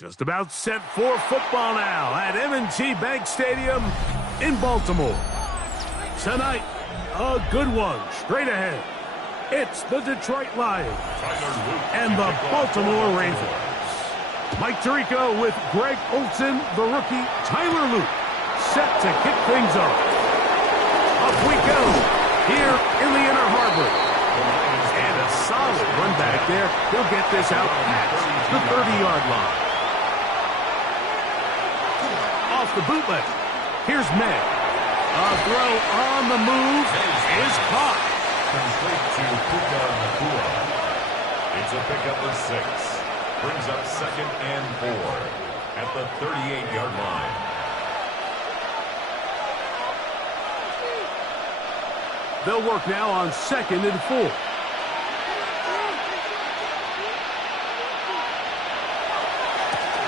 Just about set for football now at M&T Bank Stadium in Baltimore. Tonight, a good one straight ahead. It's the Detroit Lions and the Baltimore Ravens. Mike Tirico with Greg Olsen, the rookie Tyler Luke, set to kick things off. Up we go here in the Inner Harbor. And a solid run back there. He'll get this out past the 30-yard line. Off the bootleg. Here's May. A throw on the move is caught. Complete to Puka Nacua. It's a pickup of 6. Brings up 2nd and 4 at the 38-yard line. They'll work now on 2nd and 4.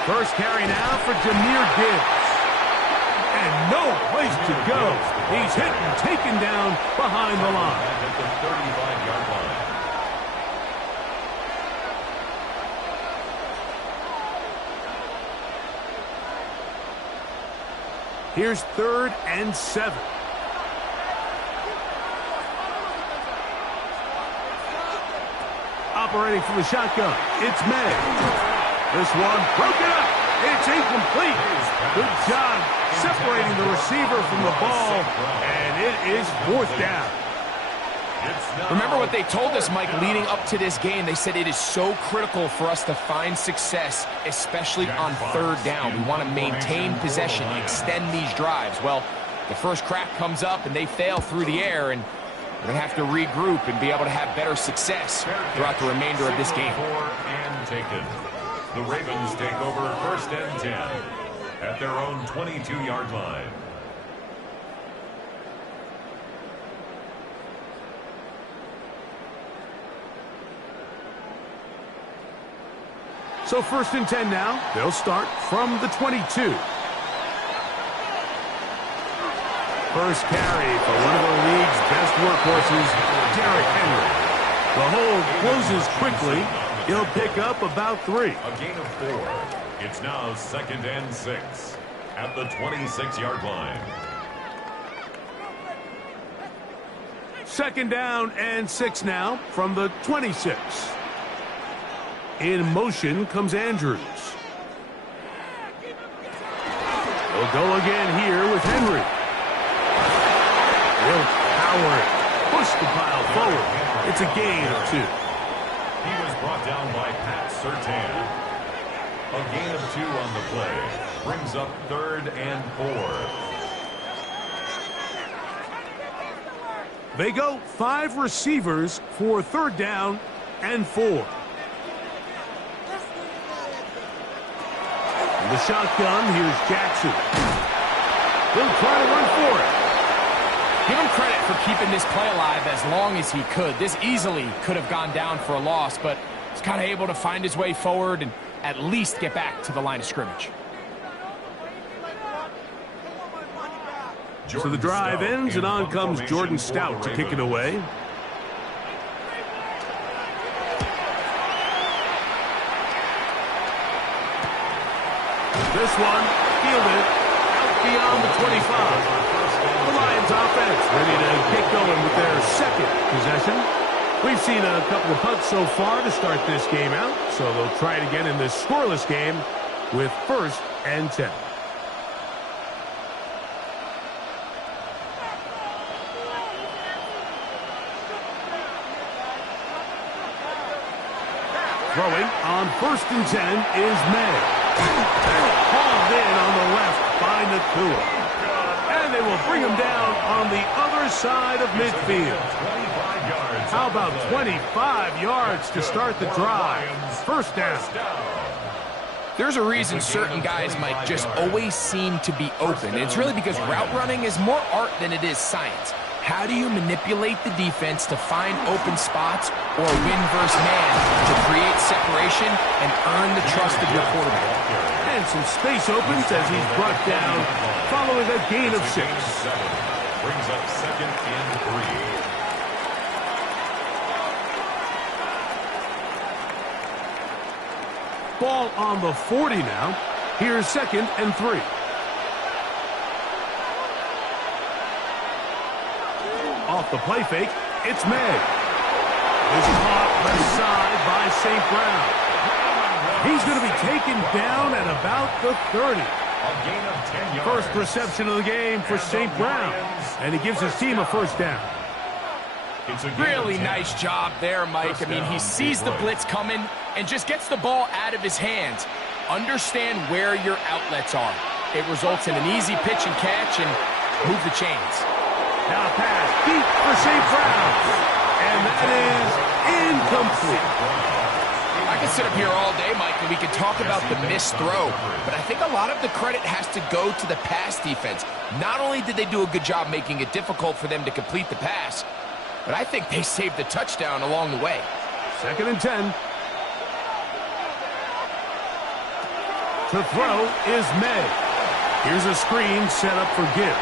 First carry now for Jahmyr Gibbs. And no place to go. He's hit and taken down behind the line. At the 35-yard line. Here's 3rd and 7. Operating from the shotgun, it's May. This one broken up. It's incomplete. Good job separating the receiver from the ball, and it is 4th down. Remember what they told us, Mike, leading up to this game. They said it is so critical for us to find success, especially on 3rd down. We want to maintain possession, extend these drives. Well, the first crack comes up, and they fail through the air, and we're going to have to regroup and be able to have better success throughout the remainder of this game. And taken. The Ravens take over 1st and 10 at their own 22-yard line. So 1st and 10 now. They'll start from the 22. First carry for one of the league's best workhorses, Derrick Henry. The hold closes quickly. He'll pick up about 3. A gain of 4. It's now 2nd and 6 at the 26-yard line. 2nd down and 6 now from the 26. In motion comes Andrews. He'll go again here with Henry. He'll power it. Push the pile forward. It's a gain of 2. He was brought down by Pat Surtain. A gain of 2 on the play. Brings up 3rd and 4. They go 5 receivers for 3rd down and 4. In the shotgun, here's Jackson. He'll try to run for it. Give him credit for keeping this play alive as long as he could. This easily could have gone down for a loss, but he's kind of able to find his way forward and at least get back to the line of scrimmage. So the drive ends, and on comes Jordan Stout to kick it away. This one, fielded, out beyond the 25. The Lions offense ready to get going with their second possession. We've seen a couple of punts so far to start this game out, so they'll try it again in this scoreless game with 1st and 10. Throwing on 1st and 10 is May. Hauled in on the left by Nacua. And they will bring him down on the other side of midfield. How about 25 yards to start the drive? 1st down. There's a reason certain guys, Mike, just always seem to be open. It's really because route running is more art than it is science. How do you manipulate the defense to find open spots or win versus man to create separation and earn the trust of your quarterback? And some space opens as he's brought down following a gain of 6. Brings up 2nd and 3. Ball on the 40 now. Here's 2nd and 3. Off the play fake, it's May. It's caught left side by St. Brown. He's going to be taken down at about the 30. A gain of 10 yards. First reception of the game for St. Brown. And he gives his team a 1st down. Really nice job there, Mike. I mean, he sees the blitz coming and just gets the ball out of his hands. Understand where your outlets are. It results in an easy pitch and catch and move the chains. Now pass deep for St. Brown. And that is incomplete. I could sit up here all day, Mike, and we could talk about the missed throw, but I think a lot of the credit has to go to the pass defense. Not only did they do a good job making it difficult for them to complete the pass, but I think they saved the touchdown along the way. 2nd and 10. To throw is May. Here's a screen set up for Gibbs.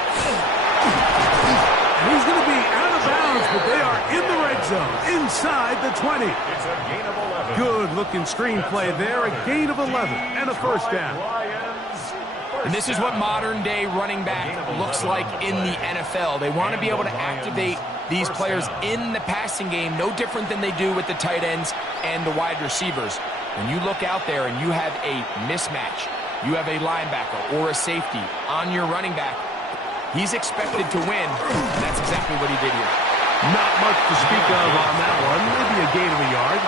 And he's going to be out of bounds, but they are in the red zone, inside the 20. It's a gain of 11. Good-looking screenplay there, a gain of 11 and a 1st down. And this is what modern-day running back looks like in the NFL. They want to be able to activate these players in the passing game, no different than they do with the tight ends and the wide receivers. When you look out there and you have a mismatch, you have a linebacker or a safety on your running back, he's expected to win, and that's exactly what he did here. Not much to speak of on that one. Maybe a gain of a yard.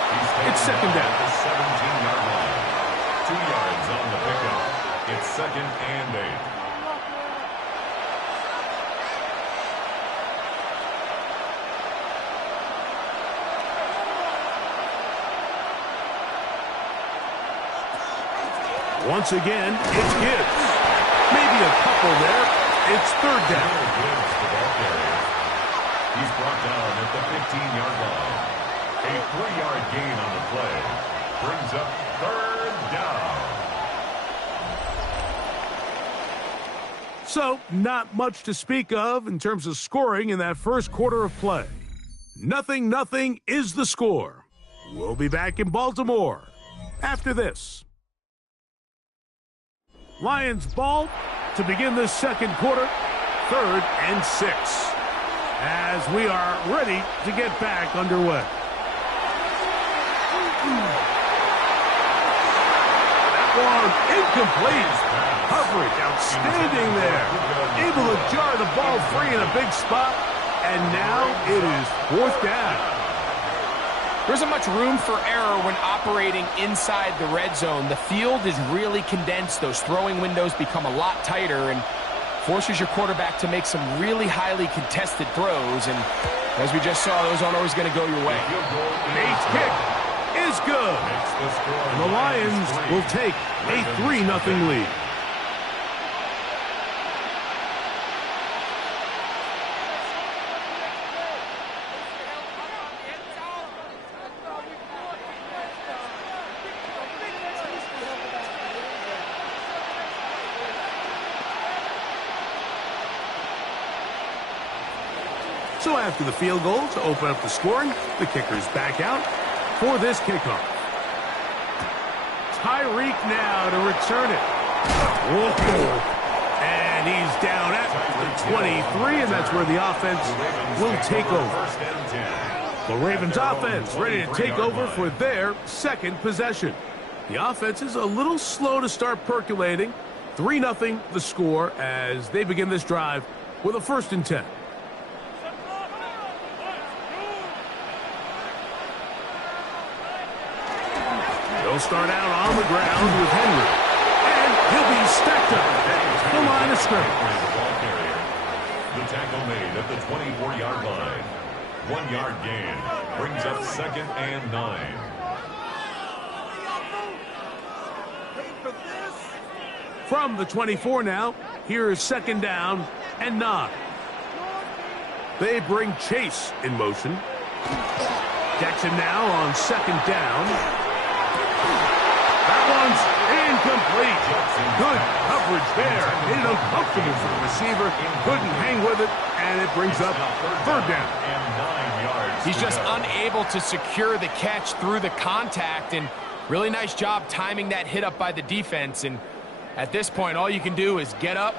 It's 2nd down. The 17-yard line. 2 yards on the pickup. It's 2nd and 8. Once again, it's Gibbs. Maybe a couple there. It's 3rd down. He's brought down at the 15-yard line. A 3-yard gain on the play. Brings up 3rd down. So, not much to speak of in terms of scoring in that first quarter of play. 0-0 is the score. We'll be back in Baltimore after this. Lions ball to begin the second quarter, 3rd and 6. As we are ready to get back underway. That one incomplete. Coverage outstanding there. Able to jar the ball free in a big spot. And now it is 4th down. There isn't much room for error when operating inside the red zone. The field is really condensed. Those throwing windows become a lot tighter and forces your quarterback to make some really highly contested throws. And as we just saw, those aren't always going to go your way. Nate's kick is good. And the Lions will take a 3-0 lead. So after the field goal to open up the scoring, the kicker's back out for this kickoff. Tyreek now to return it. Whoa. And he's down at the 23, and that's where the offense will take over. The Ravens offense ready to take over for their second possession. The offense is a little slow to start percolating. 3-0 the score as they begin this drive with a 1st and 10. They'll start out on the ground with Henry. And he'll be stacked up at the line of scrimmage. The tackle made at the 24-yard line. 1-yard gain brings up 2nd and 9. From the 24 now, here is 2nd down and 9. They bring Chase in motion. Jackson now on 2nd down. That one's incomplete. Good coverage there. Made it uncomfortable for the receiver. Couldn't hang with it, and it brings up 3rd down. He's just unable to secure the catch through the contact, and really nice job timing that hit up by the defense. And at this point, all you can do is get up,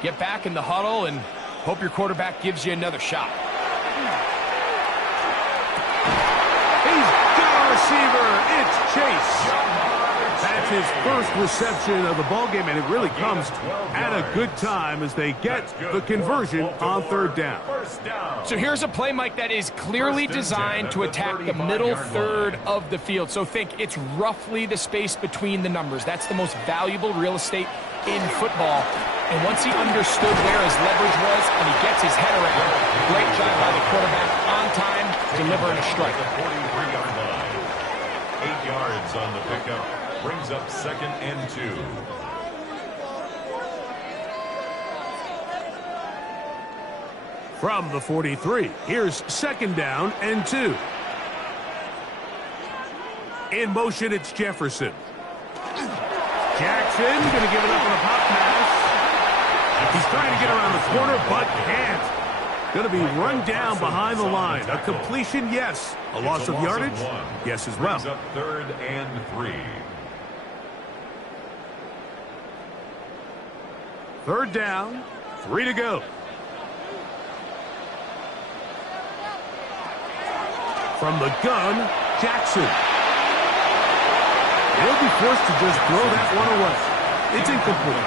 get back in the huddle, and hope your quarterback gives you another shot. He's got a receiver. It's Chase. That's his first reception of the ballgame, and it really comes at a good time as they get the conversion on 3rd down. So here's a play, Mike, that is clearly designed to attack the middle third of the field. So think it's roughly the space between the numbers. That's the most valuable real estate in football. And once he understood where his leverage was and he gets his head around, great job by the quarterback on time, delivering a strike. 43-yard line. 8 yards on the pickup. Brings up 2nd and 2. From the 43, here's 2nd down and 2. In motion, it's Jefferson. Jackson going to give it up on a pop pass. He's trying to get around the corner, but can't. Going to be run down behind the line. A completion, yes. A loss of yardage, yes as well. Brings up 3rd and 3. 3rd down, 3 to go. From the gun, Jackson. He'll be forced to just throw that one away. It's incomplete.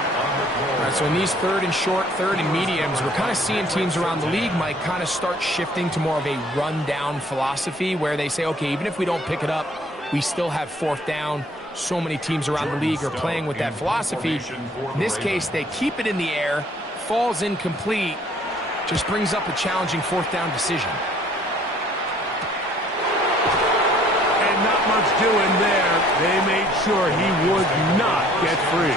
All right, so in these 3rd and short, 3rd and mediums, we're kind of seeing teams around the league, Mike, kind of start shifting to more of a run-down philosophy where they say, okay, even if we don't pick it up, we still have 4th down. So many teams around the league are playing with that philosophy. In this case, they keep it in the air, falls incomplete, just brings up a challenging 4th down decision. And not much doing there. They made sure he would not get free.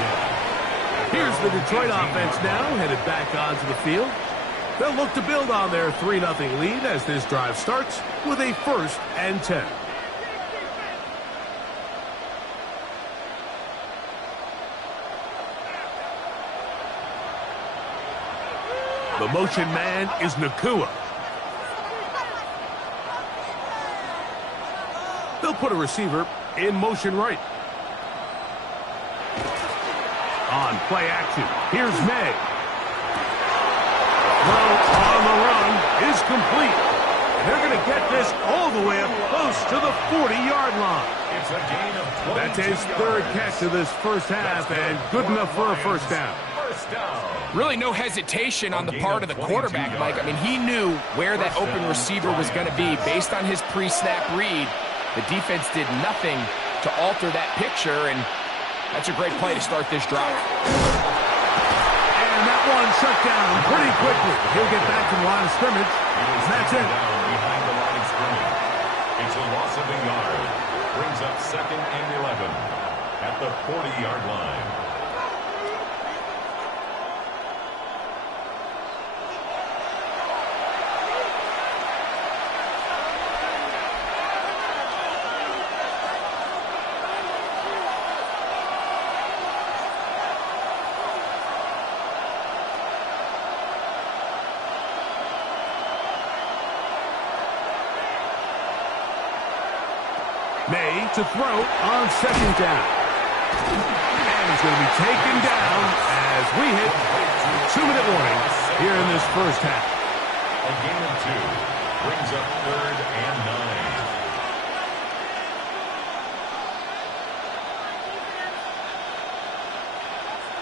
Here's the Detroit offense now, headed back onto the field. They'll look to build on their 3-0 lead as this drive starts with a 1st and 10. The motion man is Nacua. They'll put a receiver in motion right. On play action, here's May. Throw on the run is complete. They're going to get this all the way up close to the 40-yard line. It's a gain of 22 That's his 3rd catch of this 1st half, and good enough for a 1st down. Really no hesitation on the part of the quarterback, Mike. I mean, he knew where that open receiver was going to be based on his pre-snap read. The defense did nothing to alter that picture, and that's a great play to start this drive. And that one shut down pretty quickly. He'll get back to the line of scrimmage, and that's it. Behind the line of scrimmage. It's a loss of a yard. Brings up 2nd and 11 at the 40-yard line. May to throw on second down. And he's going to be taken down as we hit 2-minute warning here in this first half. A gain of 2 brings up 3rd and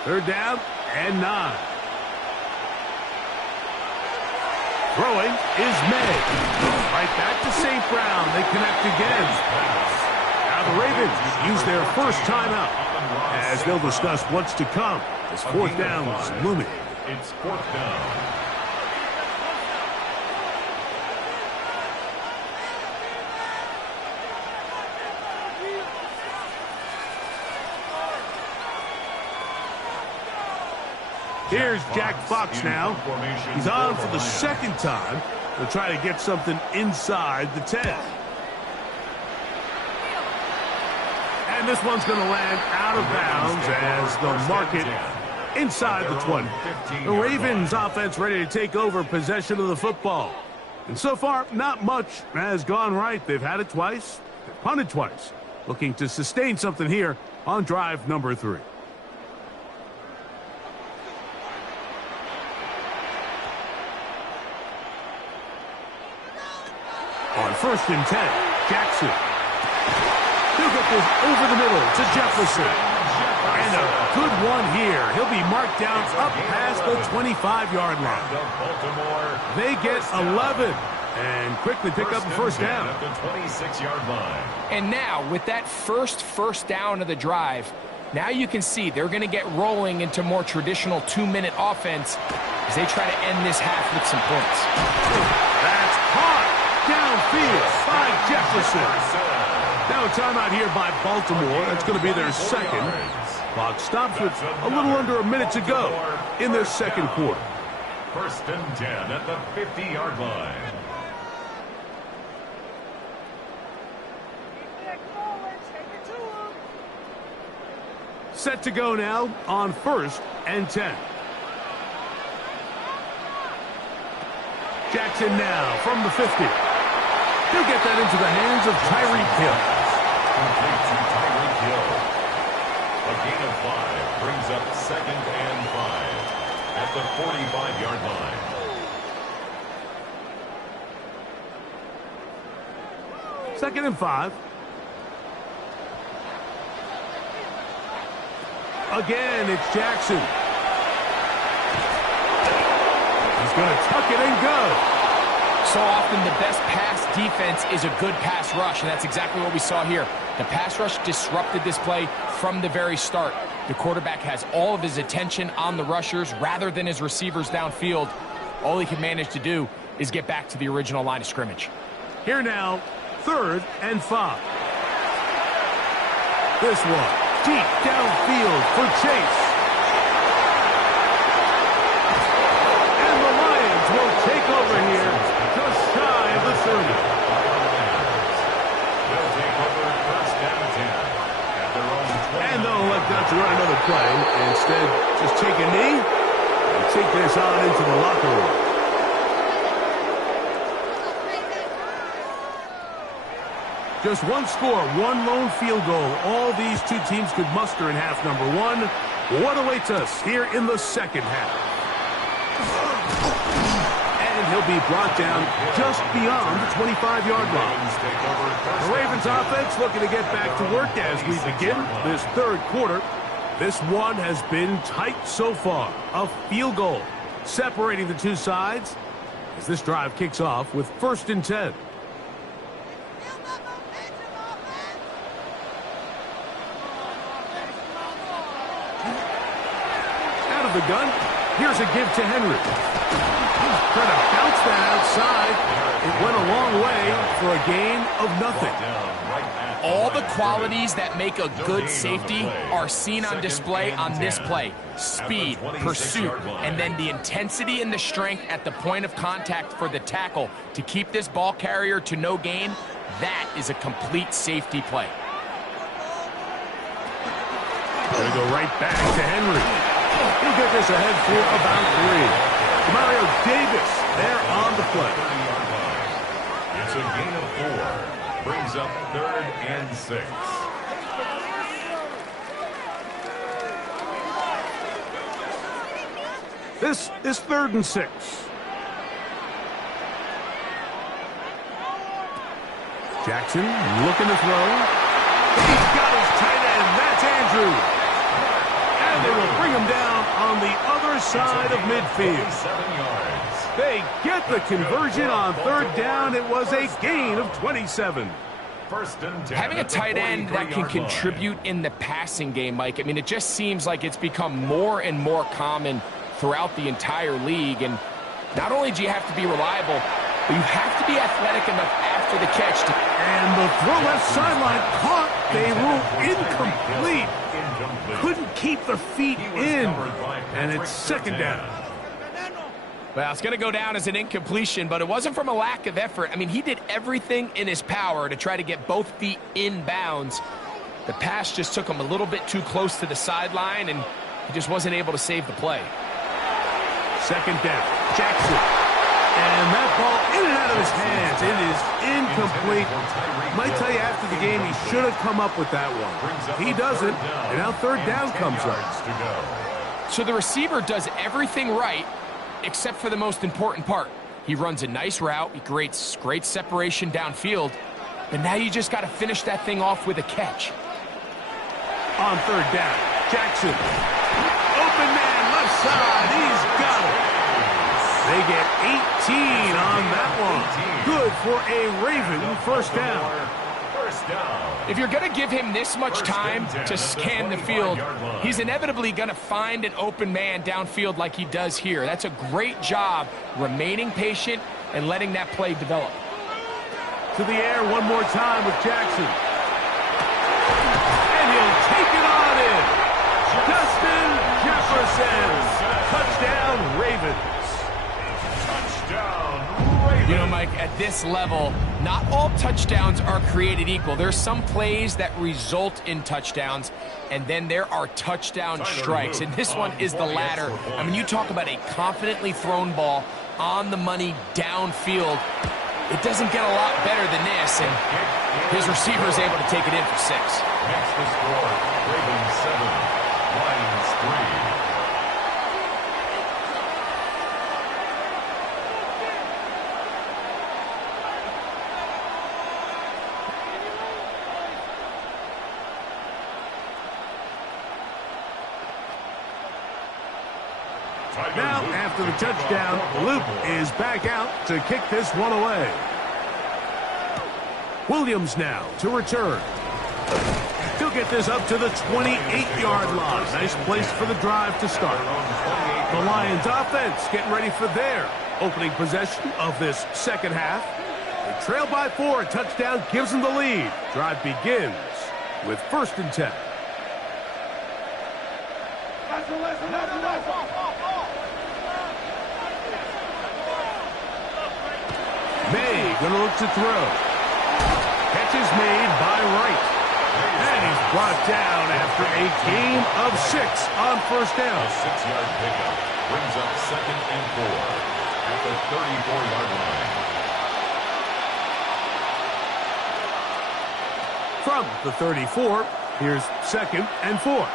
9. 3rd down and 9. Throwing is May. Right back to St. Brown. They connect again. Now the Ravens use their first timeout as they'll discuss what's to come. This 4th down is looming. It's 4th down. Here's Jack Fox now. He's on for the 2nd time to try to get something inside the 10. And this one's going to land out of bounds as they'll mark it inside the 20. The Ravens offense ready to take over possession of the football. And so far, not much has gone right. They've had it twice, they've punted twice. Looking to sustain something here on drive number 3. On 1st and 10, Jackson. He'll get this over the middle to Jefferson. And a good one here. He'll be marked down up past the 25-yard line. They get 11 and quickly pick up a 1st down. At the 26-yard line. And now, with that first down of the drive, now you can see they're going to get rolling into more traditional 2-minute offense as they try to end this half with some points. That's caught downfield by Jefferson. Now a timeout here by Baltimore. That's going to be their 2nd. Clock stops with a little under a minute to go in their 2nd quarter. 1st and 10 at the 50-yard line. Set to go now on 1st and 10. Jackson now from the 50. He'll get that into the hands of Tyreek Hill. Complete to Tyreek Hill. A gain of 5 brings up 2nd and 5 at the 45-yard line. Second and 5. Again, it's Jackson. He's going to tuck it and go. So often the best pass defense is a good pass rush, and that's exactly what we saw here. The pass rush disrupted this play from the very start. The quarterback has all of his attention on the rushers rather than his receivers downfield. All he can manage to do is get back to the original line of scrimmage. Here now, 3rd and 5. This one deep downfield for Chase. And the Lions will take over here just shy of the 30. They'll take over 1st and 10 at their own 20. And they'll elect not to run another play. Instead, just take a knee and take this on into the locker room. Just one score, one lone field goal. All these two teams could muster in half number 1. What awaits us here in the 2nd half? And he'll be brought down just beyond the 25-yard line. The Ravens offense looking to get back to work as we begin this 3rd quarter. This one has been tight so far. A field goal separating the two sides as this drive kicks off with 1st and 10. The gun. Here's a give to Henry. Trying to bounce that outside. It went a long way for a gain of nothing. All the qualities that make a good safety are seen on display on this play. Speed, pursuit, and then the intensity and the strength at the point of contact for the tackle to keep this ball carrier to no gain. That is a complete safety play. Going to go right back to Henry. He'll get this ahead for about 3. Mario Davis there on the play. It's a gain of 4. Brings up 3rd and 6. This is 3rd and 6. Jackson looking to throw. He's got his tight end. That's Andrews. And they will bring him down on the other side of midfield. 7 yards. They get the conversion on 3rd down. It was a gain of 27. 1st and 10. Having a tight end that can contribute in the passing game, Mike, I mean, it just seems like it's become more and more common throughout the entire league. And not only do you have to be reliable, but you have to be athletic enough after the catch to... And the throw left sideline caught. They rule incomplete. Couldn't keep the feet in. And it's 2nd down. Well, it's going to go down as an incompletion, but it wasn't from a lack of effort. I mean, he did everything in his power to try to get both feet in bounds. The pass just took him a little bit too close to the sideline, and he just wasn't able to save the play. 2nd down. Jackson. And that ball in and out of his hands. It is incomplete. Might tell you after the game he should have come up with that one. He doesn't, and now 3rd down comes up. So the receiver does everything right, except for the most important part. He runs a nice route. He creates great separation downfield. But now you just got to finish that thing off with a catch. On 3rd down, Jackson. Open man, left side. He's got it. They get 18 on that one. Good for a Raven 1st down. If you're going to give him this much time to scan the field, he's inevitably going to find an open man downfield like he does here. That's a great job remaining patient and letting that play develop. To the air one more time with Jackson. And he'll take it on in. Justin Jefferson. Touchdown, Ravens. You know, Mike, at this level, not all touchdowns are created equal. There's some plays that result in touchdowns, and then there are touchdown strikes. And this one is the latter. I mean, you talk about a confidently thrown ball on the money downfield. It doesn't get a lot better than this, and his receiver is able to take it in for 6. Next to score, Ravens 7, Lions 3. Now, after the touchdown, Luke is back out to kick this one away. Williams now to return. He'll get this up to the 28-yard line. Nice place for the drive to start. The Lions offense getting ready for their opening possession of this 2nd half. They trail by 4. A touchdown gives them the lead. Drive begins with 1st and 10. May gonna look to throw. Catch is made by Wright. And he's brought down after a gain of 6 on 1st down. A 6-yard pickup brings up 2nd and 4 at the 34-yard line. From the 34, here's 2nd and 4.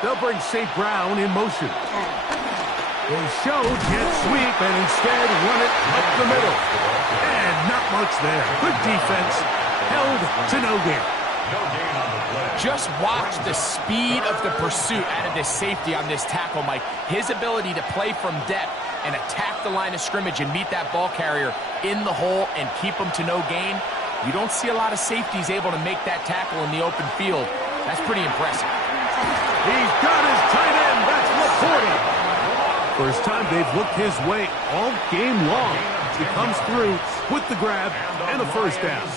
They'll bring St. Brown in motion. They show jet sweep and instead run it up the middle. And not much there. Good defense. Held to no gain. No gain on the play. Just watch the speed of the pursuit out of this safety on this tackle, Mike. His ability to play from depth and attack the line of scrimmage and meet that ball carrier in the hole and keep him to no gain. You don't see a lot of safeties able to make that tackle in the open field. That's pretty impressive. He's got his tight end. That's Laporta. First time they've looked his way all game long. He comes through with the grab and a 1st down.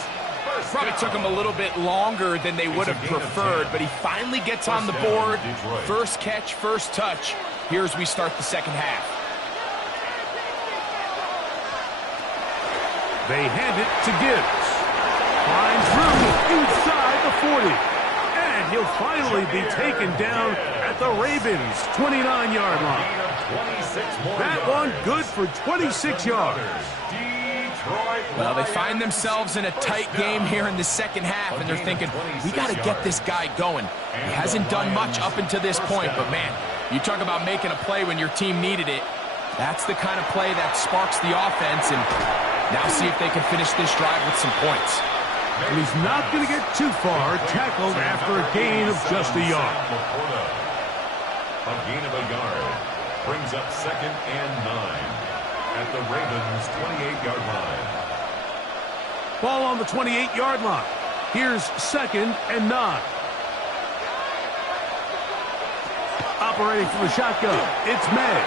Probably took him a little bit longer than they would have preferred, but he finally gets on the board. First catch, first touch. Here as we start the 2nd half. They hand it to Gibbs. Finds room inside the 40. And he'll finally be taken down at the Ravens' 29-yard line. That one good for 26 yards. Well, they find themselves in a tight game here in the second half, and they're thinking, we got to get this guy going. He hasn't done much up until this point, but man, you talk about making a play when your team needed it. That's the kind of play that sparks the offense, and now see if they can finish this drive with some points. And he's not going to get too far, tackled after a gain of just a yard. A gain of a yard brings up 2nd and 9 at the Ravens' 28-yard line. Ball on the 28-yard line. Here's 2nd and 9. Operating from the shotgun, it's May.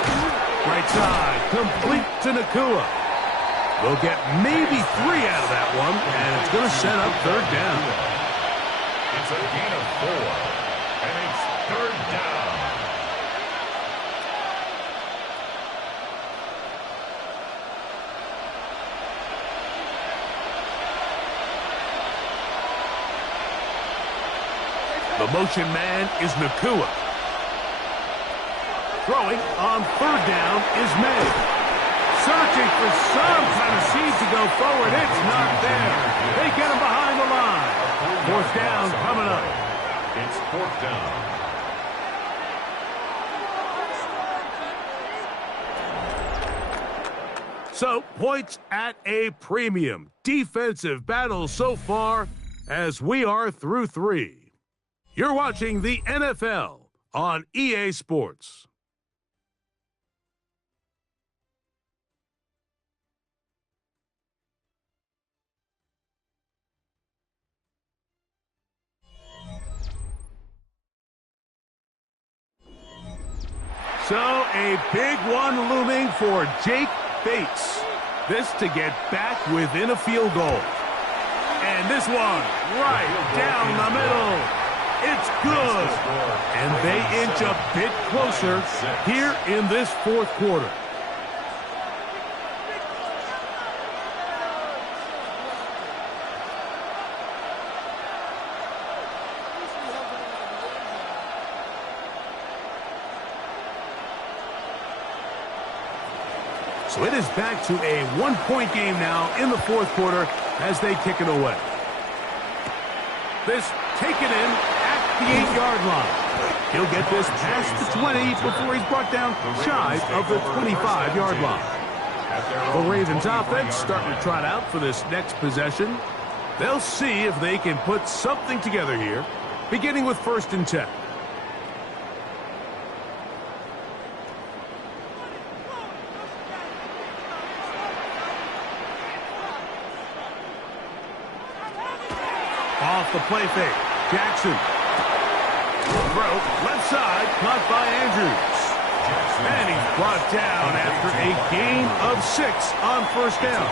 Right side, complete to Nacua. They'll get maybe 3 out of that one, and it's going to set up 3rd down. It's a gain of 4, and it's 3rd down. The motion man is Nacua. Throwing on 3rd down is May. Searching for some kind of seed to go forward. It's not there. They get him behind the line. 4th down coming up. It's 4th down. So, points at a premium. Defensive battle so far as we are through 3. You're watching the NFL on EA Sports. So, a big one looming for Jake Bates. This to get back within a field goal. And this one right down the middle. It's good. And they inch a bit closer here in this 4th quarter. So it is back to a 1-point game now in the 4th quarter as they kick it away. This taken in at the 8-yard line. He'll get this past the 20 before he's brought down shy of the 25-yard line. The Ravens offense starting to trot out for this next possession. They'll see if they can put something together here, beginning with 1st and 10. Off the play fake. Jackson. Throw, left side, caught by Andrews. And he's brought down after a gain of 6 on 1st down.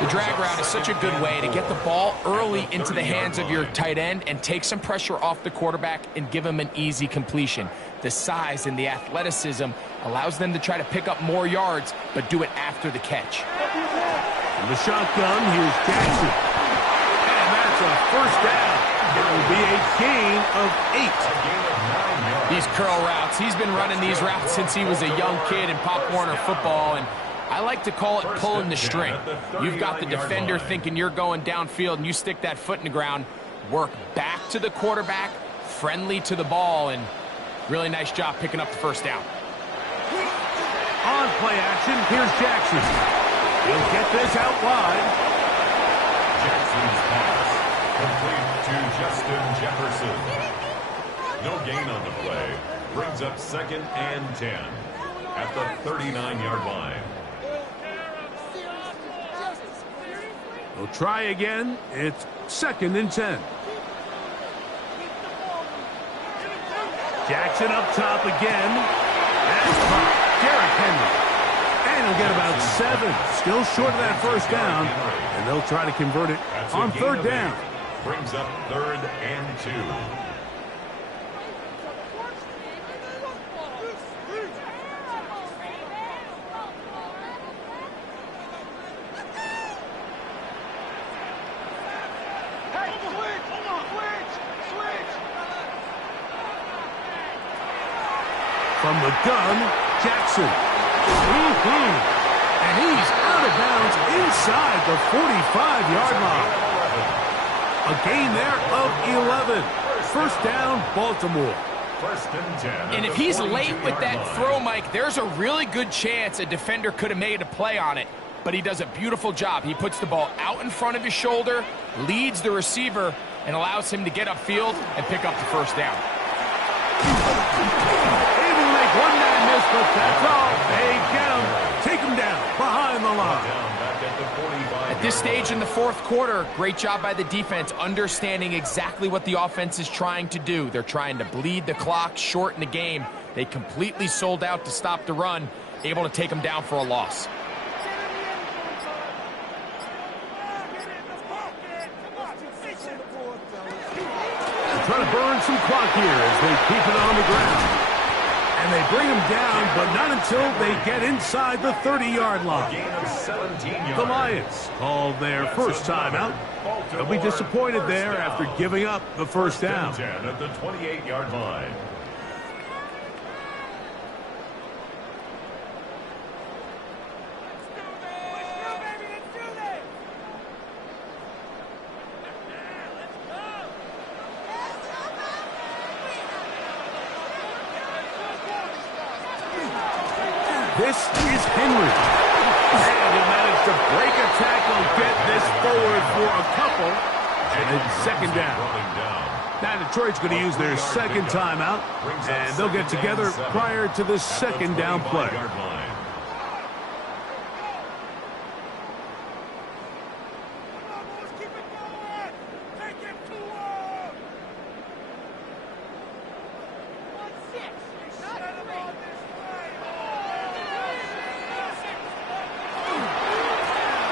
The drag route is such a good way to get the ball early into the hands of your tight end and take some pressure off the quarterback and give him an easy completion. The size and the athleticism allows them to try to pick up more yards, but do it after the catch. From the shotgun, here's Jackson. A 1st down. It will be a gain of 8. These curl routes, he's been running these routes since he was a young kid in Pop Warner football, and I like to call it pulling the string. You've got the defender thinking you're going downfield, and you stick that foot in the ground, work back to the quarterback, friendly to the ball, and really nice job picking up the 1st down. On play action, here's Jackson. He'll get this out wide. Jackson's pass. Complete to Justin Jefferson. No gain on the play. Brings up 2nd and 10 at the 39-yard line. They'll try again. It's 2nd and 10. Jackson up top again. That's caught. Derrick Henry. And he'll get about 7. Still short of that 1st down. And they'll try to convert it on 3rd down. Brings up 3rd and 2. From the gun, Jackson. And he's out of bounds inside the 45-yard line. A gain there of 11. First down, Baltimore. First and 10. And if he's late with that throw, Mike, there's a really good chance a defender could have made a play on it. But he does a beautiful job. He puts the ball out in front of his shoulder, leads the receiver, and allows him to get upfield and pick up the first down. Able to make one man miss, but that's all. They get him. Take him down behind the line. At this stage in the fourth quarter, great job by the defense understanding exactly what the offense is trying to do. They're trying to bleed the clock, shorten the game. They completely sold out to stop the run, able to take them down for a loss. Trying to burn some clock here as they keep it on the ground. And they bring him down, but not until they get inside the 30-yard line. The Lions call their first timeout. They'll be disappointed there after giving up the first down. 10 at the 28-yard line. This is Henry. And he managed to break a tackle, get this forward for a couple, and then second down. Now Detroit's going to use their second timeout, and they'll get together prior to the second down play.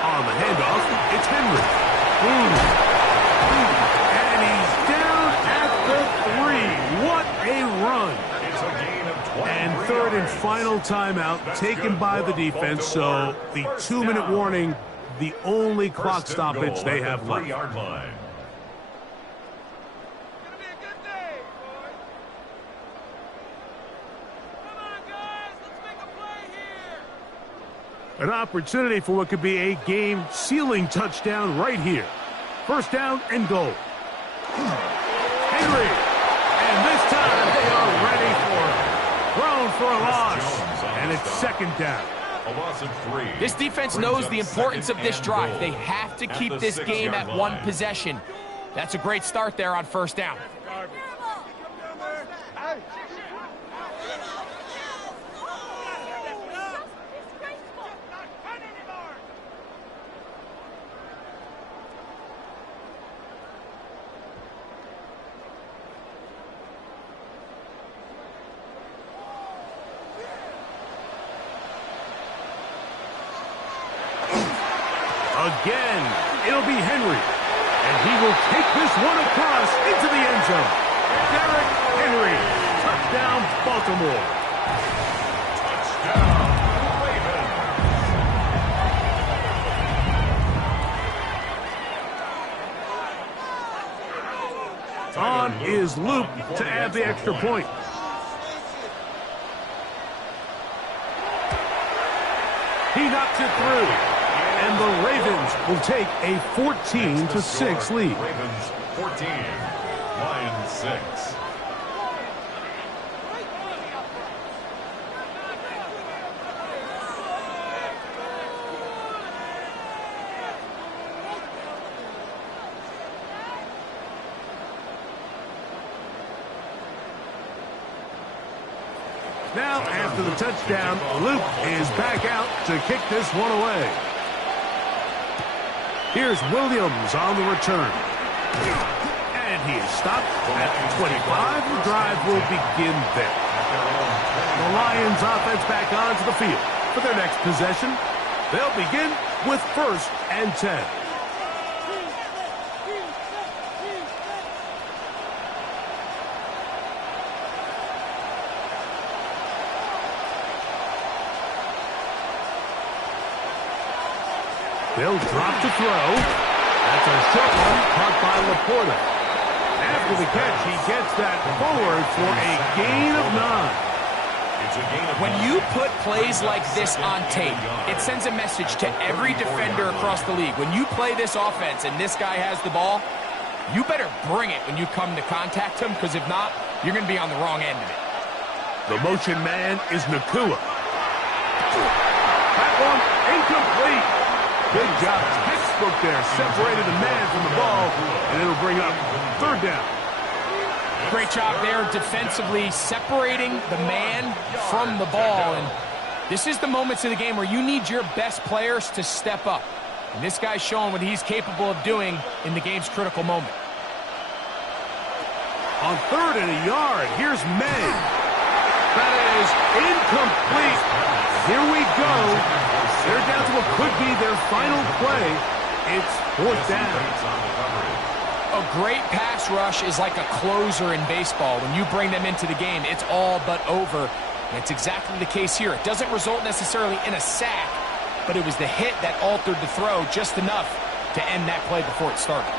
On the handoff, it's Henry. And he's down at the 3. What a run. It's a gain of 20. And third and final timeout taken by the defense, so the 2-minute warning, the only clock stoppage they have left. 3-yard line. An opportunity for what could be a game-sealing touchdown right here. First down and goal. Henry. And this time they are ready for it. Thrown for a loss. And it's second down. A loss of 3. This defense knows the importance of this drive. They have to keep this game at one possession. That's a great start there on first down. Again, it'll be Henry. And he will take this one across into the end zone. Derrick Henry. Touchdown, Baltimore. Touchdown, Ravens. On is Luke to add the extra point. He knocks it through. And the Ravens will take a 14-6 lead. Ravens 14, Lions 6. Now, after the touchdown, Luke is back out to kick this one away. Here's Williams on the return. And he is stopped at the 25. The drive will begin there. The Lions offense back onto the field for their next possession. They'll begin with first and 10. They'll drop to throw. That's a short one caught by Laporta. After the catch, he gets that forward for a gain of 9. When you put plays like this on tape, it sends a message to every defender across the league. When you play this offense and this guy has the ball, you better bring it when you come to contact him, because if not, you're going to be on the wrong end of it. The motion man is Nacua. That one incomplete. Good job. Textbook there. Separated the man from the ball, and it'll bring up third down. Great job there defensively, separating the man from the ball. And this is the moments of the game where you need your best players to step up. And this guy's showing what he's capable of doing in the game's critical moment. On 3rd and a yard, here's May. That is incomplete. Here we go. They're down to what could be their final play. It's 4th down. A great pass rush is like a closer in baseball. When you bring them into the game, it's all but over. And it's exactly the case here. It doesn't result necessarily in a sack, but it was the hit that altered the throw just enough to end that play before it started.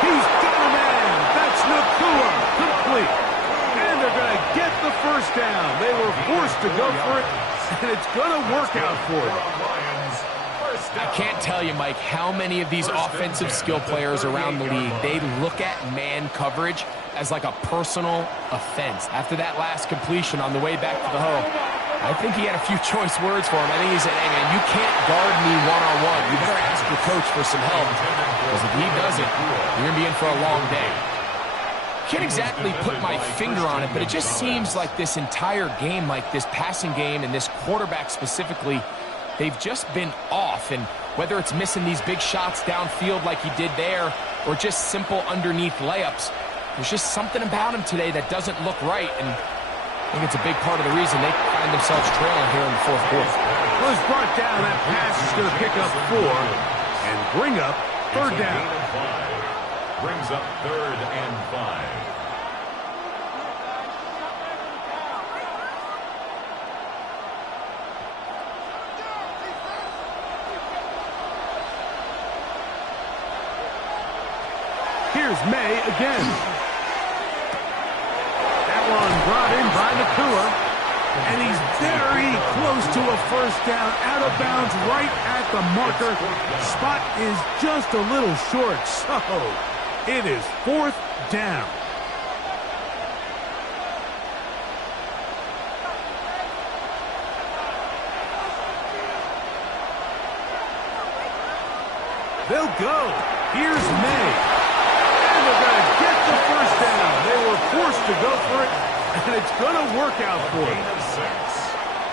He's got a man. That's Nacua. Complete. And they're going to get the first down. They were forced to go for it, and it's going to work out for them. I can't tell you, Mike, how many of these offensive skill players around the league, they look at man coverage as like a personal offense. After that last completion on the way back to the huddle, I think he had a few choice words for him. I think he said, hey, man, you can't guard me one-on-one. You better ask your coach for some help, because if he doesn't, you're going to be in for a long day. Can't exactly put my finger on it, but it just seems like this entire game, like this passing game and this quarterback specifically, they've just been off. And whether it's missing these big shots downfield like he did there, or just simple underneath layups, there's just something about him today that doesn't look right. And I think it's a big part of the reason they find themselves trailing here in the 4th quarter. Well, it's brought down. That pass is going to pick up 4 and bring up 3rd down. Brings up 3rd and 5. Here's May again. That one brought in by Nacua. And he's very close to a first down, out of bounds, right at the marker. Spot is just a little short, so it is 4th down. They'll go. Here's May. And they're going to get the first down. They were forced to go for it, and it's going to work out for them.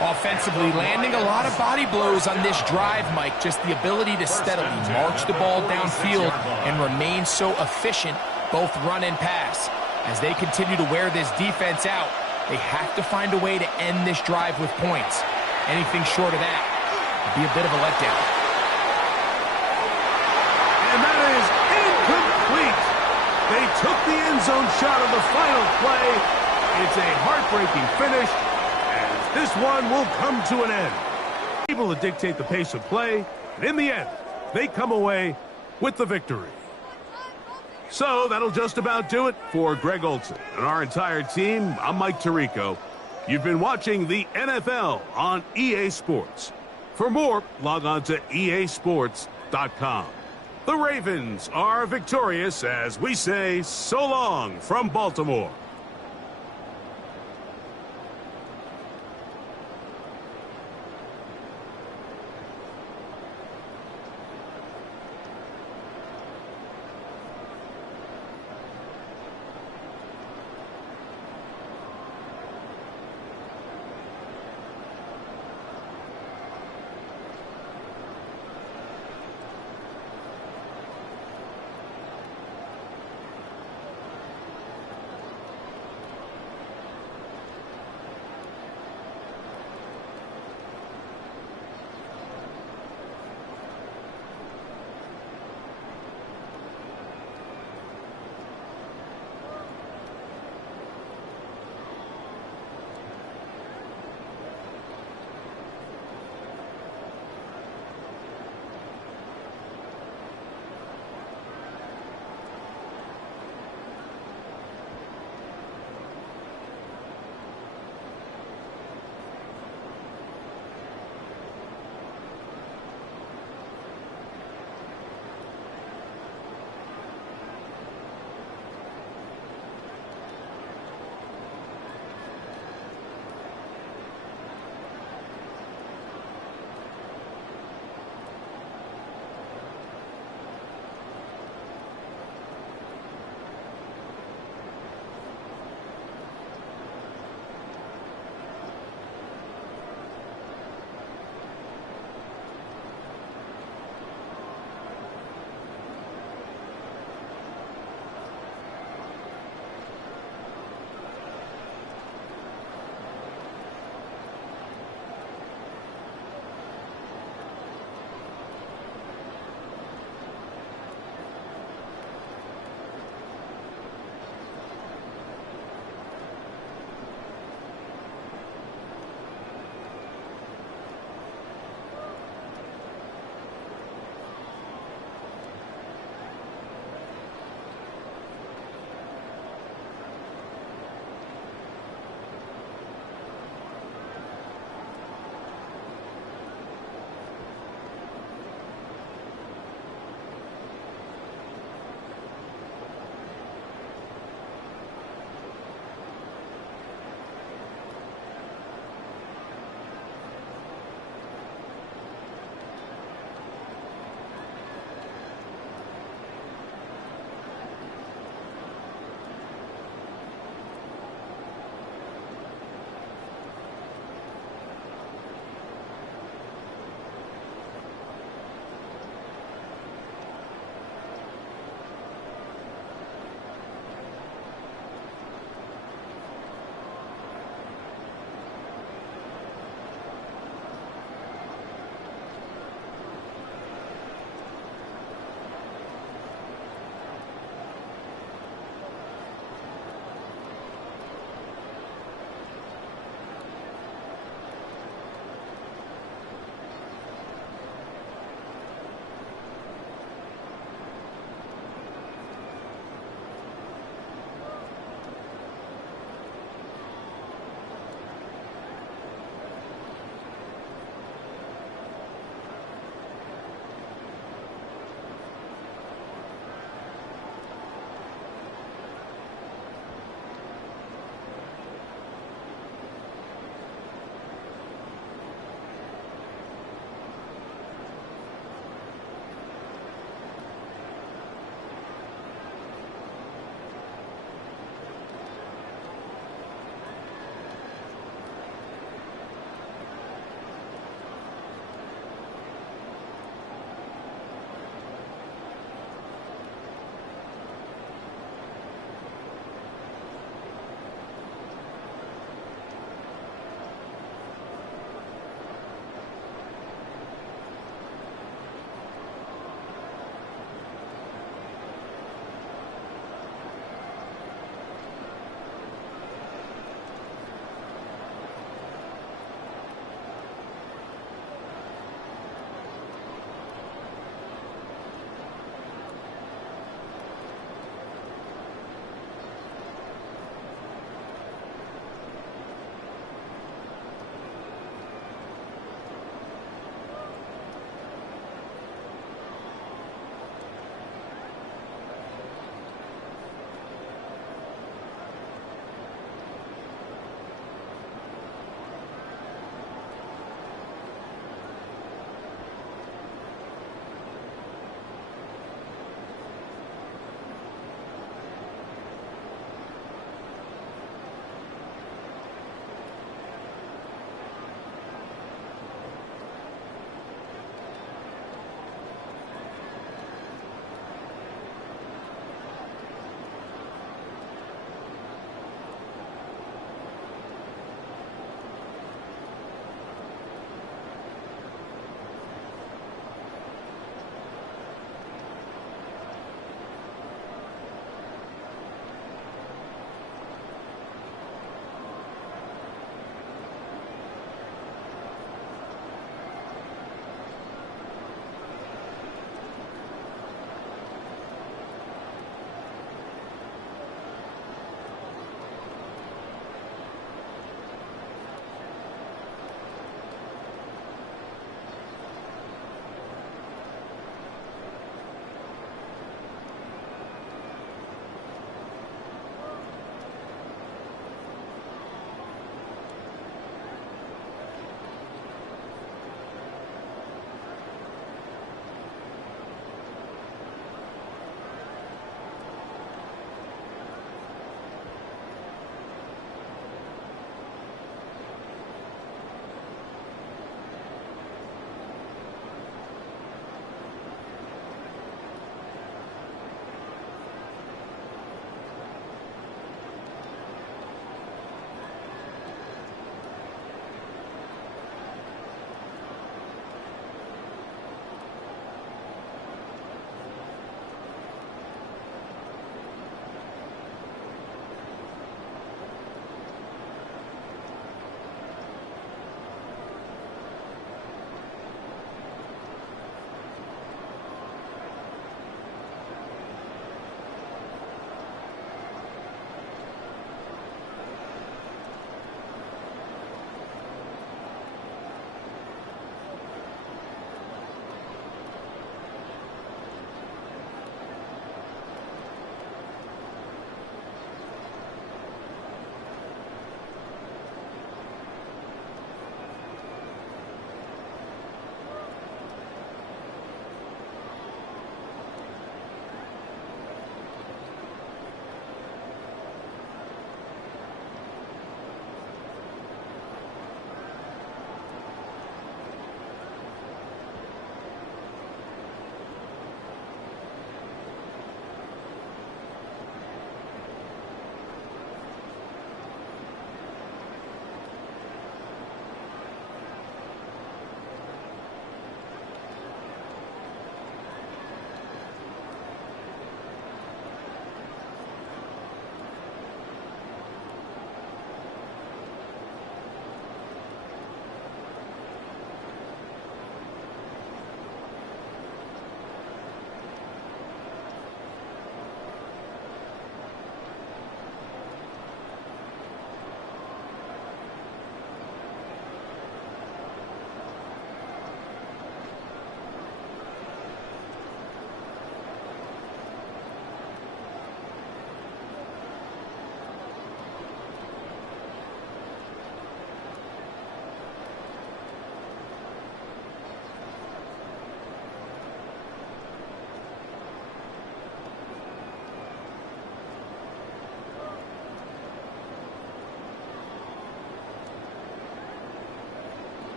Offensively, landing a lot of body blows on this drive, Mike. Just the ability to steadily march the ball downfield and remain so efficient, both run and pass. As they continue to wear this defense out, they have to find a way to end this drive with points. Anything short of that would be a bit of a letdown. And that is incomplete. They took the end zone shot of the final play. It's a heartbreaking finish, as this one will come to an end. Able to dictate the pace of play, and in the end, they come away with the victory. So that'll just about do it for Greg Olsen and our entire team. I'm Mike Tirico. You've been watching the NFL on EA Sports. For more, log on to easports.com. The Ravens are victorious as we say so long from Baltimore.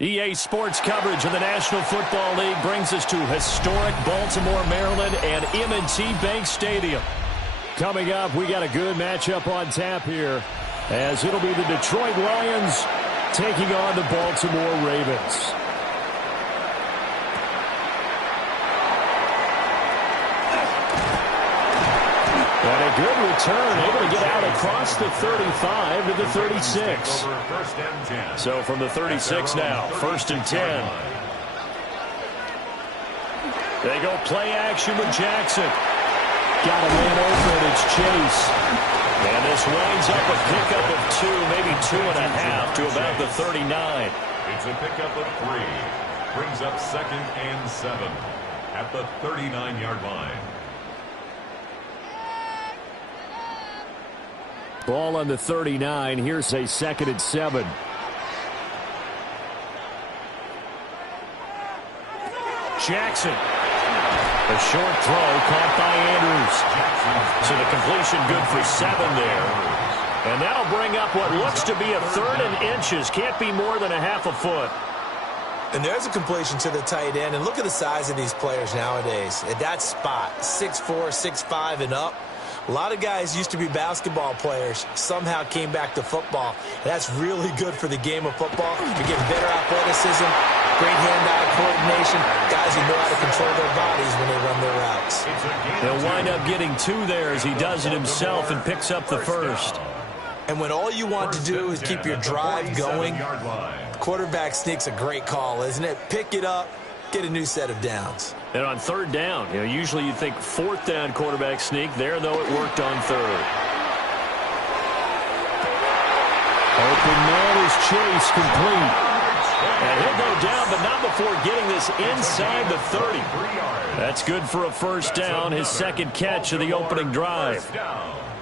EA Sports coverage of the National Football League brings us to historic Baltimore, Maryland, and M&T Bank Stadium. Coming up, we got a good matchup on tap here, as it'll be the Detroit Lions taking on the Baltimore Ravens. And a good return, able to get out across the 35 to the 36. So from the 36 now, 1st and 10. They go play action with Jackson. Got a man open, it's Chase. And this winds up a pickup of 2, maybe 2.5 to about the 39. It's a pickup of 3. Brings up 2nd and 7 at the 39-yard line. Ball on the 39. Here's a 2nd and 7. Jackson. A short throw caught by Andrews. So the completion good for 7 there. And that'll bring up what looks to be a 3rd and inches. Can't be more than a half a foot. And there's a completion to the tight end. And look at the size of these players nowadays. At that spot, 6'4", 6'5", and up. A lot of guys used to be basketball players, somehow came back to football. That's really good for the game of football. You're getting better athleticism, great hand-eye coordination, guys who know how to control their bodies when they run their routes. He'll wind up getting 2 there as he does it himself and picks up the 1st. And when all you want to do is keep your drive going, quarterback sneak's a great call, isn't it? Pick it up, get a new set of downs. And on 3rd down, usually you'd think 4th down quarterback sneak. There, though, it worked on 3rd. Open man is Chase, complete. And he'll go down, but not before getting this inside the 30. That's good for a 1st down, his 2nd catch of the opening drive.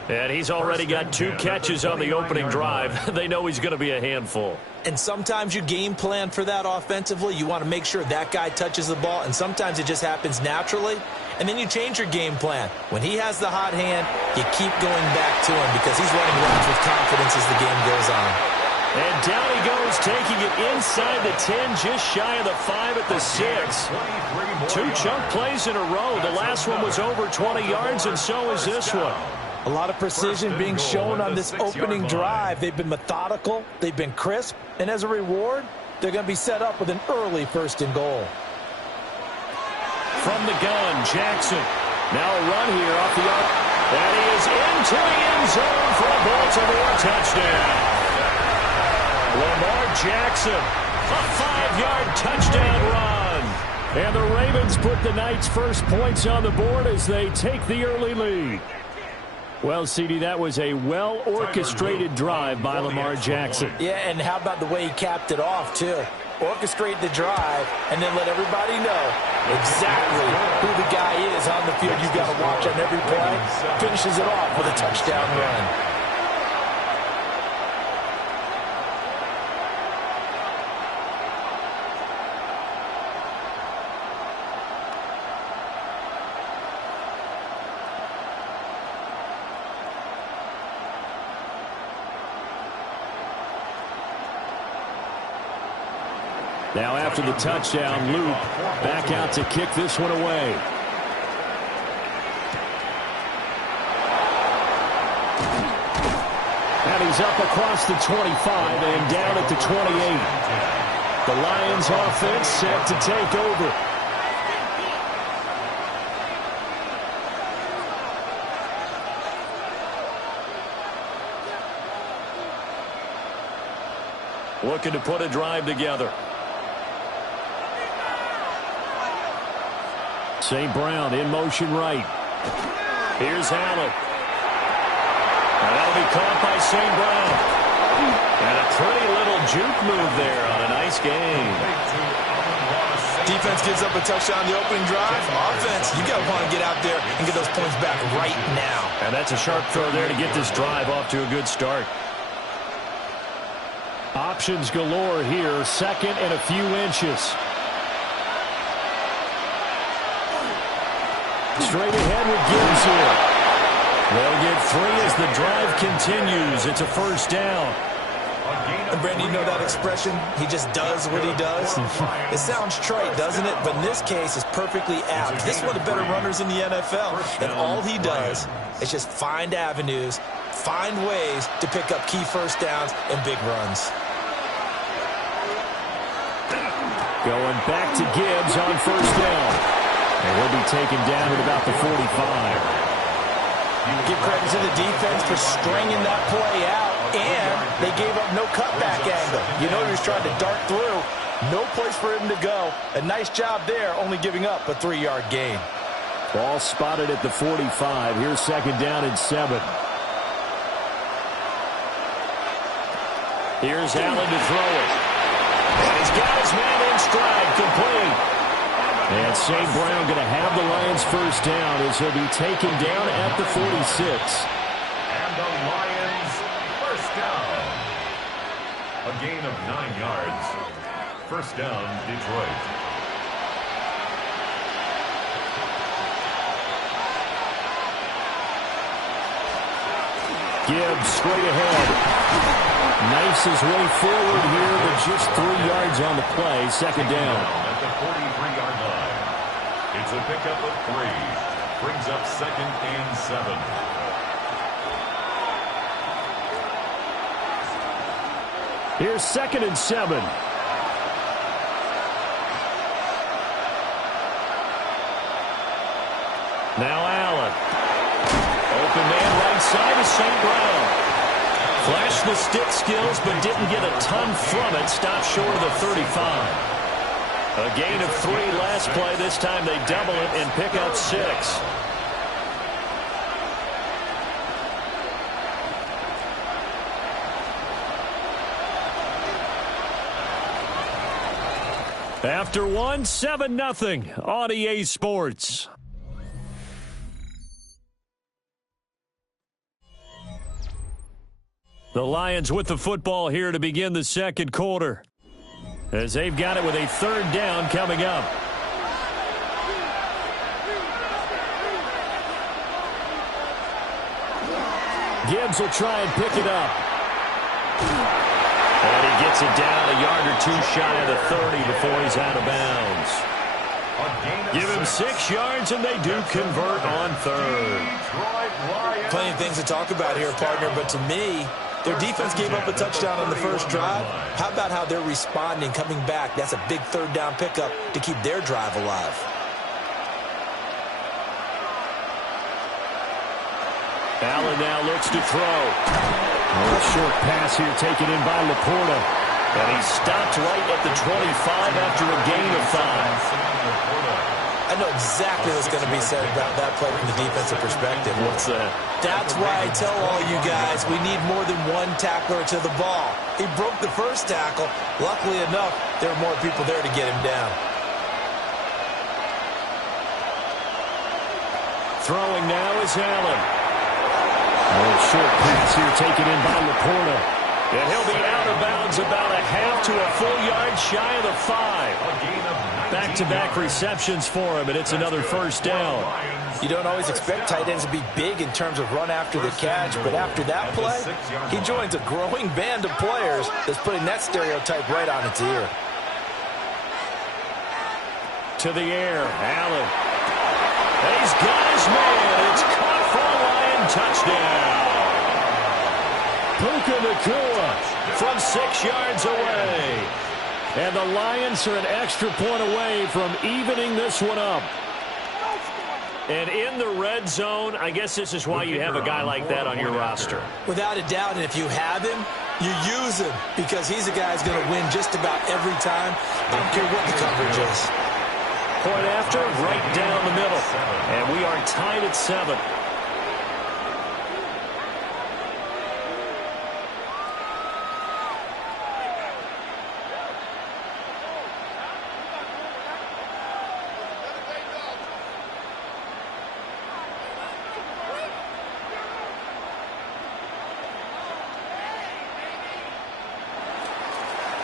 And he's already got 2 catches on the opening drive. They know he's going to be a handful. And sometimes you game plan for that offensively. You want to make sure that guy touches the ball, and sometimes it just happens naturally. And then you change your game plan. When he has the hot hand, you keep going back to him because he's running routes with confidence as the game goes on. And down he goes, taking it inside the 10, just shy of the 5 at the 6. 2 chunk plays in a row. The last one was over 20 yards, and so is this one. A lot of precision being shown on this opening drive. They've been methodical. They've been crisp. And as a reward, they're going to be set up with an early 1st and goal. From the gun, Jackson. Now a run here off the arc. That is into the end zone for a Baltimore touchdown. Lamar Jackson, a 5-yard touchdown run. And the Ravens put the Knights' first points on the board as they take the early lead. Well, CD, that was a well-orchestrated drive by Lamar Jackson. Yeah, and how about the way he capped it off, too? Orchestrate the drive and then let everybody know exactly who the guy is on the field. You've got to watch on every play. Finishes it off with a touchdown run. Now after the touchdown, Luke back out to kick this one away. And he's up across the 25 and down at the 28. The Lions offense set to take over. Looking to put a drive together. St. Brown in motion right. Here's Allen. And that'll be caught by St. Brown. And a pretty little juke move there on a nice game. Defense gives up a touchdown on the opening drive. Offense, you got to want to get out there and get those points back right now. And that's a sharp throw there to get this drive off to a good start. Options galore here. 2nd and a few inches. Straight ahead with Gibbs here. They'll get 3 as the drive continues. It's a 1st down. And Brandon, you know that expression? He just does what he does. It sounds trite, doesn't it? But in this case, it's perfectly apt. This is one of the better runners in the NFL. And all he does is just find avenues, find ways to pick up key first downs and big runs. Going back to Gibbs on first down. And he'll be taken down at about the 45. Give credit to the defense for stringing that play out, and they gave up no cutback angle. You know he was trying to dart through. No place for him to go. A nice job there, only giving up a 3-yard gain. Ball spotted at the 45. Here's second down and 7. Here's Allen to throw it. And he's got his man in stride, complete. And St. Brown going to have the Lions first down as he'll be taken down at the 46. And the Lions first down. A gain of 9 yards. First down, Detroit. Gibbs straight ahead. Knifes his way forward here, but just 3 yards on the play. Second down. At the 43-yard line. It's a pickup of 3. Brings up second and 7. Here's second and 7. Now Allen. Open man right side of St. Brown. Flashed the stick skills, but didn't get a ton from it. Stopped short of the 35. A gain of 3 last play. This time they double it and pick up 6. After 1, 7-0 on EA Sports. The Lions with the football here to begin the second quarter, as they've got it with a third down coming up. Gibbs will try and pick it up. And he gets it down a yard or 2 shy of the 30 before he's out of bounds. Give him 6 yards, and they do convert on third. Plenty of things to talk about here, partner, but to me, their defense gave up a touchdown on the first drive. How about how they're responding, coming back? That's a big third down pickup to keep their drive alive. Allen now looks to throw. A short pass here taken in by Laporta. And he stopped right at the 25 after a gain of 5. I know exactly what's going to be said about that play from the defensive perspective. What's that? That's why I tell all you guys we need more than one tackler to the ball. He broke the first tackle. Luckily enough, there were more people there to get him down. Throwing now is Allen. Short pass here taken in by Laporta. And he'll be out of bounds about a half to a full yard shy of the 5. Back-to-back receptions for him, and it's another first down. You don't always expect tight ends to be big in terms of run after the catch, but after that play, he joins a growing band of players that's putting that stereotype right on its ear. To the air, Allen. And he's got his man. It's caught for a Lion touchdown. Puka Nacua from 6 yards away. And the Lions are an extra point away from evening this one up. And in the red zone, I guess this is why you have a guy like that on your roster. Without a doubt, and if you have him, you use him because he's a guy who's going to win just about every time. I don't care what the coverage is. Point after, right down the middle. And we are tied at 7.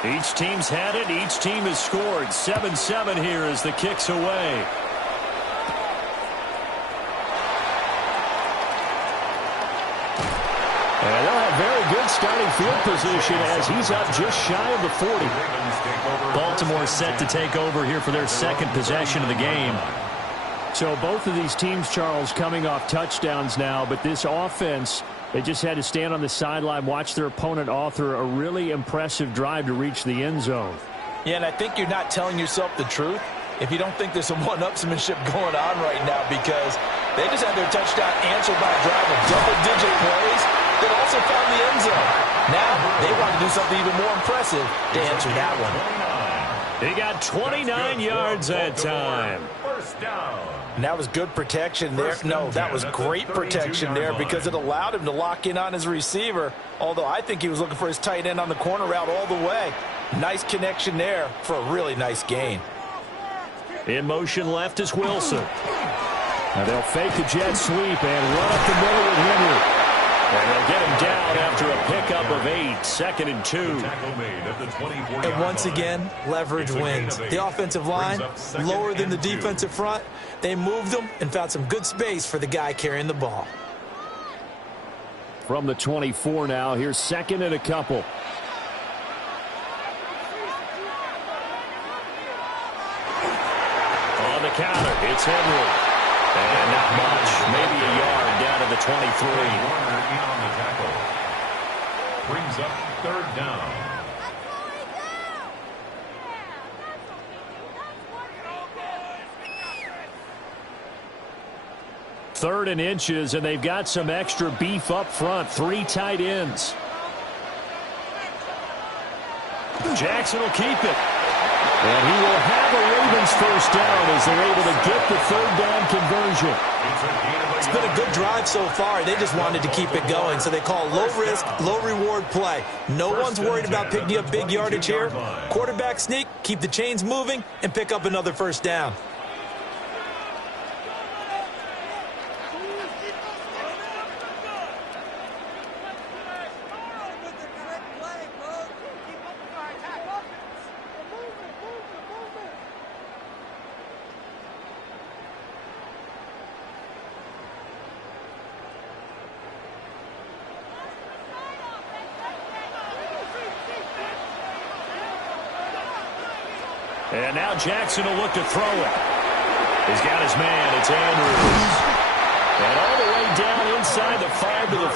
Each team's had it. Each team has scored. 7-7 here as the kick's away. And they'll have very good starting field position as he's up just shy of the 40. Baltimore set to take over here for their second possession of the game. So both of these teams, Charles, coming off touchdowns now, but this offense, they just had to stand on the sideline, watch their opponent author a really impressive drive to reach the end zone. Yeah, and I think you're not telling yourself the truth if you don't think there's some one-upsmanship going on right now, because they just had their touchdown answered by a drive of double-digit plays that also found the end zone. Now they want to do something even more impressive to answer that one. They got 29 yards that time. First down. And that was good protection there. No, that was great protection there because it allowed him to lock in on his receiver, although I think he was looking for his tight end on the corner route all the way. Nice connection there for a really nice gain. In motion left is Wilson. Now they'll fake the jet sweep and run up the middle with Henry. And they'll get him down after a pickup of 8, 2nd and 2. And once again, leverage wins. The offensive line, lower than the defensive front. They moved them and found some good space for the guy carrying the ball. From the 24 now, here's 2nd and a couple. On the counter, it's Henry. And not much, maybe a yard down to the 23. Warner in on the tackle. Brings up 3rd down. Third and inches, and they've got some extra beef up front. 3 tight ends. Jackson will keep it. And he will have a Ravens first down as they're able to get the 3rd down conversion. It's been a good drive so far. They just wanted to keep it going, so they call low-risk, low-reward play. No one's worried about picking up big yardage here. Quarterback sneak, keep the chains moving, and pick up another first down. And now Jackson will look to throw it. He's got his man. It's Andrews. And all the way down inside the 5 to the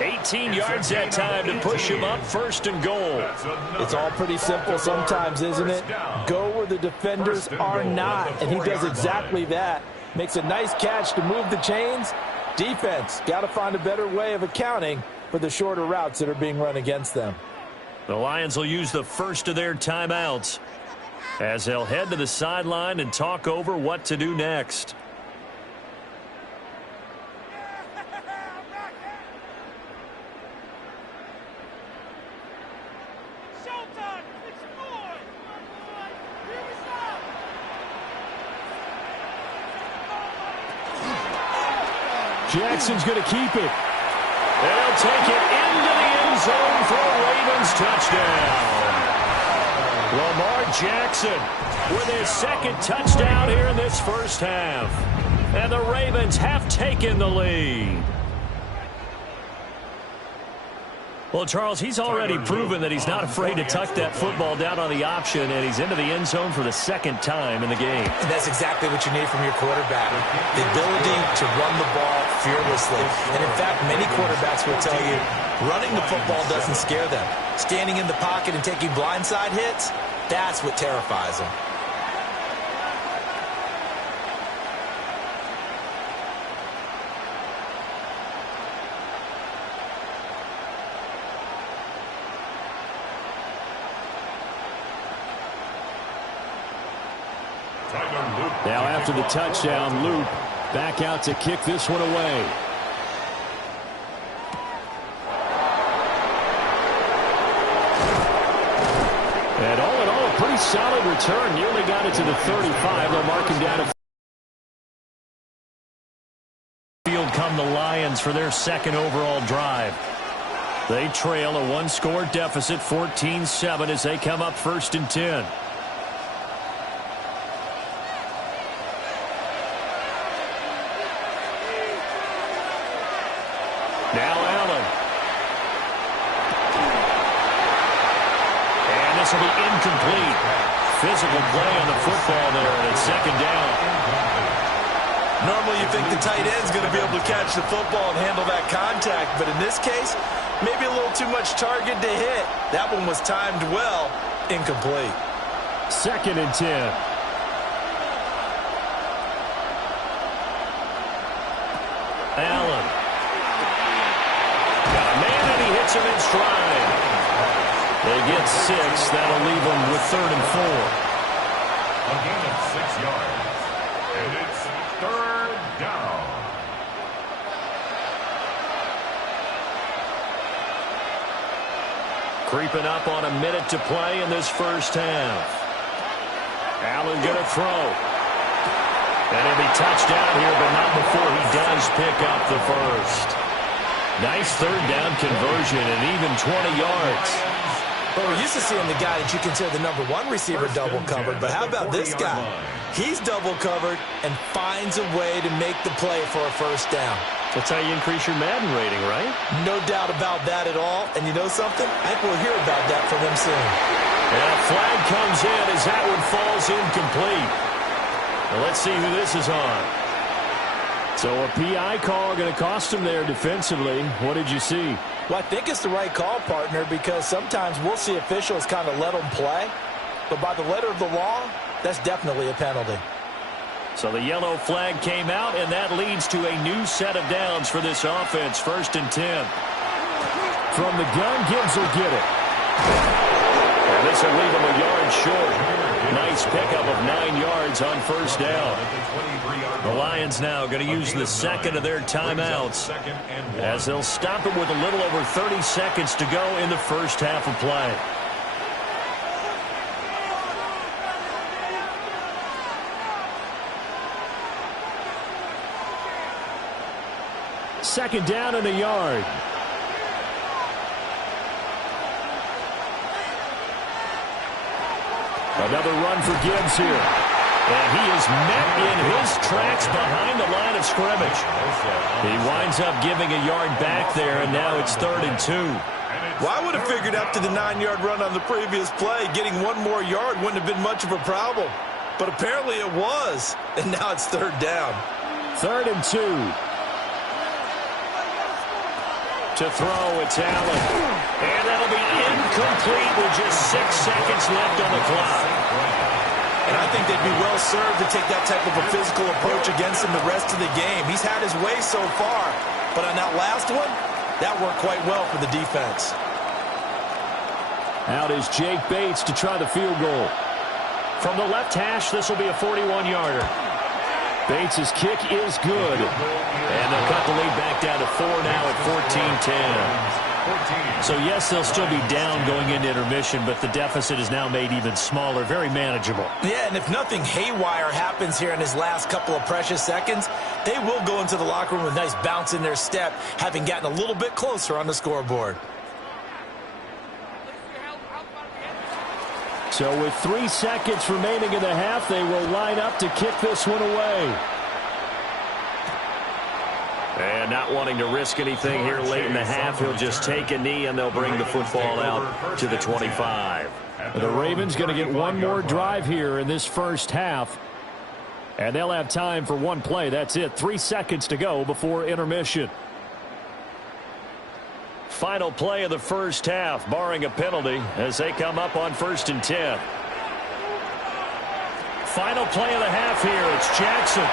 4. 18 yards that time to push him up 1st and goal. It's all pretty simple sometimes, isn't it? Go where the defenders are not, and he does exactly that. Makes a nice catch to move the chains. Defense, got to find a better way of accounting for the shorter routes that are being run against them. The Lions will use the first of their timeouts as they'll head to the sideline and talk over what to do next. Jackson's going to keep it. They'll take it into the end zone for a Ravens touchdown. Lamar Jackson with his 2nd touchdown here in this first half. And the Ravens have taken the lead. Well, Charles, he's already proven that he's not afraid to tuck that football down on the option, and he's into the end zone for the 2nd time in the game. And that's exactly what you need from your quarterback, the ability to run the ball fearlessly. And, in fact, many quarterbacks will tell you running the football doesn't scare them. Standing in the pocket and taking blindside hits, that's what terrifies them. Now after the touchdown, Loop back out to kick this one away. And all in all, a pretty solid return. Nearly got it to the 35. They'll mark him down. Field come the Lions for their 2nd overall drive. They trail a 1-score deficit, 14-7, as they come up 1st and 10. Now Allen. will be incomplete. Physical play on the football there, and it's second down. Normally you think the tight end's going to be able to catch the football and handle that contact, but in this case, maybe a little too much target to hit. That one was timed well, incomplete. Second and 10. Allen. Got a man, and he hits him in stride. They get 6. That'll leave them with 3rd and 4. A gain of 6 yards. And it's 3rd down. Creeping up on a minute to play in this first half. Allen going to throw. And he'll be touched down here, but not before he does pick up the first. Nice 3rd down conversion and even 20 yards. Well, we're used to seeing the guy that you consider the number 1 receiver double covered, but how about this guy? He's double covered and finds a way to make the play for a first down. That's how you increase your Madden rating, right? No doubt about that at all. And you know something? I think we'll hear about that from him soon. And a flag comes in as that one falls incomplete. Well, let's see who this is on. So a PI call going to cost him there defensively. What did you see? Well, I think it's the right call, partner, because sometimes we'll see officials kind of let them play. But by the letter of the law, that's definitely a penalty. So the yellow flag came out, and that leads to a new set of downs for this offense. 1st and 10. From the gun, Gibbs will get it. And this will leave him a yard short. Nice pickup of 9 yards on first down. The Lions now going to use the second of their timeouts as they'll stop it with a little over 30 seconds to go in the first half of play. Second down and a yard. Another run for Gibbs here. And he is met in his tracks behind the line of scrimmage. He winds up giving a yard back there, and now it's 3rd and 2. Well, I would have figured after the 9-yard run on the previous play, getting 1 more yard wouldn't have been much of a problem. But apparently it was, and now it's 3rd down. 3rd and 2. To throw, it's Allen. And that'll be incomplete with just 6 seconds left on the clock. And I think they'd be well served to take that type of a physical approach against him the rest of the game. He's had his way so far, but on that last one, that worked quite well for the defense. Out is Jake Bates to try the field goal. From the left hash, this will be a 41-yarder. Bates' kick is good. And they'll cut the lead back down to 4 now at 14-10. So, yes, they'll still be down going into intermission, but the deficit is now made even smaller, very manageable. Yeah, and if nothing haywire happens here in his last couple of precious seconds, they will go into the locker room with a nice bounce in their step, having gotten a little bit closer on the scoreboard. So with 3 seconds remaining in the half, they will line up to kick this one away. And not wanting to risk anything here late in the half, he'll just take a knee and they'll bring the football out to the 25. The Ravens going to get 1 more drive here in this first half. And they'll have time for 1 play. That's it. 3 seconds to go before intermission. Final play of the first half, barring a penalty, as they come up on 1st and 10. Final play of the half here. It's Jackson.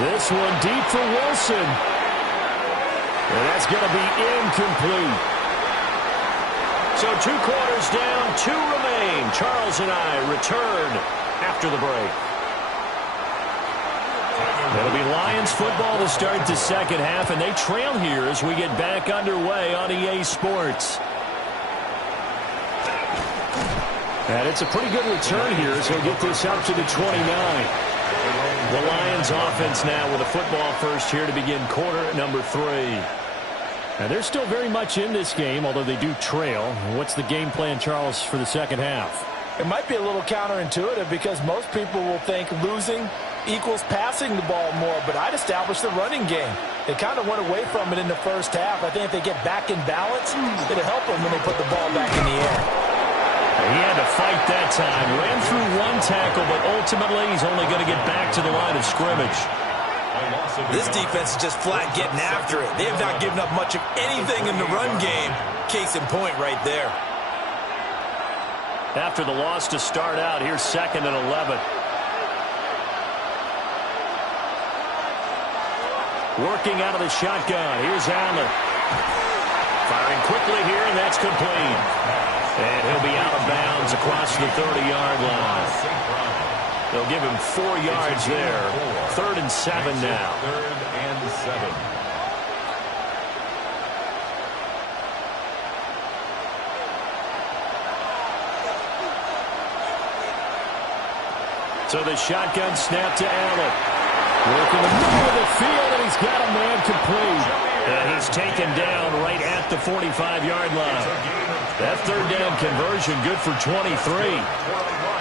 This one deep for Wilson. And that's going to be incomplete. So 2 quarters down, 2 remain. Charles and I return after the break. It'll be Lions football to start the second half, and they trail here as we get back underway on EA Sports. And it's a pretty good return here as he'll get this up to the 29. The Lions offense now with a football first here to begin quarter number 3. And they're still very much in this game, although they do trail. What's the game plan, Charles, for the second half? It might be a little counterintuitive because most people will think losing equals passing the ball more, but I'd establish the running game. They kind of went away from it in the first half. I think if they get back in balance, it'll help them when they put the ball back in the air. He had to fight that time. Ran through one tackle, but ultimately he's only going to get back to the line of scrimmage. This defense is just flat getting after it. They have not given up much of anything in the run game. Case in point right there. After the loss to start out, here's 2nd and 11. Working out of the shotgun. Here's Allen. Firing quickly here, and that's complete. And he'll be out of bounds across the 30-yard line. They'll give him 4 yards there. 3rd and 7 now. 3rd and 7. So the shotgun snap to Allen. Working the middle of the field, and he's got a man complete. And he's taken down right at the 45-yard line. That 3rd down conversion good for 23.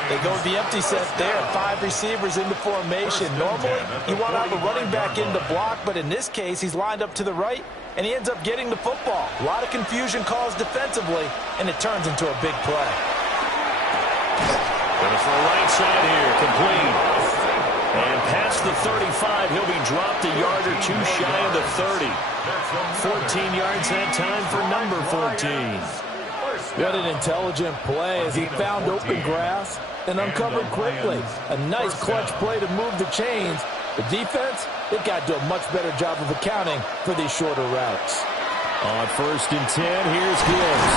They go with the empty set there. 5 receivers into formation. Normally, you want to have a running back in the block, but in this case, he's lined up to the right, and he ends up getting the football. A lot of confusion caused defensively, and it turns into a big play. Going for a right side here, complete. And past the 35, he'll be dropped a yard or 2 shy of the 30. 14 yards that time for number 14. What an intelligent play as he found open grass and uncovered quickly. A nice clutch play to move the chains. The defense, they've got to do a much better job of accounting for these shorter routes. On 1st and 10, here's Gibbs.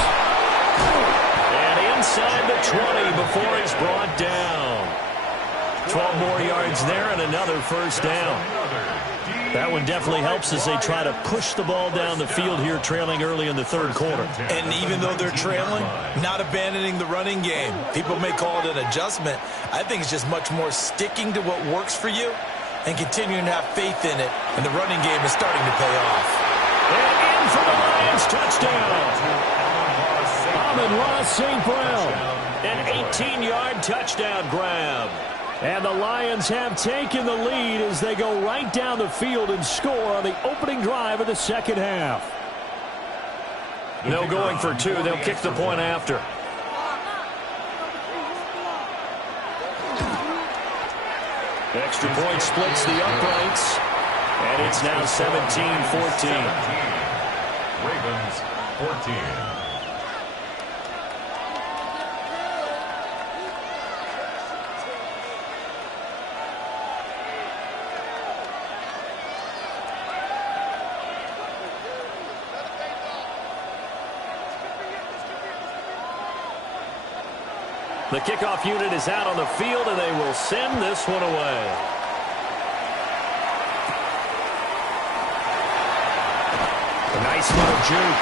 And inside the 20 before he's brought down. 12 more yards there and another 1st down. That one definitely helps as they try to push the ball down the field here, trailing early in the 3rd quarter. And even though they're trailing, not abandoning the running game. People may call it an adjustment. I think it's just much more sticking to what works for you and continuing to have faith in it. And the running game is starting to pay off. And in for the Lions, touchdown. Amon-Ra St. Brown. An 18-yard touchdown grab. And the Lions have taken the lead as they go right down the field and score on the opening drive of the 2nd half. No going for 2. They'll kick the point after. Extra point splits the uprights. And it's now 17-14. Ravens 14. The kickoff unit is out on the field, and they will send this one away. A nice little juke.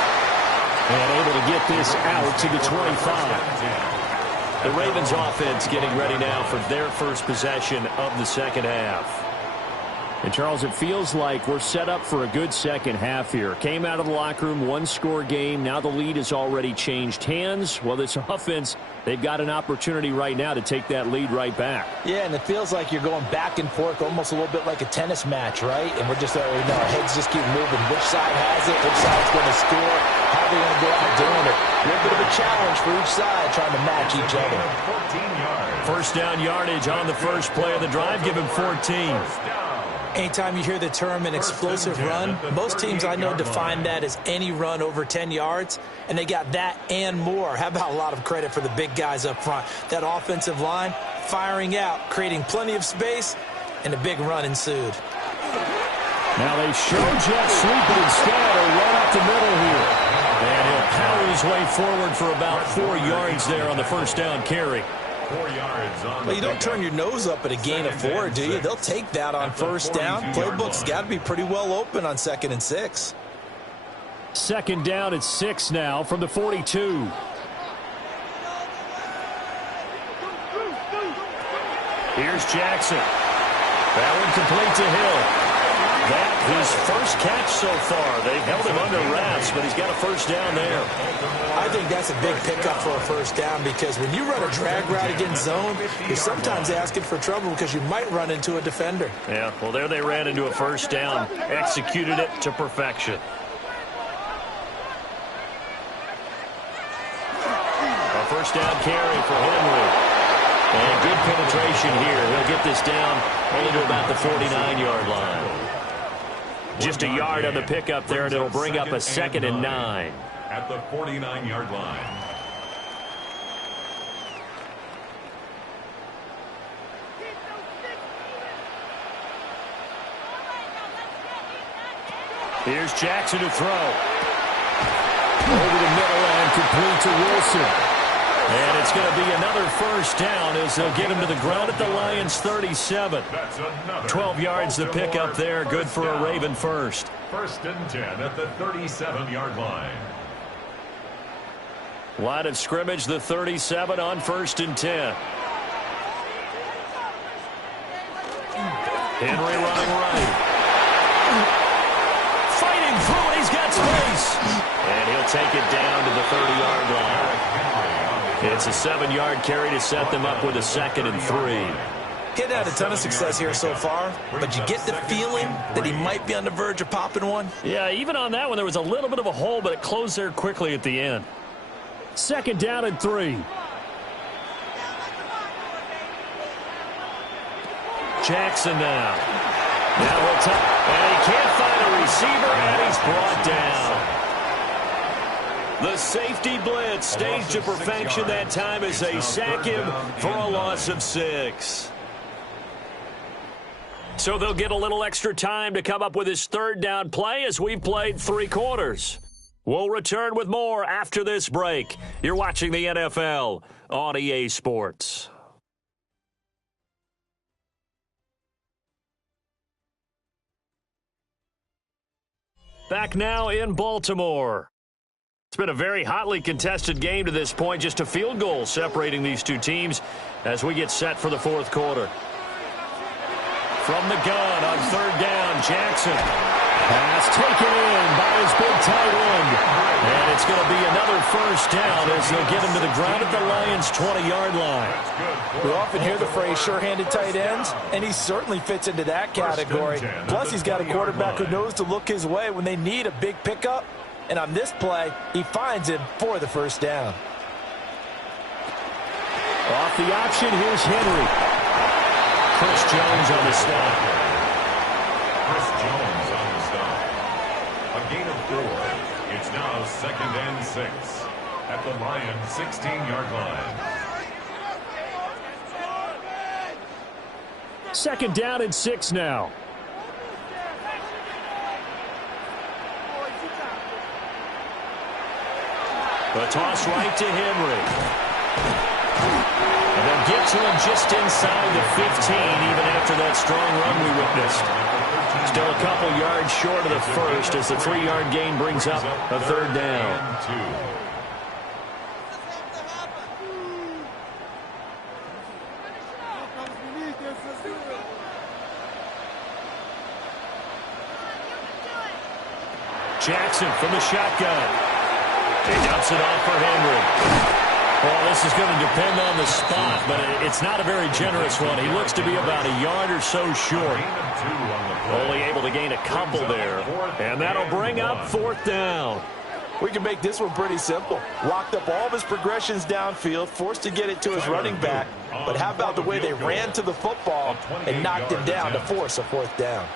And able to get this out to the 25. The Ravens offense getting ready now for their first possession of the 2nd half. And, Charles, it feels like we're set up for a good 2nd half here. Came out of the locker room, 1-score game. Now the lead has already changed hands. Well, this offense, they've got an opportunity right now to take that lead right back. Yeah, and it feels like you're going back and forth almost a little bit like a tennis match, right? And we're just, our heads just keep moving. Which side has it? Which side's going to score? How are they going to go out doing it? A little bit of a challenge for each side trying to match each other. 14 yards. First down yardage on the first play of the drive. Give him 14. Anytime you hear the term an explosive run, most teams I know define that as any run over 10 yards, and they got that and more. How about a lot of credit for the big guys up front? That offensive line firing out, creating plenty of space, and a big run ensued. Now they show jet sweep, but instead a run up the middle here. And he'll power his way forward for about 4 yards there on the first down carry. 4 yards on. Well, you don't turn your nose up at a gain of 4, do you? They'll take that on first down. Playbook's got to be pretty well open on 2nd and 6. 2nd down at 6 now from the 42. Here's Jackson. That one complete to Hill. That his first catch so far. They've held him under wraps, but he's got a first down there. I think that's a big pickup for a first down because when you run a drag route against zone, you're sometimes asking for trouble because you might run into a defender. Yeah, well, there they ran into a first down. Executed it to perfection. A first down carry for Henry. And good penetration here. He'll get this down only to about the 49-yard line. Just a yard on the pickup there, and it'll bring up a 2nd and 9. At the 49-yard line. Here's Jackson to throw. Over the middle and complete to Wilson. And it's going to be another first down as they'll get him to the ground at the Lions' 37. 12 yards to pick up there. Good for a Raven first. 1st and 10 at the 37-yard line. Line of scrimmage, the 37 on 1st and 10. Henry running right. Fighting through it. He's got space. And he'll take it down to the 30-yard line. It's a 7-yard carry to set them up with a 2nd and 3. He's had a ton of success here so far, but you get the feeling that he might be on the verge of popping one. Yeah, even on that one, there was a little bit of a hole, but it closed there quickly at the end. 2nd down and 3. Jackson now. Now he'll take, and he can't find a receiver, and he's brought down. The safety blitz staged to perfection that time as they sack him for a loss of 6. So they'll get a little extra time to come up with his 3rd down play as we've played 3 quarters. We'll return with more after this break. You're watching the NFL on EA Sports. Back now in Baltimore. It's been a very hotly contested game to this point. Just a field goal separating these two teams as we get set for the 4th quarter. From the gun on 3rd down, Jackson. Pass taken in by his big tight end. And it's going to be another first down as they'll get him to the ground at the Lions' 20-yard line. We often hear the phrase sure-handed tight ends, and he certainly fits into that category. Plus, he's got a quarterback who knows to look his way when they need a big pickup. And on this play, he finds him for the first down. Off the option, here's Henry. Chris Jones on the stop. Chris Jones on the stop. A gain of 4. It's now 2nd and 6 at the Lions' 16-yard line. 2nd down and 6 now. The toss right to Henry. And they'll get to him just inside the 15, even after that strong run we witnessed. Still a couple yards short of the first as the 3-yard gain brings up a 3rd down. Jackson from the shotgun. He dumps it off for Henry. Well, this is going to depend on the spot, but it's not a very generous one. He looks to be about a yard or so short. Only able to gain a couple there. And that'll bring up 4th down. We can make this one pretty simple. Locked up all of his progressions downfield, forced to get it to his running back. But how about the way they ran to the football and knocked him down to force a 4th down?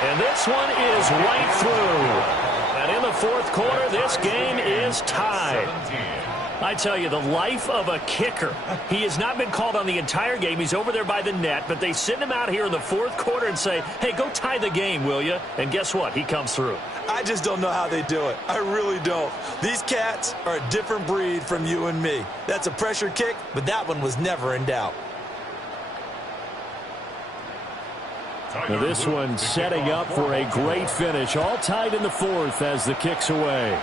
And this one is right through. And in the 4th quarter, this game is tied. I tell you, the life of a kicker. He has not been called on the entire game. He's over there by the net, but they send him out here in the 4th quarter and say, hey, go tie the game, will you? And guess what? He comes through. I just don't know how they do it. I really don't. These cats are a different breed from you and me. That's a pressure kick, but that one was never in doubt. Now this one setting up for a great finish. All tied in the 4th as the kick's away.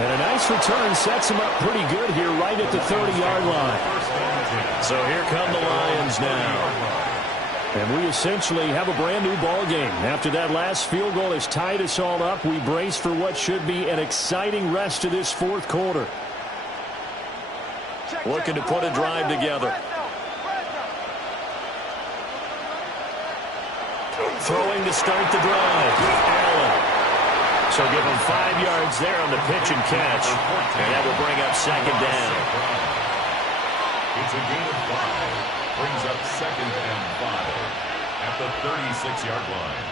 And a nice return sets him up pretty good here right at the 30-yard line. So here come the Lions now. And we essentially have a brand new ball game. After that last field goal has tied us all up, we brace for what should be an exciting rest of this fourth quarter. Looking to put a drive together. Throwing to start the drive. Allen. So give him 5 yards there on the pitch and catch. And that will bring up second down. It's a gain of 5. Brings up second and 5 at the 36-yard line.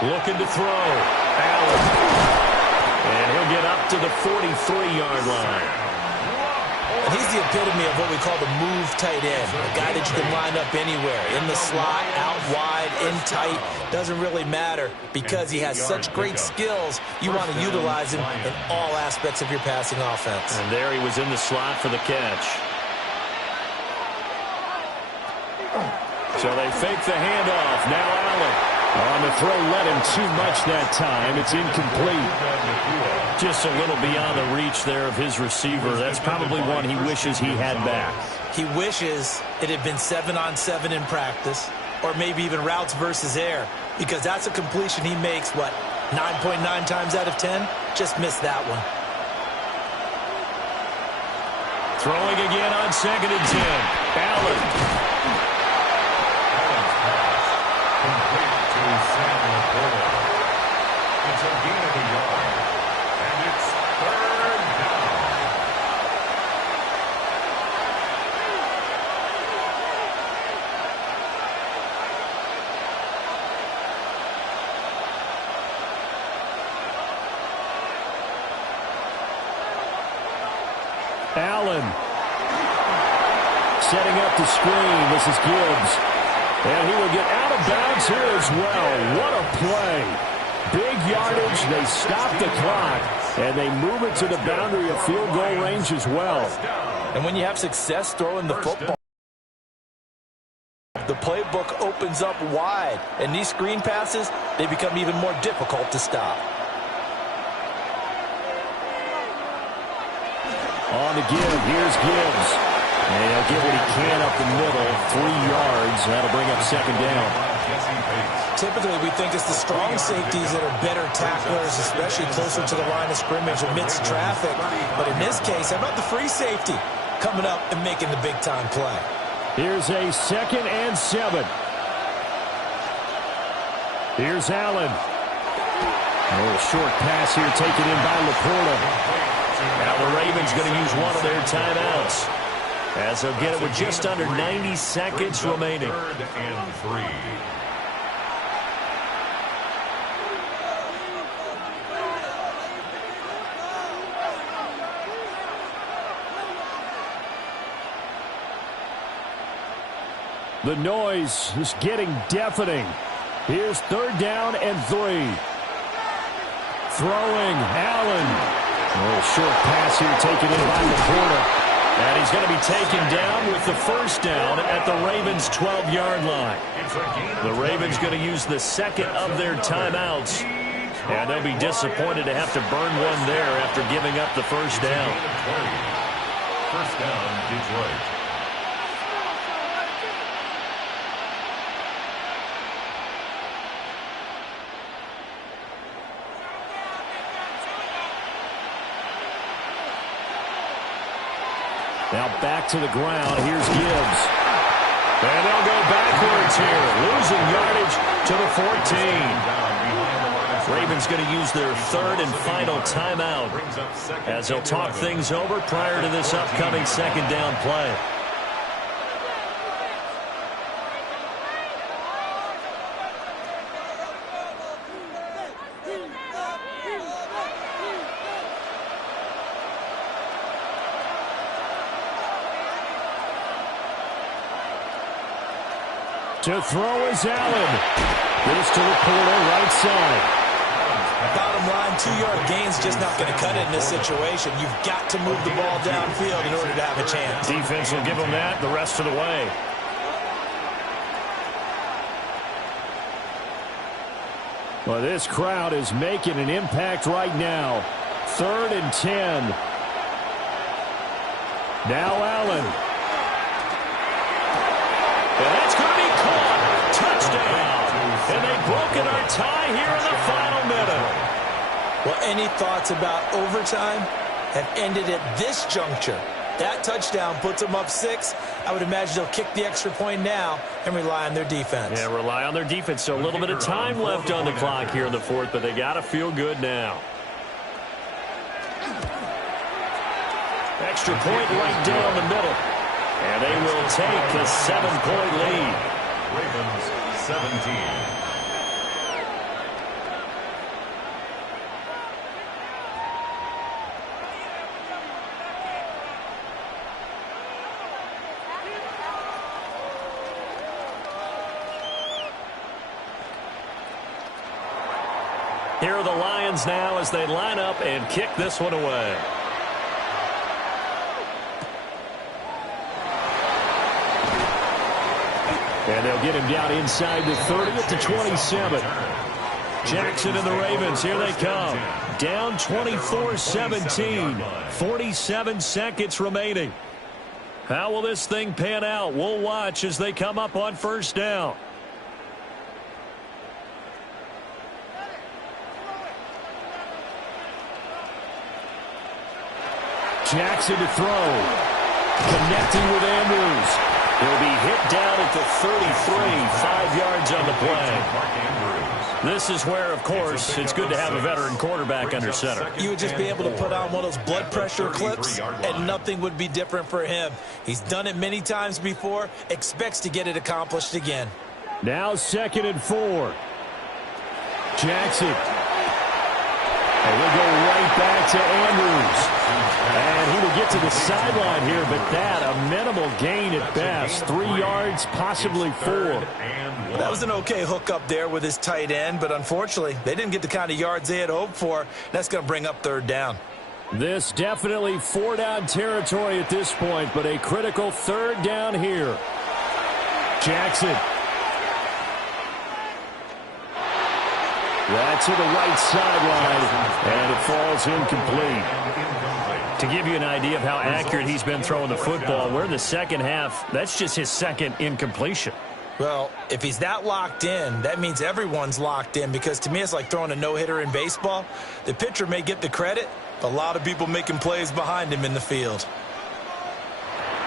Looking to throw. Allen. And he'll get up to the 43-yard line. And he's the epitome of what we call the move tight end, a guy that you can line up anywhere, in the slot, out wide, in tight, doesn't really matter because he has such great skills. You want to utilize him in all aspects of your passing offense. And there he was in the slot for the catch. So they fake the handoff. Now Allen. On the throw, led him too much that time. It's incomplete. Just a little beyond the reach there of his receiver. That's probably one he wishes he had back. He wishes it had been 7-on-7 in practice, or maybe even routes versus air, because that's a completion he makes, 9.9 times out of 10? Just missed that one. Throwing again on 2nd and 10. Allen. It's a gain of a yard, and it's 3rd down. Allen. Setting up the screen. This is Gibbs. And he will get out of bounds here as well. What a play. Big yardage. They stop the clock. And they move it to the boundary of field goal range as well. And when you have success throwing the football, the playbook opens up wide. And these screen passes, they become even more difficult to stop. On the give. Here's Gibbs. And he'll get what he can up the middle, 3 yards. That'll bring up second down. Typically, we think it's the strong safeties that are better tacklers, especially closer to the line of scrimmage amidst traffic. But in this case, how about the free safety coming up and making the big-time play? Here's a 2nd and 7. Here's Allen. A little short pass here taken in by Laporta. Now the Ravens going to use one of their timeouts, as they'll get it with just under 90 seconds remaining. 3rd and 3. The noise is getting deafening. Here's 3rd down and 3. Throwing, Allen. A little short pass here taken in by Laporta. And he's going to be taken down with the first down at the Ravens' 12-yard line. The Ravens going to use the 2nd of their timeouts. And they'll be disappointed to have to burn one there after giving up the first down. First down, Detroit. Now back to the ground. Here's Gibbs. And they'll go backwards here. Losing yardage to the 14. Ravens going to use their 3rd and final timeout as they'll talk things over prior to this upcoming 2nd down play. To throw is Allen. This to Laporta, right side. Bottom line, 2-yard gain's just not going to cut it in this situation. You've got to move the ball downfield in order to have a chance. Defense will give them that the rest of the way. Well, this crowd is making an impact right now. 3rd and 10. Now Allen. And that's going to be caught. Touchdown. And they've broken our tie here in the final minute. Well, any thoughts about overtime have ended at this juncture. That touchdown puts them up 6. I would imagine they'll kick the extra point now and rely on their defense. Yeah, rely on their defense. So a little bit of time left on the clock here in the 4th, but they got to feel good now. Extra point right down the middle. And they will take a 7-point lead. Ravens 17. Here are the Lions now as they line up and kick this one away. And they'll get him down inside the 30 at the 27. Jackson and the Ravens, here they come. Down 24-17. 47 seconds remaining. How will this thing pan out? We'll watch as they come up on 1st down. Jackson to throw. Connecting with Andrews. He'll be hit down at the 33, 5 yards on the play. This is where, of course, it's good to have a veteran quarterback under center. You would just be able to put on one of those blood pressure clips, and nothing would be different for him. He's done it many times before, expects to get it accomplished again. Now 2nd and 4. Jackson. And we'll go right back to Andrews. And he will get to the sideline here, but that a minimal gain at best. 3 yards, possibly 4. That was an okay hookup there with his tight end, but unfortunately, they didn't get the kind of yards they had hoped for. That's going to bring up 3rd down. This definitely 4-down territory at this point, but a critical 3rd down here. Jackson. That's to the right sideline, and it falls incomplete. To give you an idea of how accurate he's been throwing the football, we're in the 2nd half. That's just his 2nd incompletion. Well, if he's that locked in, that means everyone's locked in, because to me it's like throwing a no-hitter in baseball. The pitcher may get the credit, but a lot of people making plays behind him in the field.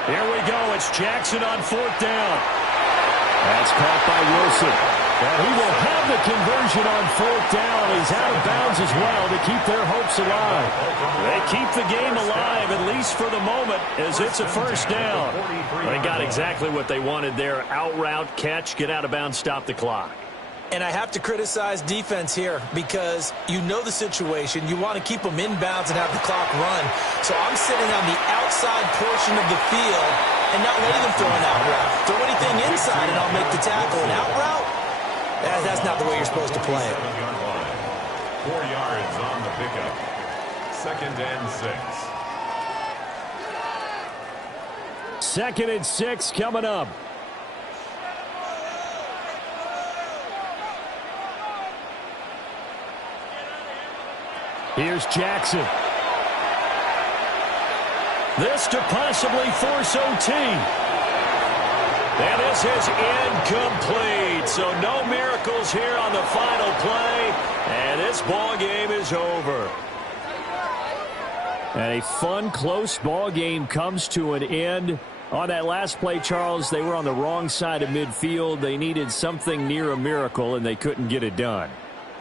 Here we go. It's Jackson on 4th down. That's caught by Wilson. And he will have the conversion on 4th down. He's out of bounds as well to keep their hopes alive. They keep the game alive, at least for the moment, as it's a 1st down. They got exactly what they wanted there. Out route, catch, get out of bounds, stop the clock. And I have to criticize defense here, because you know the situation. You want to keep them inbounds and have the clock run. So I'm sitting on the outside portion of the field and not letting them throw an out route. Throw anything inside and I'll make the tackle. An out route? That's not the way you're supposed to play it. 4 yards on the pickup. 2nd and 6. 2nd and 6 coming up. Here's Jackson. This to possibly force OT. And this is incomplete. So no miracles here on the final play. And this ball game is over. And a fun, close ball game comes to an end. On that last play, Charles, they were on the wrong side of midfield. They needed something near a miracle, and they couldn't get it done.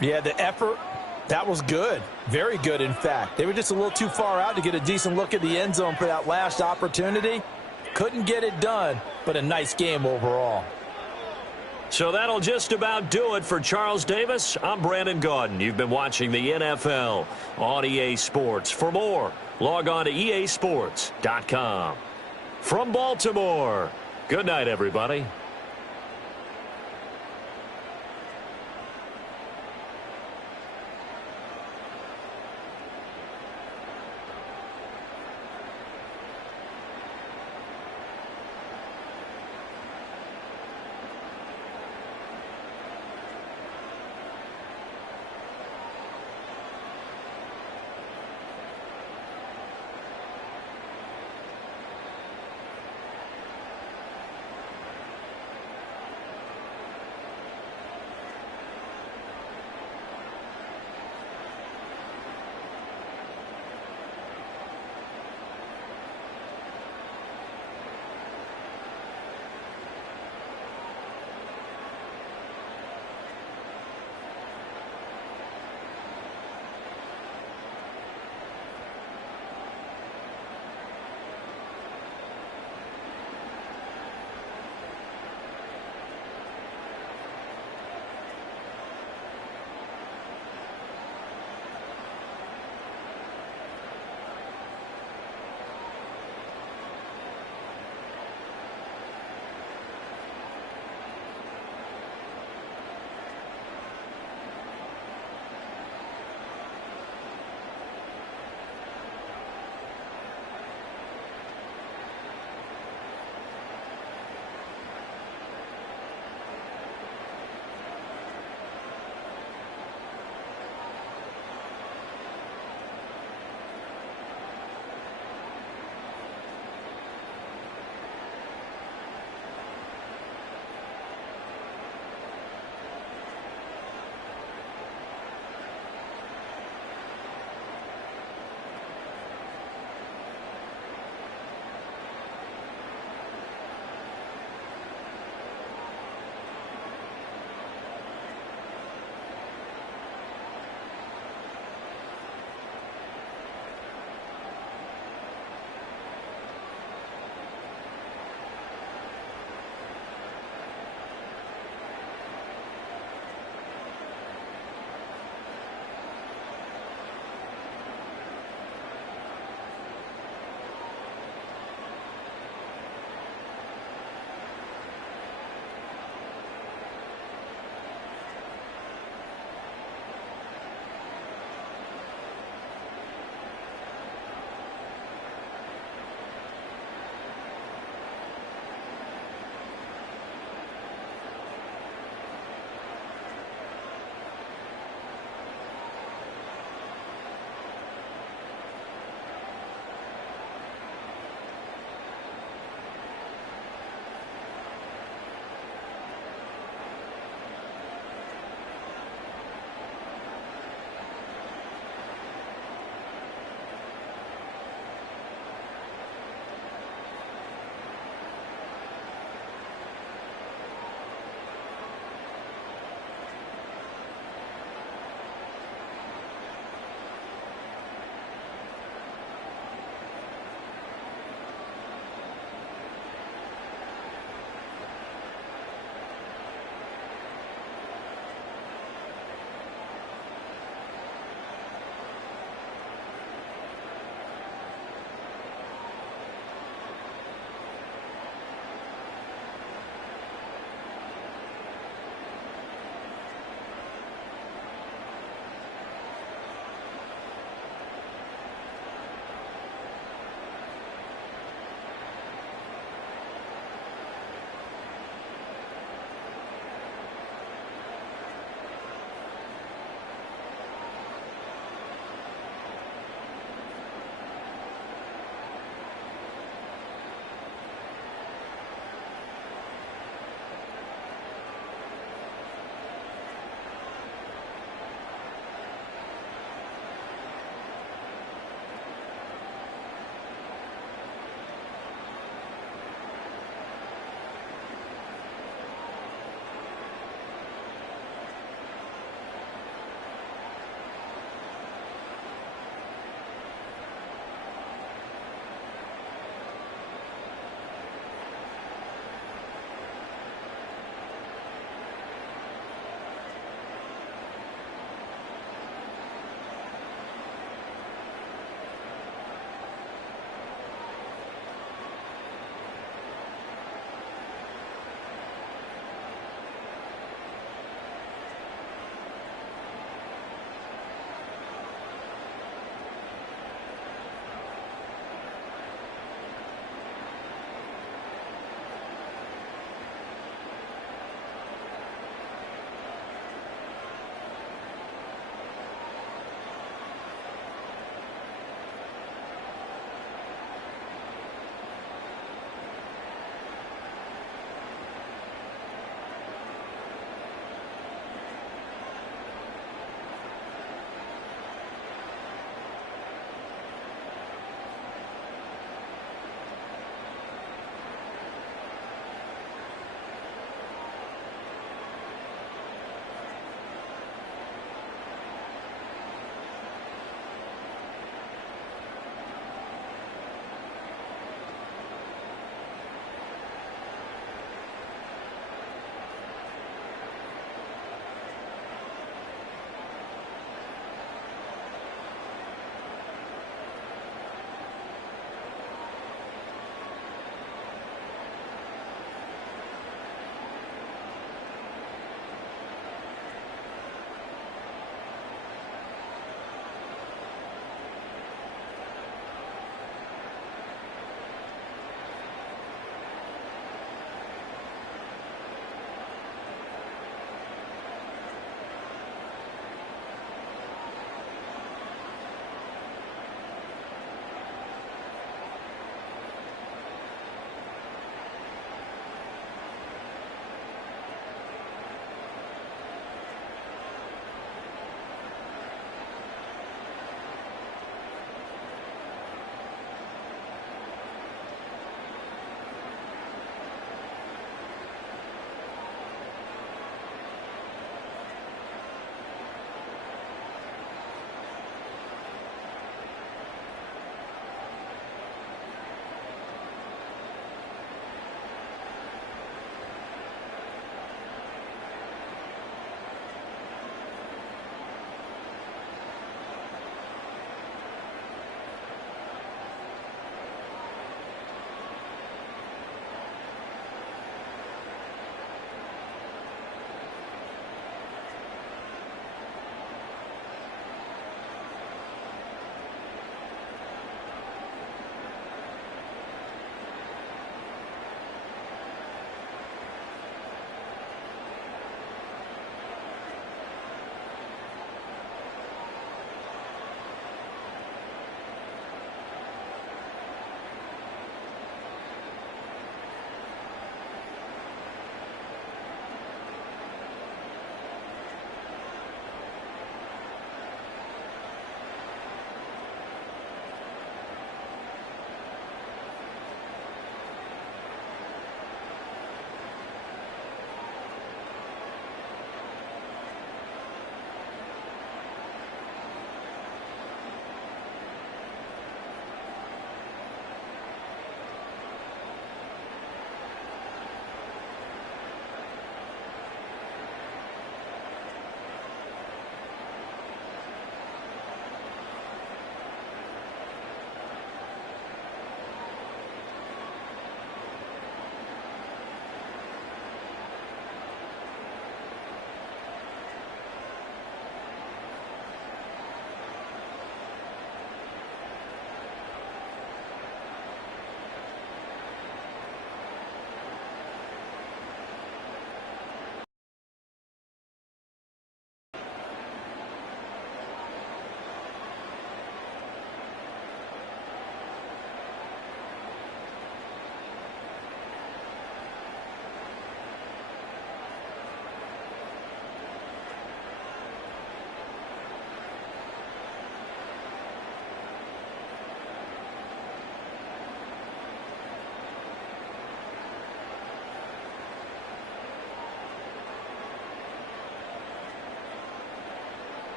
Yeah, the effort, that was good. Very good, in fact. They were just a little too far out to get a decent look at the end zone for that last opportunity. Couldn't get it done, but a nice game overall. So that'll just about do it for Charles Davis. I'm Brandon Gaudin. You've been watching the NFL on EA Sports. For more, log on to easports.com. From Baltimore, good night, everybody.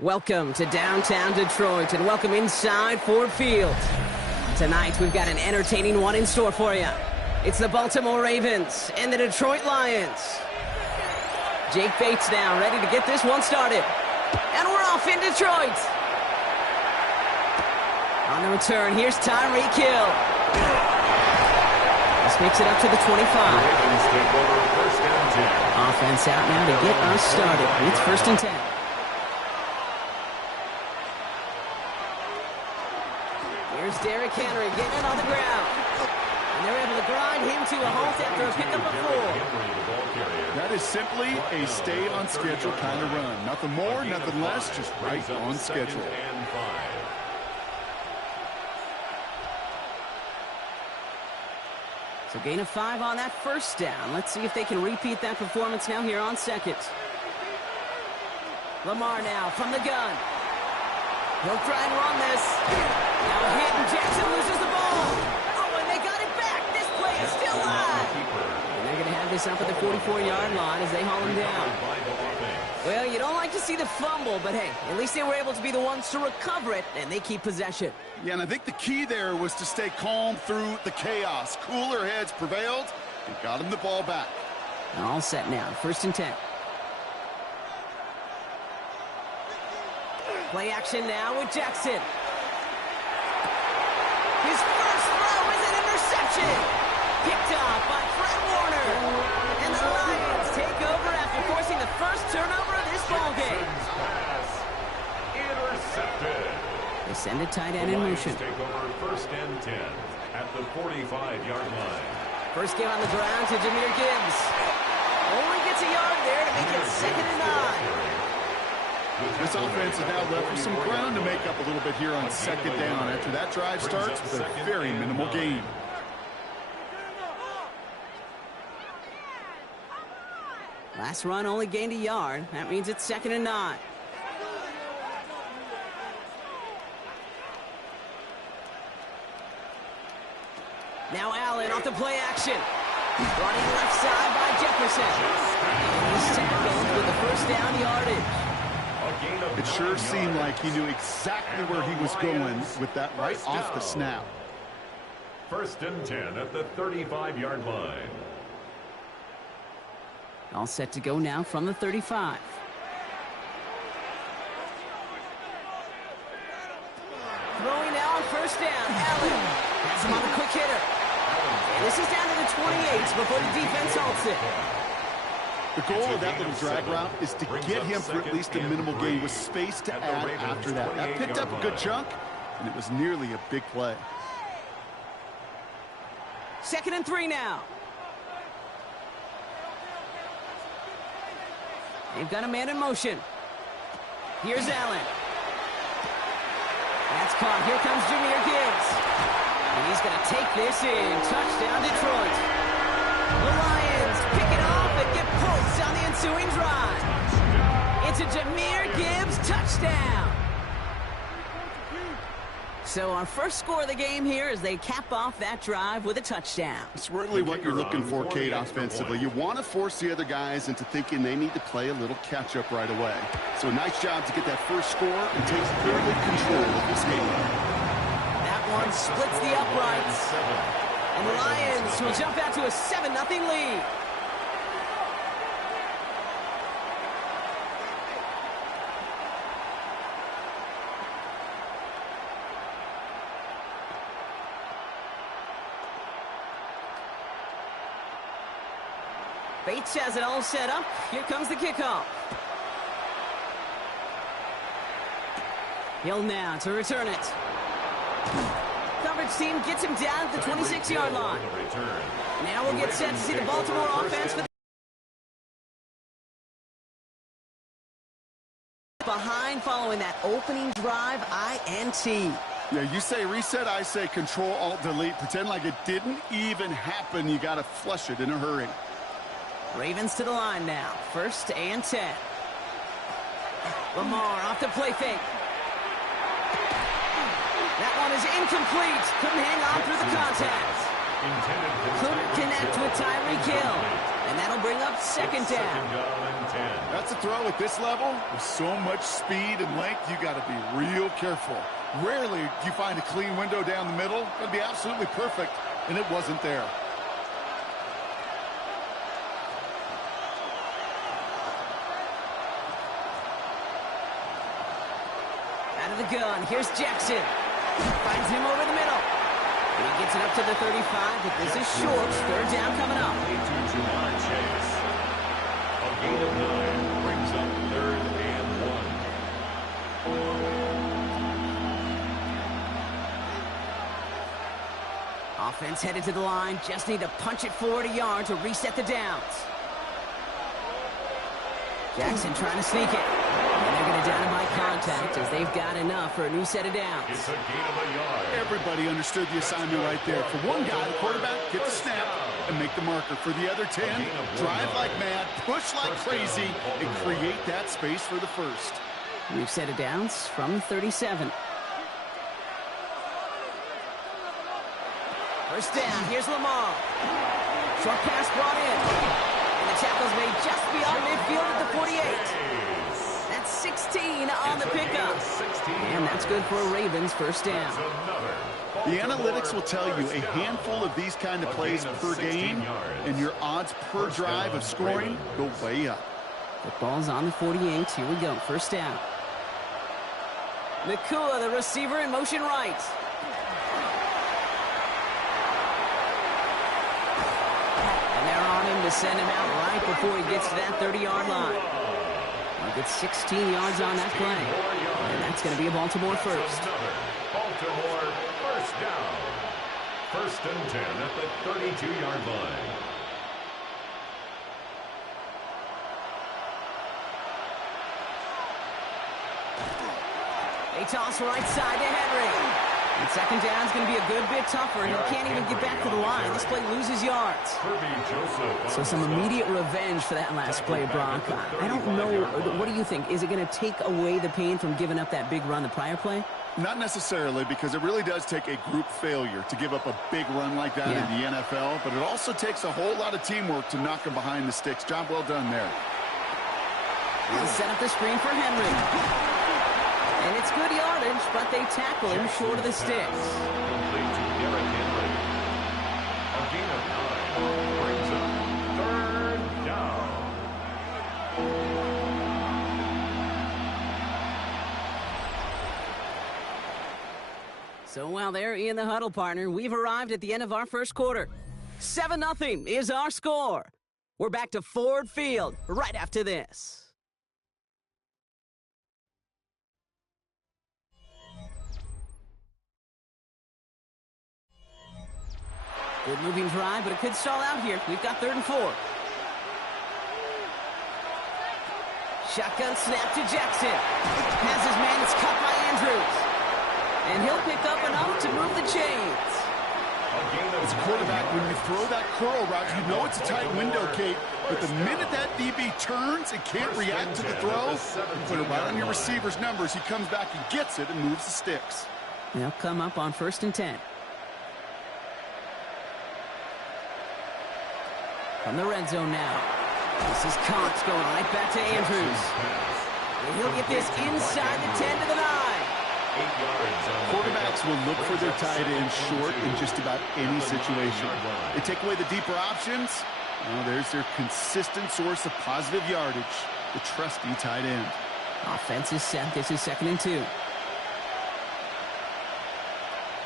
Welcome to downtown Detroit and welcome inside Ford Field. Tonight we've got an entertaining one in store for you. It's the Baltimore Ravens and the Detroit Lions. Jake Bates now ready to get this one started. And we're off in Detroit. On the return, here's Tyreek Hill. This makes it up to the 25. Offense out now to get us started. It's 1st and 10. Here's Derrick Henry getting it on the ground. And they're able to grind him to a halt after a pickup of 4. That is simply a stay-on-schedule kind of run. Nothing more, nothing less, just right on schedule. So gain of 5 on that 1st down. Let's see if they can repeat that performance now here on 2nd. Lamar now from the gun. He'll try and run this. Now hit and Jackson loses the ball. Oh, and they got it back. This play is still live. And they're going to have this up at the 44-yard line as they haul him down. Well, you don't like to see the fumble, but hey, at least they were able to be the ones to recover it, and they keep possession. Yeah, and I think the key there was to stay calm through the chaos. Cooler heads prevailed and got him the ball back. All set now, 1st and 10. Play action now with Jackson. His first throw is an interception. Picked off by Fred Warner. And the Lions take over after forcing the first turnover of this ballgame. Intercepted. They send a tight end in motion. Take over 1st and 10 at the 45-yard line. First game on the ground to Jahmyr Gibbs. Only gets a yard there to make it 2nd and 9. This offense is now left with some ground to make up a little bit here on 2nd down after that drive starts with a very minimal gain. Last run only gained a yard. That means it's 2nd and 9. Now Allen off the play action. Running left side by Jefferson. And he's tackled with the 1st down yardage. It sure seemed like he knew exactly where he was going with that right off the snap. 1st and 10 at the 35-yard line. All set to go now from the 35. Throwing now on 1st down. Allen has him on the quick hitter. And this is down to the 28 before the defense halts it. The goal of that little drag route is to get him for at least a minimal gain with space to add after that. That picked up a good chunk, and it was nearly a big play. 2nd and 3 now. They've got a man in motion. Here's Allen. That's caught. Here comes Jahmyr Gibbs. And he's going to take this in. Touchdown, Detroit. The Lions pick it off and get points on the ensuing drive. It's a Jahmyr Gibbs touchdown. So our first score of the game here is they cap off that drive with a touchdown. It's really what you're looking for, Kate, offensively. You want to force the other guys into thinking they need to play a little catch-up right away. So nice job to get that first score and take very good control of this game. That one splits the uprights. And the Lions will jump out to a 7-0 lead. Bates has it all set up. Here comes the kickoff. Hill now to return it. Coverage team gets him down at the 26-yard line. Now we'll get set to see the Baltimore offense for the behind following that opening drive INT. Yeah, you say reset, I say control, alt, delete. Pretend like it didn't even happen. You got to flush it in a hurry. Ravens to the line now. 1st and 10. Lamar off the play fake. That one is incomplete. Couldn't hang on through the contact. Couldn't connect with Tyreek Hill. And that'll bring up second down. Second down and 10. That's a throw at this level. With so much speed and length, you got to be real careful. Rarely do you find a clean window down the middle. That'd be absolutely perfect, and it wasn't there. Out of the gun, here's Jackson. Finds him over the middle. And he gets it up to the 35, but this is short. Third down coming up. To Jamar Chase. A gain of 9 brings up third and 1. Offense headed to the line. Just need to punch it forward a yard to reset the downs. Jackson trying to sneak it. And they're going to down him by contact as they've got enough for a new set of downs. It's a gain of a yard. Everybody understood the assignment right there. For one guy, the quarterback, get the snap and make the marker. For the other 10, drive like mad, push like crazy, and create that space for the first. New set of downs from the 37. First down, here's Lamar. Short pass brought in. And the tackle's made just beyond midfield at the 48. That's 16 on the pickup. And that's good for a Ravens first down. The analytics will tell you a handful of these kind of plays per game, and your odds per drive of scoring go way up. The ball's on the 48. Here we go. First down. Nakua, the receiver, in motion right. And they're on him to send him out right before he gets to that 30-yard line. He gets 16 yards on that play. And that's going to be a Baltimore first. Baltimore first down. First and 10 at the 32-yard line. They toss right side to Henry. And second down's going to be a good bit tougher. He can't even get back to the line. This play loses yards. So some immediate revenge for that last play, Brock. I don't know. What do you think? Is it going to take away the pain from giving up that big run the prior play? Not necessarily, because it really does take a group failure to give up a big run like that in the NFL. But it also takes a whole lot of teamwork to knock him behind the sticks. Job well done there. He'll set up the screen for Henry. And it's good yardage, but they tackle him short of the sticks. Complete to Derrick Henry. A gain of 9 brings up third down. So while they're in the huddle, partner, we've arrived at the end of our first quarter. 7-0 is our score. We're back to Ford Field right after this. Good moving drive, but it could stall out here. We've got 3rd and 4. Shotgun snap to Jackson. Has his man. It's caught by Andrews. And he'll pick up enough to move the chains. As a quarterback, when you throw that curl route, you know it's a tight window, Kate. But the minute that DB turns and can't react to the throw, you put it right on your receiver's numbers. He comes back and gets it and moves the sticks. They'll come up on 1st and 10. From the red zone now. This is Cox going right back to Andrews. And he'll get this inside the 10 to the 9. Quarterbacks will look for their tight end short in just about any situation. They take away the deeper options. Well, there's their consistent source of positive yardage, the trusty tight end. Offense is set. This is 2nd and 2.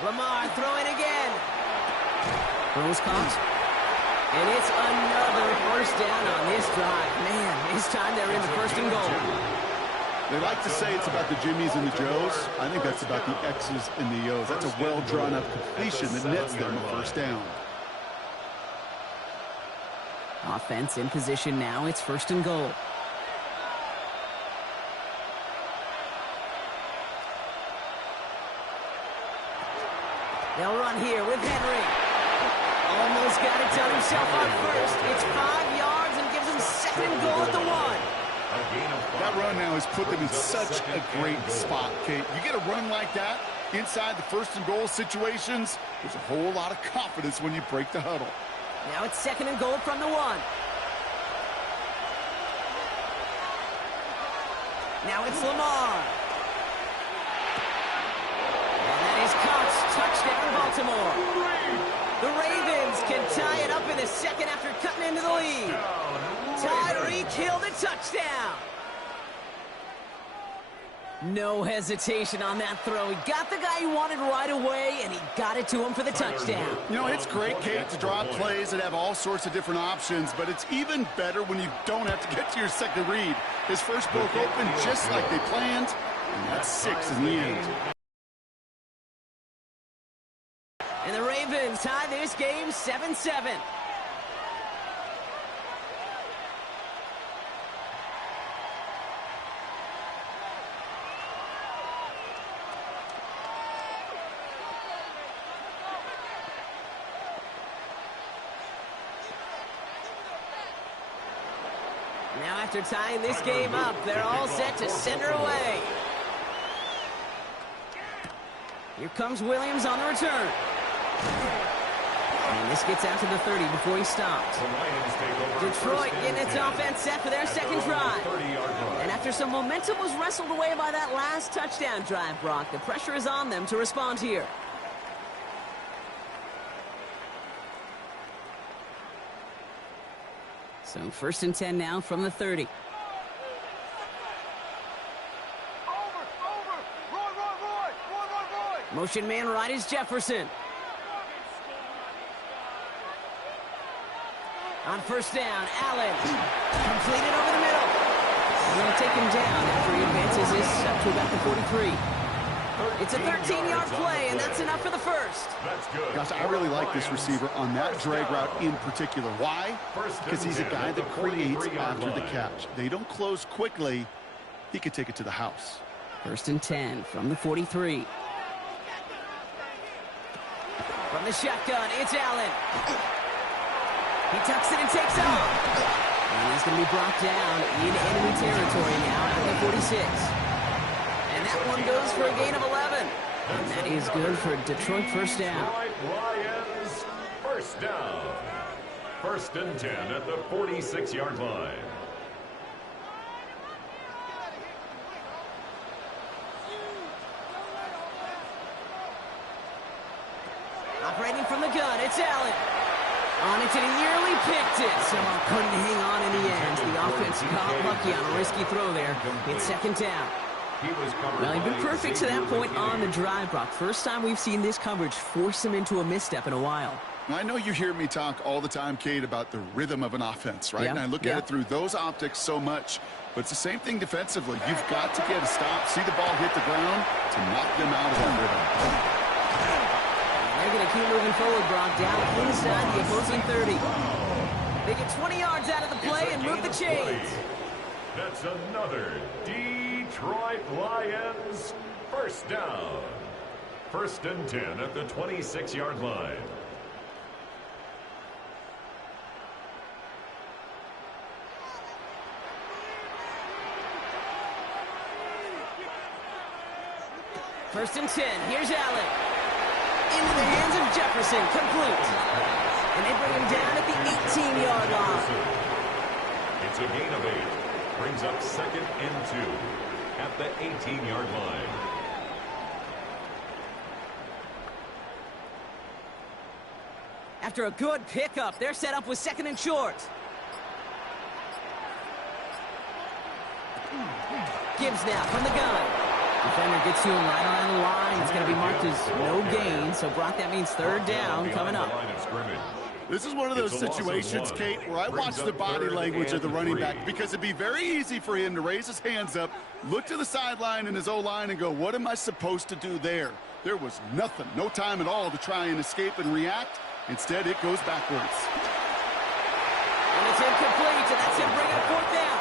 Lamar throwing again. Throws caught. And it's another first down on this drive. Man, this time they're in the 1st and goal. They like to say it's about the Jimmies and the Joes. I think that's about the X's and the O's. That's a well-drawn-up completion that nets them a first down. Offense in position now. It's 1st and goal. They'll run here with Henry. Almost got it done himself on first. It's 5 yards and gives him 2nd and goal at the 1. That run now has put them in such a great spot, Kate. You get a run like that inside the 1st and goal situations, there's a whole lot of confidence when you break the huddle. Now it's 2nd and goal from the 1. Now it's Lamar. And that is caught. Touchdown, Baltimore. The Ravens can tie it up in the second after cutting into the lead. Tyreek Hill the touchdown. No hesitation on that throw. He got the guy he wanted right away, and he got it to him for the touchdown. You know, it's great, Kate, to draw plays that have all sorts of different options, but it's even better when you don't have to get to your second read. His first broke open just like they planned, and that's 6 in the end. And the Ravens tie this game 7-7. Now after tying this game up, they're all set to send her away. Here comes Williams on the return. And this gets out to the 30 before he stops. Detroit getting its offense set for their second drive. And after some momentum was wrestled away by that last touchdown drive, Brock, the pressure is on them to respond here. So 1st and 10 now from the 30. Motion man right is Jefferson. On 1st down, Allen. Completed over the middle. They're going to take him down after he advances this up to about the 43. It's a 13-yard play, and that's enough for the first. That's good. Gosh, I really like this receiver on that drag route in particular. Why? Because he's a guy that creates after the catch. They don't close quickly. He could take it to the house. 1st and 10 from the 43. From the shotgun, it's Allen. He tucks it and takes off. And he's going to be brought down in enemy territory now at the 46. And that one goes for a gain of 11. And that is good for Detroit 1st down. Lions, 1st down. 1st and 10 at the 46-yard line. Operating from the gun, it's Allen. On it, and he nearly picked it. So couldn't hang on in the end. The offense got lucky on a risky throw there. It's 2nd down. Well, he'd been perfect to that point on the drive, Brock. First time we've seen this coverage force him into a misstep in a while. I know you hear me talk all the time, Kate, about the rhythm of an offense, right? And I look at it through those optics so much. But it's the same thing defensively. You've got to get a stop, see the ball hit the ground to knock them out of that rhythm. They're going to keep moving forward, Brock, down inside the opposing 30. They get 20 yards out of the play and move the chains. That's another Detroit Lions 1st down. 1st and 10 at the 26-yard line. First and 10. Here's Allen. Into the hands of Jefferson. Complete. And they bring him down at the 18-yard line. It's a gain of 8. Brings up 2nd and 2 at the 18-yard line. After a good pickup, they're set up with 2nd and short. Gibbs now from the gun. Defender gets to him right around the line. It's going to be marked as no gain. So, Brock, that means 3rd down coming up. This is one of those situations, Kate, where I watch the body language of the running back because it'd be very easy for him to raise his hands up, look to the sideline in his O-line and go, what am I supposed to do there? There was nothing, no time at all to try and escape and react. Instead, it goes backwards. And it's incomplete, and that's going to bring up 4th down.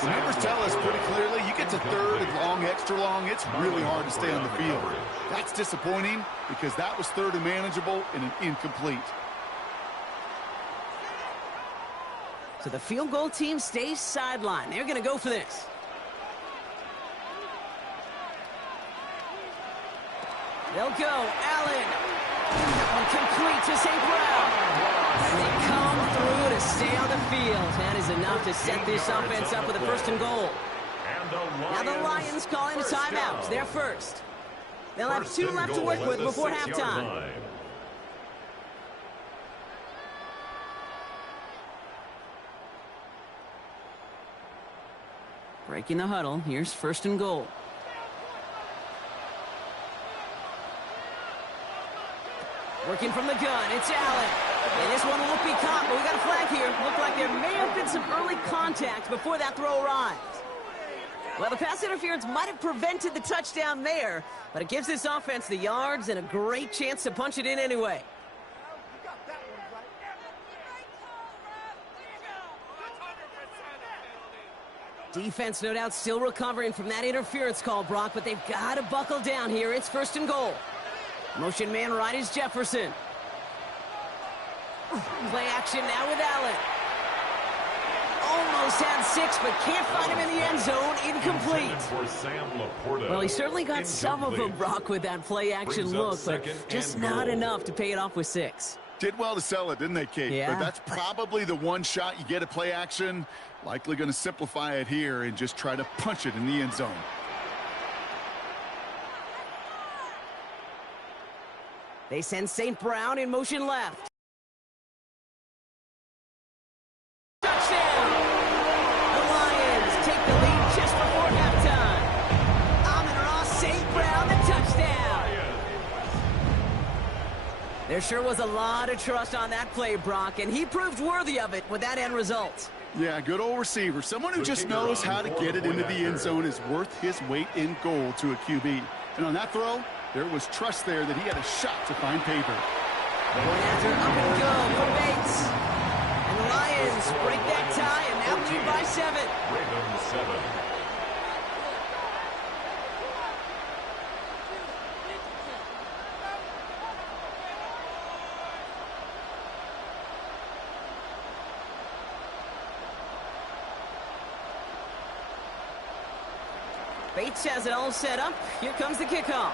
The numbers tell us pretty clearly, you get to 3rd and long, extra long, it's really hard to stay on the field. That's disappointing because that was 3rd and manageable and an incomplete. So the field goal team stays sidelined. They're going to go for this. They'll go. Allen. That one complete to St. Brown. And they come through to stay on the field. That is enough to set this offense up with a 1st and goal. Now the Lions calling a timeout. They're first. They'll have 2 left to work with before halftime. Breaking the huddle. Here's first and goal. Working from the gun. It's Allen. And this one won't be caught, but we got a flag here. Looked like there may have been some early contact before that throw arrived. Well, the pass interference might have prevented the touchdown there, but it gives this offense the yards and a great chance to punch it in anyway. Defense, no doubt, still recovering from that interference call, Brock, but they've got to buckle down here. It's first and goal. Motion man right is Jefferson. Play action now with Allen. Almost had 6, but can't find him in the end zone. Incomplete. Well, he certainly got some of them, Brock, with that play action look, but just not enough to pay it off with 6. Did well to sell it, didn't they, Kate? Yeah. But that's probably the one shot you get at play action. Likely going to simplify it here and just try to punch it in the end zone. They send St. Brown in motion left. Touchdown! The Lions take the lead just before halftime. Amon-Ra St. Brown, the touchdown. There sure was a lot of trust on that play, Brock, and he proved worthy of it with that end result. Yeah, good old receiver. Someone who just knows how to get it into the end zone is worth his weight in gold to a QB. And on that throw, there was trust there that he had a shot to find paper. Going after up and go for Bates. And the Lions break that tie and now lead by 7. Ravens 7. Bates has it all set up. Here comes the kickoff.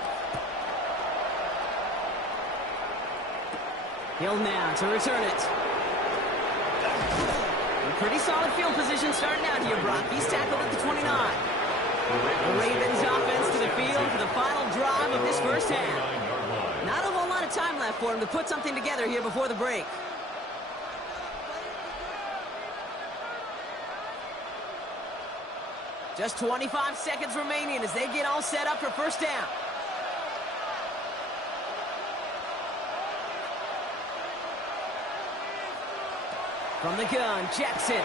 Hill now to return it. A pretty solid field position starting out here, Brock. He's tackled at the 29. The Ravens offense to the field for the final drive of this first half. Not a whole lot of time left for him to put something together here before the break. Just 25 seconds remaining as they get all set up for first down. From the gun, Jackson.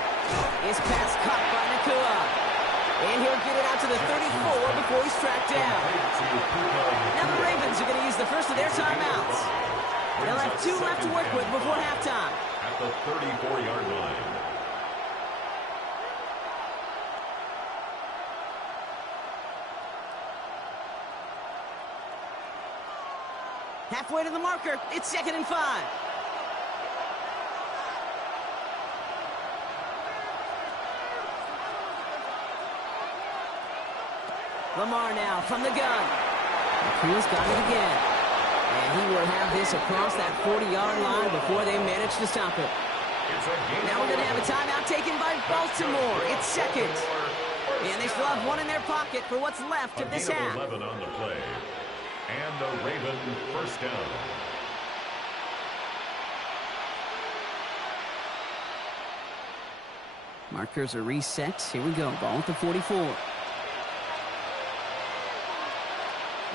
His pass caught by Nacua. And he'll get it out to the 34 before he's tracked down. Now the Ravens are going to use the first of their timeouts. They'll have 2 left to work with before halftime. At the 34-yard line. Halfway to the marker, it's 2nd and 5. Lamar now from the gun. Nacua's got it again. And he will have this across that 40-yard line before they manage to stop it. Now we're going to have a timeout taken by Baltimore. It's 2nd. And they still have 1 in their pocket for what's left of this half. 11 on the play. And a Raven first down. Markers are reset. Here we go. Ball at the 44.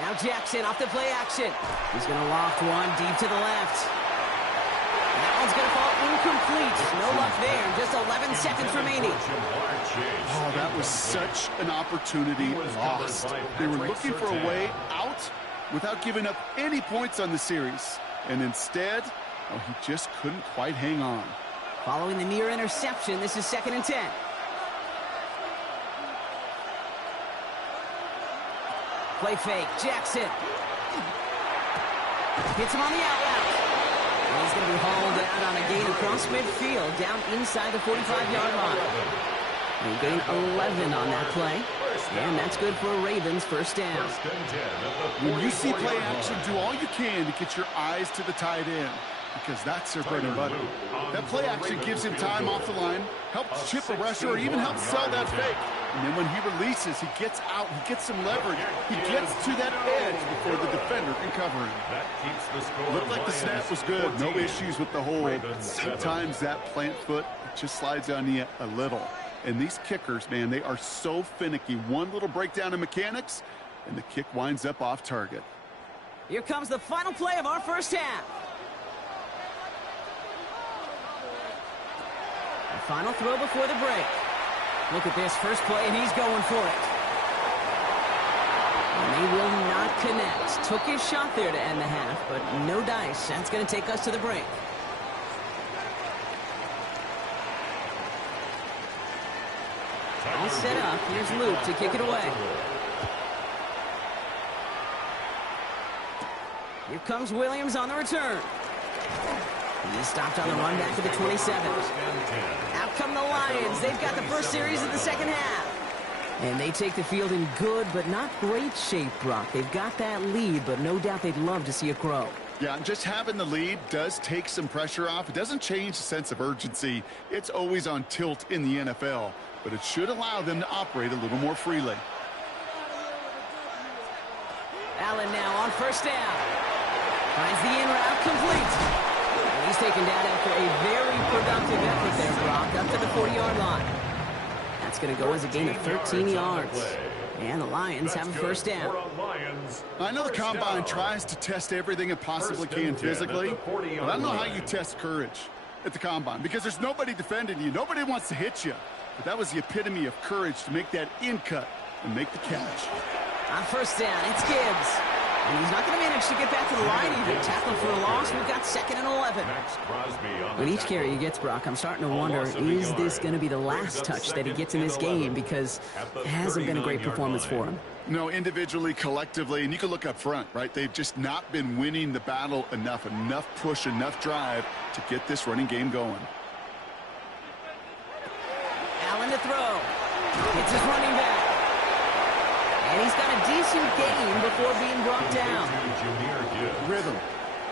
Now Jackson off the play action. He's going to loft one deep to the left. And that one's going to fall incomplete. No luck there. Just 11 seconds remaining. Oh, that was such an opportunity lost. They were looking for a way out without giving up any points on the series. And instead, oh, he just couldn't quite hang on. Following the near interception, this is 2nd and 10. Play fake, Jackson. Hits him on the out route. And he's going to be hauled out on a gain across midfield, down inside the 45-yard line. They gain 11 on that play. And that's good for a Ravens first down. When you see play action, do all you can to get your eyes to the tight end, because that's their bread and butter. That play action gives him time off the line, helps chip a rusher, or even helps sell that fake. And then when he releases, he gets out, he gets some leverage. He gets to that edge before the defender can cover him. That keeps the score. Looked like the snap was good. No issues with the hold. Sometimes that plant foot just slides on you a little. And these kickers, man, they are so finicky. One little breakdown in mechanics, and the kick winds up off target. Here comes the final play of our first half. The final throw before the break. Look at this first play, and he's going for it. And they will not connect. Took his shot there to end the half, but no dice. That's going to take us to the break. All set up. Here's Luke to kick it away. Here comes Williams on the return. He stopped on the run back to the 27. Out come the Lions. They've got the first series of the second half. And they take the field in good but not great shape, Brock. They've got that lead, but no doubt they'd love to see it grow. Yeah, and just having the lead does take some pressure off. It doesn't change the sense of urgency. It's always on tilt in the NFL, but it should allow them to operate a little more freely. Allen now on first down. Finds the in route complete. And he's taken down after a very productive effort there, Brock, up to the 40-yard line. That's going to go as a gain of 13 yards. And the Lions have a first down. I know the Combine tries to test everything it possibly can physically, but I don't know how you test courage at the Combine, because there's nobody defending you. Nobody wants to hit you. But that was the epitome of courage to make that in cut and make the catch. On first down, it's Gibbs. And he's not going to manage to get back to the line either. Tackle for a loss. We've got 2nd and 11. With each carry he gets, Brock, I'm starting to wonder, is this going to be the last touch that he gets in this game? Because it hasn't been a great performance for him. No, individually, collectively, and you can look up front, right? They've just not been winning the battle enough push, enough drive to get this running game going. Allen to throw. It's his running back. And he's got a decent gain before being brought down. Rhythm.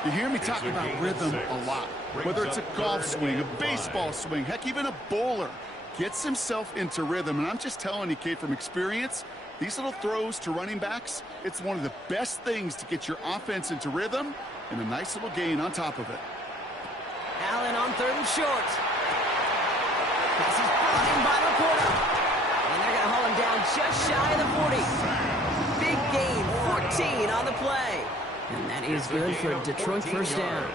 You hear me talk about rhythm a lot. Whether it's a golf swing, a baseball swing, heck, even a bowler gets himself into rhythm. And I'm just telling you, Kate, from experience, these little throws to running backs, it's one of the best things to get your offense into rhythm and a nice little gain on top of it. Allen on 3rd and short. Pass is brought in by the quarter. And they're going to haul him down just shy of the 40. Big gain, 14 on the play. And that is good for Detroit first down.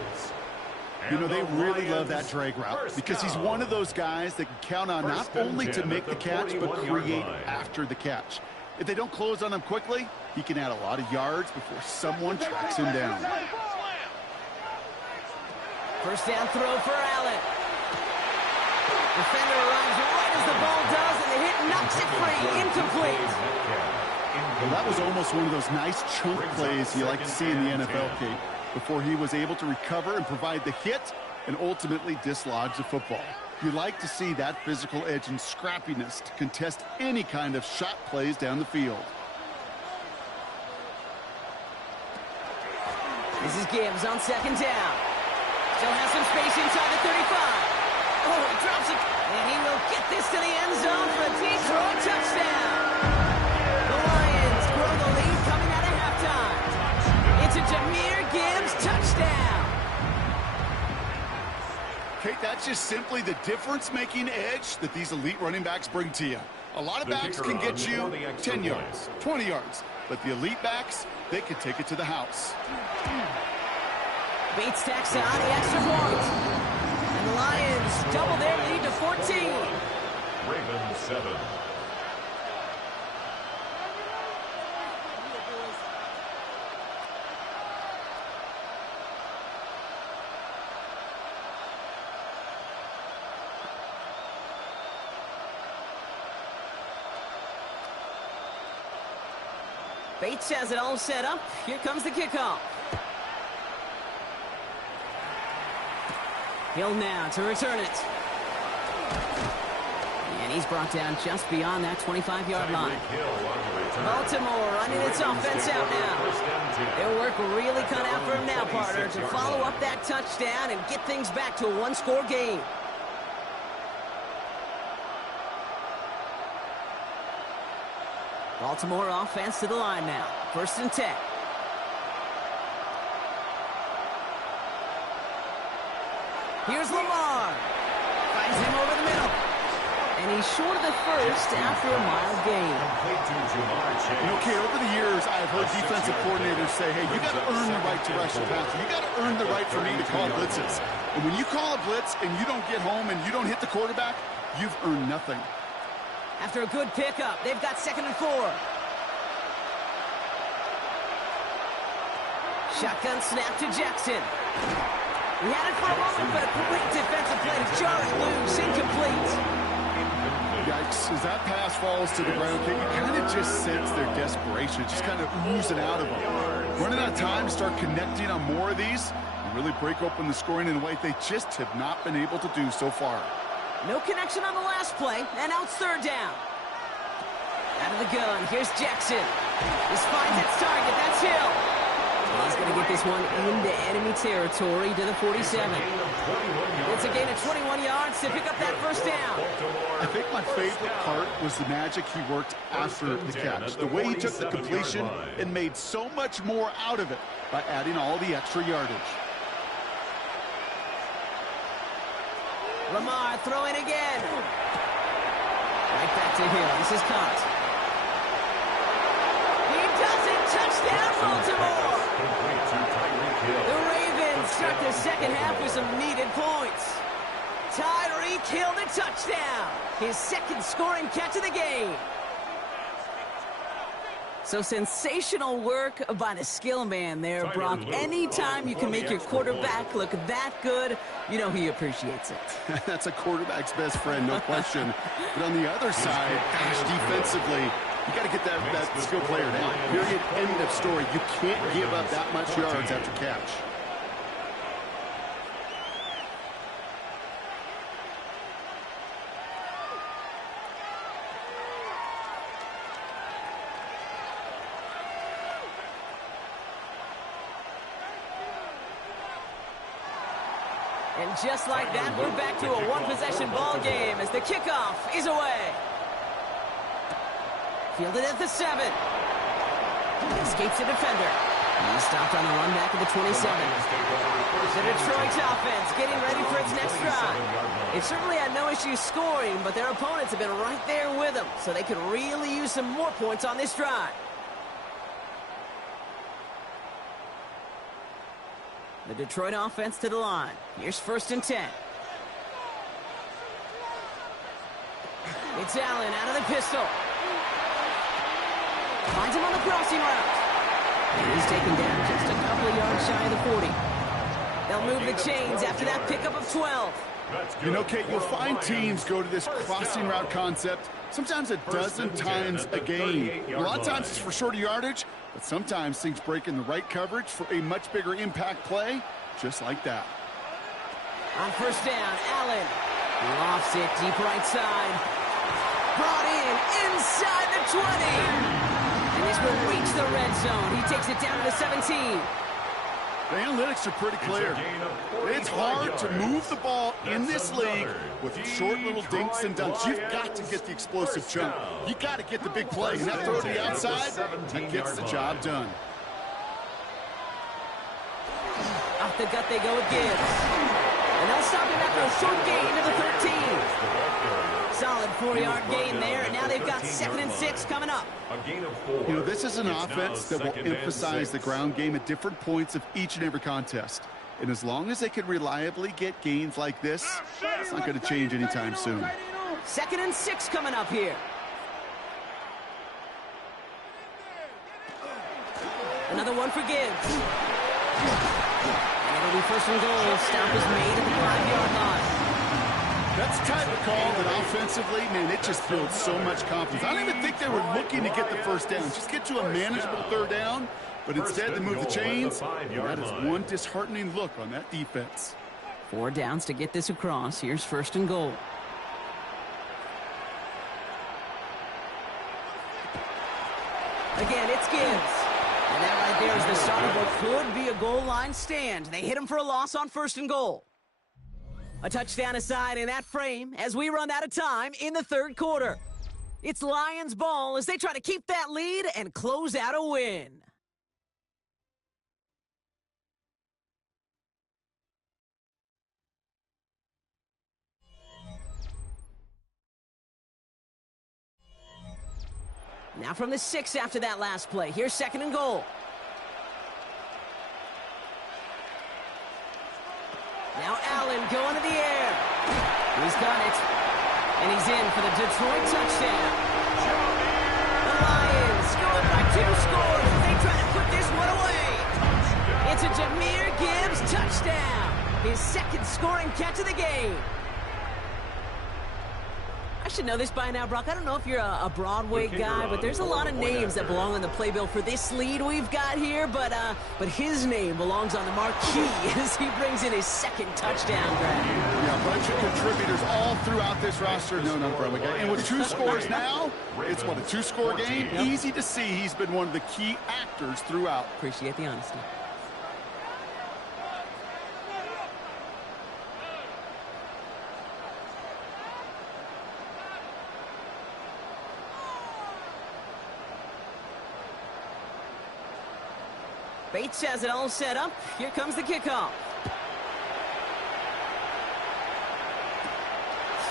You know, they really love that drag route because he's one of those guys that can count on not only to make the catch, but create after the catch. If they don't close on him quickly, he can add a lot of yards before someone tracks him down. First down throw for Allen. Defender arrives right as the ball does, and the hit knocks it free. Incomplete. Well, that was almost one of those nice chunk plays you like to see in the NFL, Kate, before he was able to recover and provide the hit and ultimately dislodge the football. You like to see that physical edge and scrappiness to contest any kind of shot plays down the field. This is Gibbs on 2nd down. Still has some space inside the 35. Oh, he drops it, and he will get this to the end zone for a Detroit touchdown. The Lions grow the lead coming out of halftime. It's a Jahmyr Gibbs touchdown. Kate, that's just simply the difference-making edge that these elite running backs bring to you. A lot of backs can get you 10 yards, 20 yards, but the elite backs, they can take it to the house. Bates tacks on the extra point. And the Lions double their lead to 14. Ravens 7. Bates has it all set up. Here comes the kickoff. Hill now to return it. And he's brought down just beyond that 25-yard line. Baltimore running its offense out now. Their work really cut out for him now, partner, to follow up that touchdown and get things back to a one-score game. Baltimore offense to the line now. 1st and 10. Here's Lamar. Finds him over the middle. And he's short of the first after a mild gain. You know, Kate, over the years, I've heard defensive coordinators say, hey, you got to earn the right to rush the passer. You got to earn the right for me to call blitzes. And when you call a blitz and you don't get home and you don't hit the quarterback, you've earned nothing. After a good pickup, they've got 2nd and 4. Shotgun snap to Jackson. He had it for a moment, but a great defensive play to jar it loose, incomplete. Yikes, as that pass falls to the ground, you kind of just sense their desperation, just kind of oozing out of them. Running out of time to start connecting on more of these and really break open the scoring in a way they just have not been able to do so far. No connection on the last play, and now it's 3rd down. Out of the gun, here's Jackson. This finds its target, that's Hill. He's going to get this one into enemy territory to the 47. It's a gain of 21 yards to pick up that 1st down. I think my favorite part was the magic he worked after the catch. The way he took the completion and made so much more out of it by adding all the extra yardage. Lamar throwing again. Right back to Hill. This is caught. He does it. Touchdown, Baltimore. The Ravens start the 2nd half with some needed points. Tyreek Hill the touchdown. His 2nd scoring catch of the game. So sensational work by the skill man there, Brock. Anytime you can make your quarterback look that good, you know he appreciates it. That's a quarterback's best friend, no question. But on the other side, gosh, defensively, you got to get that skill player down. Period, end of story. You can't give up that much yards after catch. And just like that, we're back to a one-possession ball game as the kickoff is away. Fielded at the 7. Escapes the defender. He's stopped on the run back at the 27. The Detroit offense getting ready for its next drive. It certainly had no issue scoring, but their opponents have been right there with them, so they could really use some more points on this drive. The Detroit offense to the line. Here's 1st and 10. It's Allen out of the pistol. Finds him on the crossing route. And he's taken down just a couple of yards shy of the 40. They'll move the chains after that pickup of 12. You know, Kate, you'll find teams go to this crossing route concept sometimes a dozen times a game. A lot of times it's for shorter yardage, but sometimes things break in the right coverage for a much bigger impact play, just like that. On 1st down, Allen lofts it deep right side. Brought in inside the 20. And this will reach the red zone. He takes it down to the 17. The analytics are pretty clear. It's hard to move the ball in this league with short little dinks and dunks. You've got to get the explosive chunk. You've got to get the big play. And that throw to the outside, that gets the job done. Off the gut they go with Gibbs. And they'll stop him after a short gain to the 13. Solid 4-yard gain there, and now they've got 2nd and 6 coming up. You know, this is an offense that will emphasize the ground game at different points of each and every contest. And as long as they can reliably get gains like this, it's not going to change anytime soon. 2nd and 6 coming up here. Another one for Gibbs. And it'll be 1st and goal. Stop is made at the 5-yard line. That's the type of call that offensively, man, it just builds so much confidence. I don't even think they were looking to get the 1st down. Just get to a manageable 3rd down, but instead they move the chains. And that is one disheartening look on that defense. 4 downs to get this across. Here's 1st and goal. Again, it's Gibbs. And that right there is the start of what could be a goal line stand. They hit him for a loss on 1st and goal. A touchdown aside in that frame as we run out of time in the 3rd quarter. It's Lions ball as they try to keep that lead and close out a win. Now from the 6 after that last play. Here's 2nd and goal. Now Allen going to the air. He's got it. And he's in for the Detroit touchdown. The Lions scored by 2 scores as they try to put this one away. It's a Jahmyr Gibbs touchdown. His 2nd scoring catch of the game. I should know this by now, Brock. I don't know if you're a Broadway guy, but there's a lot of names that belong on the playbill for this lead we've got here. But his name belongs on the marquee as he brings in his 2nd touchdown grab. Yeah, a bunch of contributors all throughout this roster. No, not Broadway guy. And with 2 scores now, it's what, a 2-score game? Yep. Easy to see he's been one of the key actors throughout. Appreciate the honesty. Bates has it all set up. Here comes the kickoff.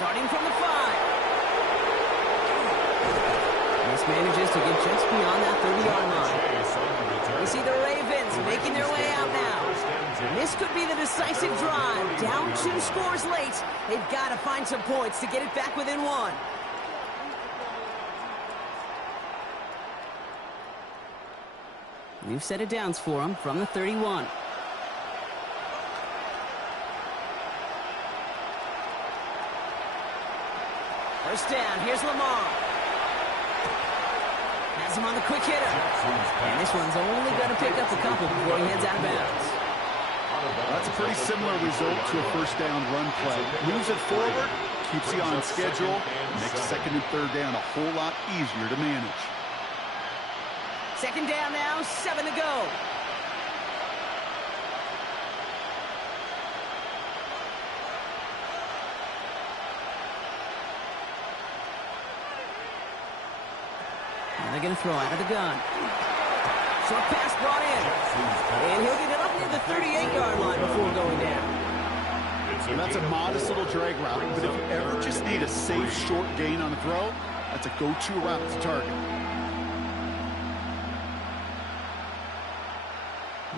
Starting from the 5. This manages to get just beyond that 30-yard line. We see the Ravens making their way out now. And this could be the decisive drive. Down 2 scores late. They've got to find some points to get it back within 1. New set of downs for him from the 31. First down, here's Lamar. Has him on the quick hitter. And this one's only going to pick up a couple before he heads out of bounds. That's a pretty similar result to a first down run play. Moves it forward, keeps you on schedule, makes 2nd and 3rd down a whole lot easier to manage. 2nd down now, 7 to go. And they're going to throw out of the gun. Short pass brought in. And he'll get it up near the 38-yard line before going down. And that's a modest little drag route, but if you ever just need a safe short gain on a throw, that's a go-to route to target.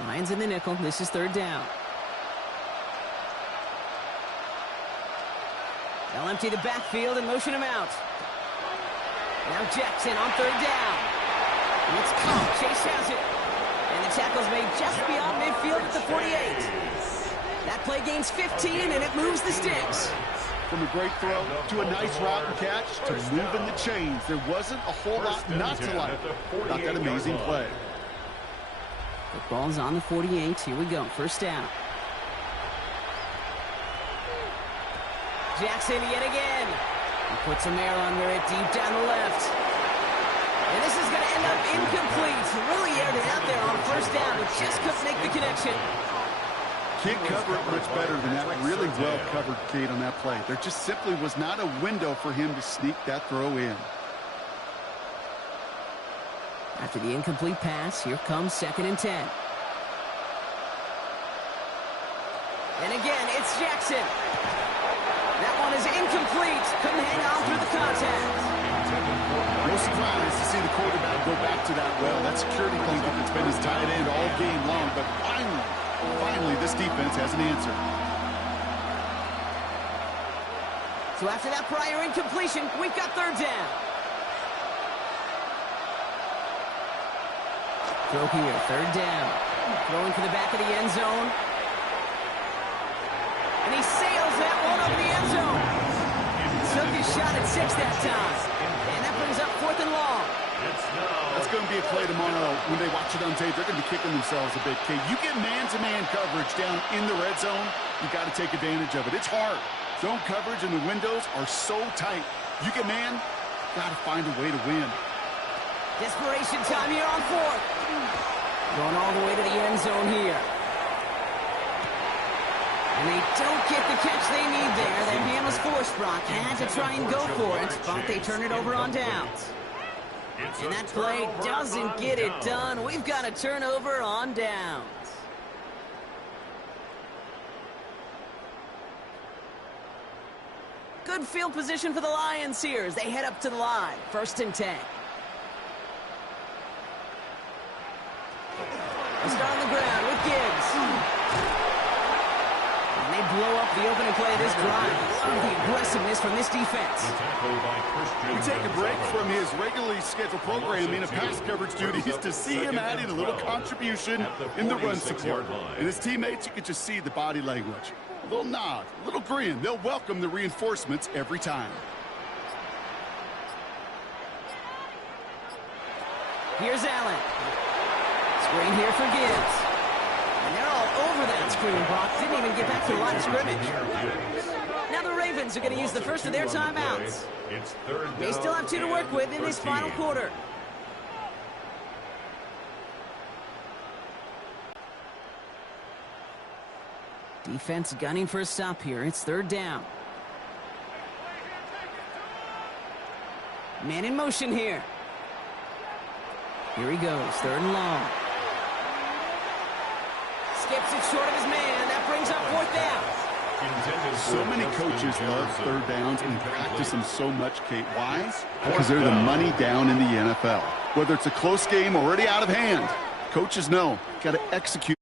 Lions in the nickel. This is 3rd down. They'll empty the backfield and motion him out. Now Jackson on 3rd down. And it's caught. Chase has it. And the tackle's made just beyond midfield at the 48. That play gains 15, and it moves the sticks. From a great throw to a nice route and catch to moving the chains. There wasn't a whole lot not to like about that amazing play. The ball's on the 48. Here we go. First down. Jackson yet again. He puts some air under it deep down the left. And this is going to end up incomplete. He really aired it out there on first down, but just couldn't make the connection. Can't cover it much better than that. Really well covered, Kate, on that play. There just simply was not a window for him to sneak that throw in. After the incomplete pass, here comes 2nd and 10. And again, it's Jackson. That one is incomplete. Couldn't hang on through the contact. No surprise to see the quarterback go back to that well. That security blanket that's been his tight end all game long. But finally, this defense has an answer. So after that prior incompletion, we've got 3rd down. Throw here, 3rd down. Throwing to the back of the end zone. And he sails that one over the end zone. Took his shot at 6 that time. And that brings up 4th and long. That's going to be a play tomorrow. When they watch it on tape, they're going to be kicking themselves a bit, Kate. You get man-to-man coverage down in the red zone, you got to take advantage of it. It's hard. Zone coverage and the windows are so tight. You get man, got to find a way to win. Desperation time here on 4th. Going all the way to the end zone here. And they don't get the catch they need there. Their hand was forced, Brock. Had to try and go for it, but they turn it over on downs. And that play doesn't get it done. We've got a turnover on downs. Good field position for the Lions here as they head up to the line. 1st and 10. They start on the ground with Gibbs. And they blow up the opening play of this drive. Love the aggressiveness from this defense. We take a break from his regularly scheduled programming of pass coverage duties to see him adding a little contribution in the run support. And his teammates, you can just see the body language. A little nod, a little grin. They'll welcome the reinforcements every time. Here's Allen. Screen here for Gibbs. And they're all over that screen, Brock. Didn't even get back to the line of scrimmage. Now the Ravens are going to use the first of their timeouts. They still have 2 to work with in this final quarter. Defense gunning for a stop here. It's 3rd down. Man in motion here. Here he goes, 3rd and long. Skips it short of his man. That brings up 4th down. So many coaches love 3rd downs and practice them so much, Kate. Why? Because they're the money down in the NFL. Whether it's a close game already out of hand, coaches know, got to execute.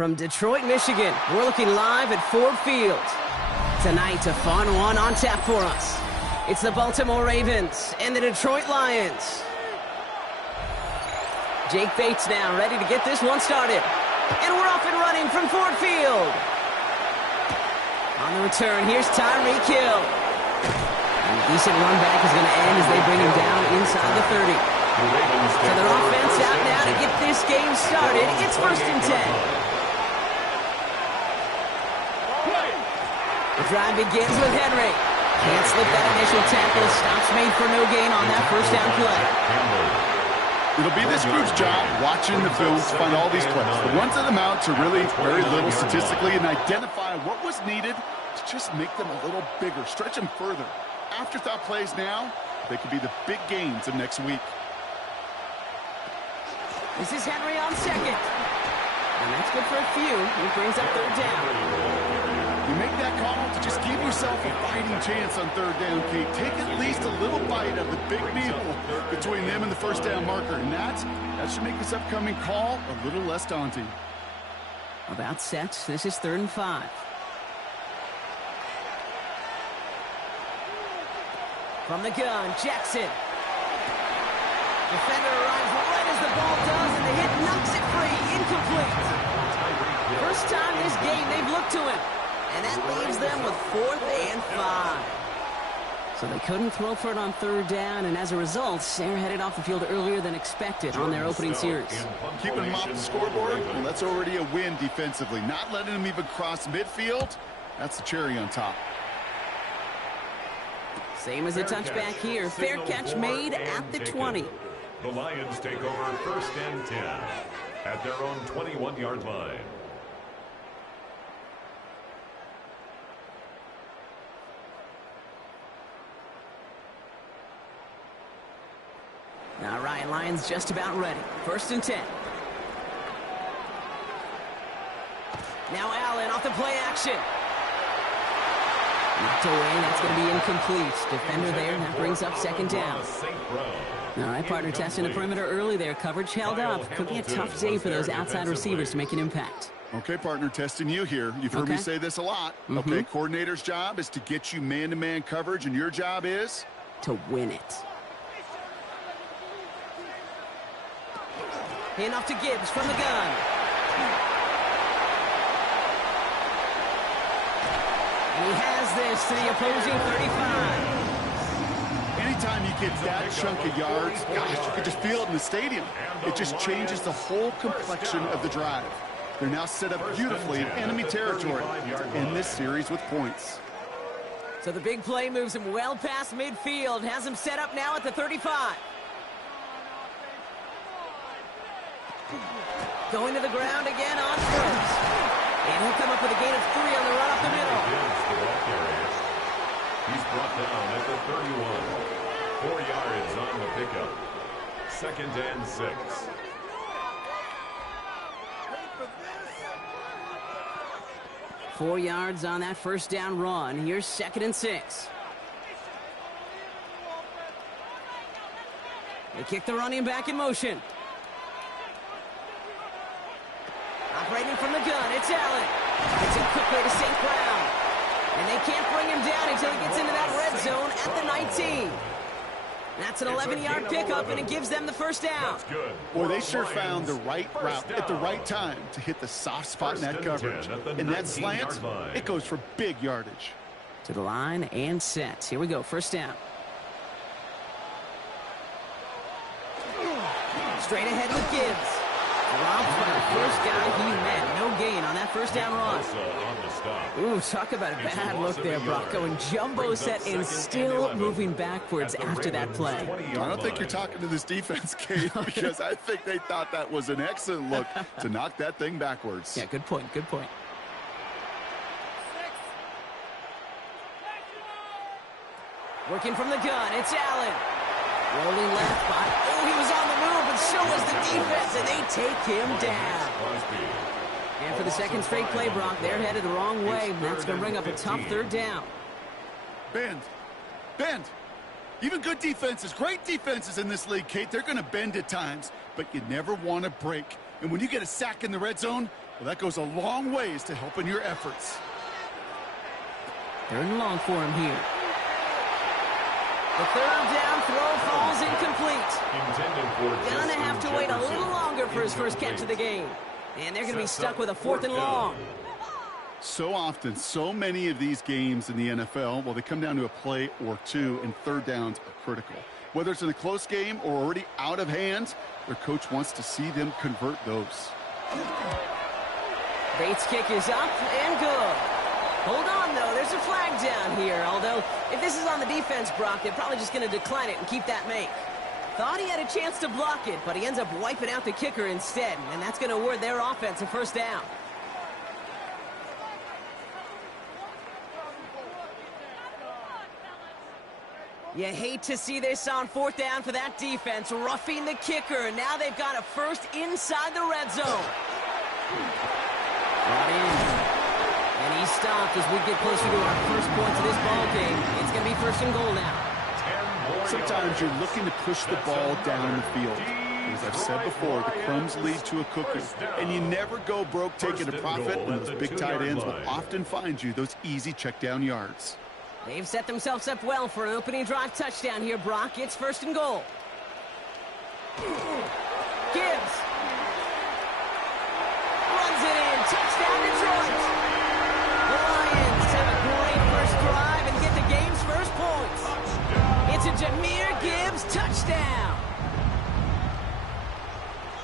From Detroit, Michigan, we're looking live at Ford Field. Tonight, a fun one on tap for us. It's the Baltimore Ravens and the Detroit Lions. Jake Bates now ready to get this one started. And we're off and running from Ford Field. On the return, here's Tyreek Hill. And a decent run back is going to end as they bring him down inside the 30. So their offense out now to get this game started. It's 1st and 10. The drive begins with Henry. Can't slip that initial tackle. Stops made for no gain on that first down play. It'll be this group's job watching the films to find all these plays. The ones that amount to really very little statistically and identify what was needed to just make them a little bigger, stretch them further. Afterthought plays now, they could be the big gains of next week. This is Henry on second. And that's good for a few. He brings up 3rd down. You make that call to just give yourself a fighting chance on 3rd down, Kate. Take at least a little bite of the big meal between them and the first down marker. And that should make this upcoming call a little less daunting. About set. This is 3rd and 5. From the gun, Jackson. Defender arrives right as the ball does, and the hit knocks it free. Incomplete. First time this game they've looked to him. And that leaves them with 4th and 5. So they couldn't throw for it on 3rd down, and as a result, they're headed off the field earlier than expected on their opening series. Keeping them off the scoreboard, well, that's already a win defensively. Not letting them even cross midfield, that's the cherry on top. Same as a touchback here. Fair catch made at the 20. The Lions take over 1st and 10 at their own 21-yard line. All right, Lions just about ready. 1st and 10. Now Allen off the play action. Knocked away, that's going to be incomplete. Defender there, and that brings up 2nd down. All right, partner testing the perimeter early there. Coverage held up. Could be a tough day for those outside receivers to make an impact. Okay, partner, testing you here. You've heard me say this a lot. Okay, coordinator's job is to get you man-to-man coverage, and your job is? To win it. Hand off to Gibbs from the gun. And he has this to the opposing 35. Anytime you get that chunk of yards, gosh, you could just feel it in the stadium. It just changes the whole complexion of the drive. They're now set up beautifully in enemy territory to end this series with points. So the big play moves him well past midfield, has him set up now at the 35. Going to the ground again on 1st. And he'll come up with a gain of 3 on the run up the middle. He's brought down at the 31. 4 yards on the pickup. 2nd and 6. Four yards on that first down run. Here's 2nd and 6. They kick the running back in motion. Operating from the gun, it's Allen. It's a quick way to safe ground. And they can't bring him down until he gets into that red zone at the 19. That's an 11-yard pickup, and it gives them the first down. Boy, they sure found the right route at the right time to hit the soft spot in that coverage. And that slant, it goes for big yardage. To the line and set. Here we go, 1st down. Straight ahead with Gibbs. Dropped by the first guy he met. No gain on that first down run. Ooh, talk about a bad look there, Brock. Going jumbo set and still moving backwards after that play. I don't think you're talking to this defense, Kate, because I think they thought that was an excellent look to knock that thing backwards. Yeah, good point, good point. Working from the gun, it's Allen. Rolling left by, he was on the move, but so was the defense, and they take him down. And for the second straight play, Brock, they're headed the wrong way. That's going to bring up a tough 3rd down. Bend. Even good defenses, great defenses in this league, Kate, they're going to bend at times, but you never want to break. And when you get a sack in the red zone, Well, that goes a long ways to helping your efforts. Third and long for him here. The third down throw falls incomplete. Gonna have to wait a little longer for his first catch of the game. And they're going to be stuck with a 4th and long. So often, so many of these games in the NFL, well, they come down to a play or two, and third downs are critical. Whether it's in a close game or already out of hand, their coach wants to see them convert those. Bates' kick is up and good. Hold on, though. There's a flag down here. Although, if this is on the defense, Brock, they're probably just going to decline it and keep that make. Thought he had a chance to block it, but he ends up wiping out the kicker instead, and that's going to award their offense a first down. You hate to see this on 4th down for that defense, roughing the kicker. Now they've got a first inside the red zone. Brought in. And he stopped as we get closer to our first points of this ball game. It's going to be 1st and goal now. Sometimes you're looking to push the ball down the field. As I've said before, the crumbs lead to a cookie. And you never go broke taking a profit, and those big tight ends will often find you those easy check down yards. They've set themselves up well for an opening drive touchdown here, Brock. It's 1st and goal. Gibbs. Runs it in. Touchdown, Detroit. The Lions have a great first drive and get the game's first points. It's a Jahmyr Gibbs touchdown.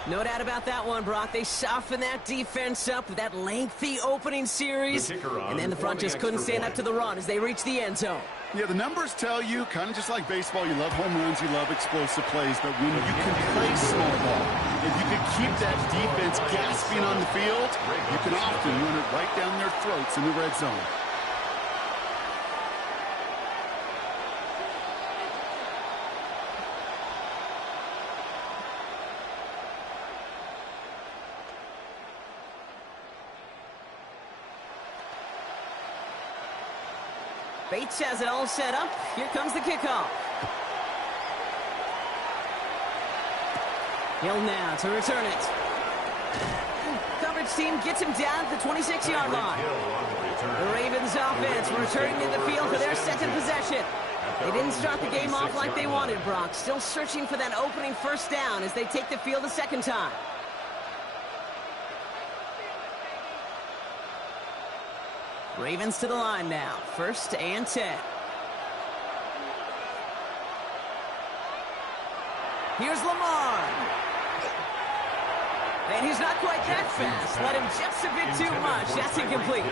No doubt about that one, Brock. They softened that defense up with that lengthy opening series. And then the front just couldn't stand up to the run as they reached the end zone. Yeah, the numbers tell you, kind of just like baseball, you love home runs, you love explosive plays, but when you can play small ball, if you can keep that defense gasping on the field, you can often run it right down their throats in the red zone. Bates has it all set up. Here comes the kickoff. Hill now to return it. Coverage team gets him down at the 26-yard line. The Ravens offense returning to the field for their second possession. They didn't start the game off like they wanted, Brock. Still searching for that opening first down as they take the field a second time. Ravens to the line now. 1st and 10. Here's Lamar. And he's not quite that fast. Let him just a bit too much. That's incomplete.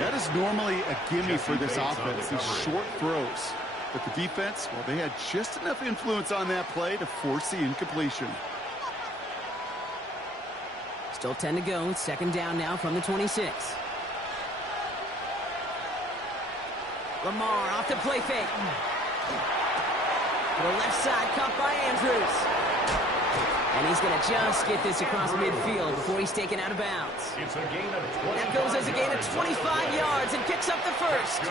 That is normally a gimme for this offense, these short throws. But the defense, well, they had just enough influence on that play to force the incompletion. Still 10 to go. 2nd down now from the 26. Lamar off the play fake. To the left side, caught by Andrews. And he's going to just get this across midfield before he's taken out of bounds. That goes as a gain of 25 yards and picks up the first.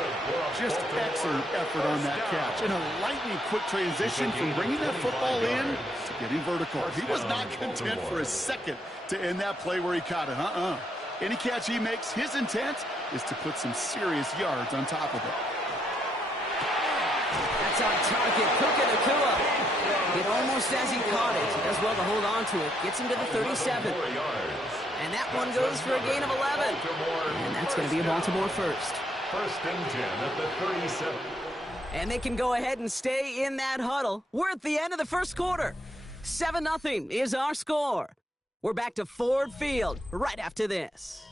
Just excellent effort on that catch. And a lightning quick transition from bringing that football in to getting vertical. He was not content for a second to end that play where he caught it. Any catch he makes, his intent is to put some serious yards on top of it. That's on target. Puka Nacua. It almost as he caught it. He does well to hold on to it. Gets him to the 37. And that one goes for a gain of 11. And that's going to be a Baltimore first. 1st and 10 at the 37. And they can go ahead and stay in that huddle. We're at the end of the first quarter. 7-0 is our score. We're back to Ford Field right after this.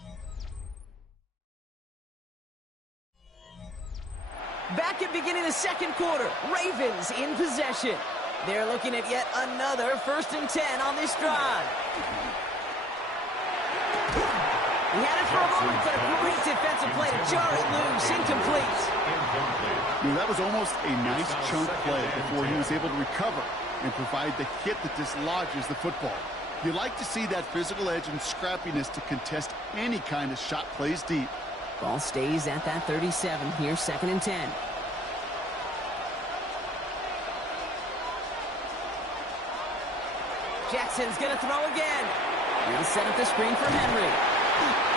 Back at beginning of the second quarter, Ravens in possession. They're looking at yet another 1st and 10 on this drive. He had it for a moment, but a great defensive play to jar it loose, incomplete. That was almost a nice chunk play before he was able to recover and provide the hit that dislodges the football. You like to see that physical edge and scrappiness to contest any kind of shot plays deep. Ball stays at that 37 here, 2nd and 10. Jackson's going to throw again. He'll set up the screen for Henry.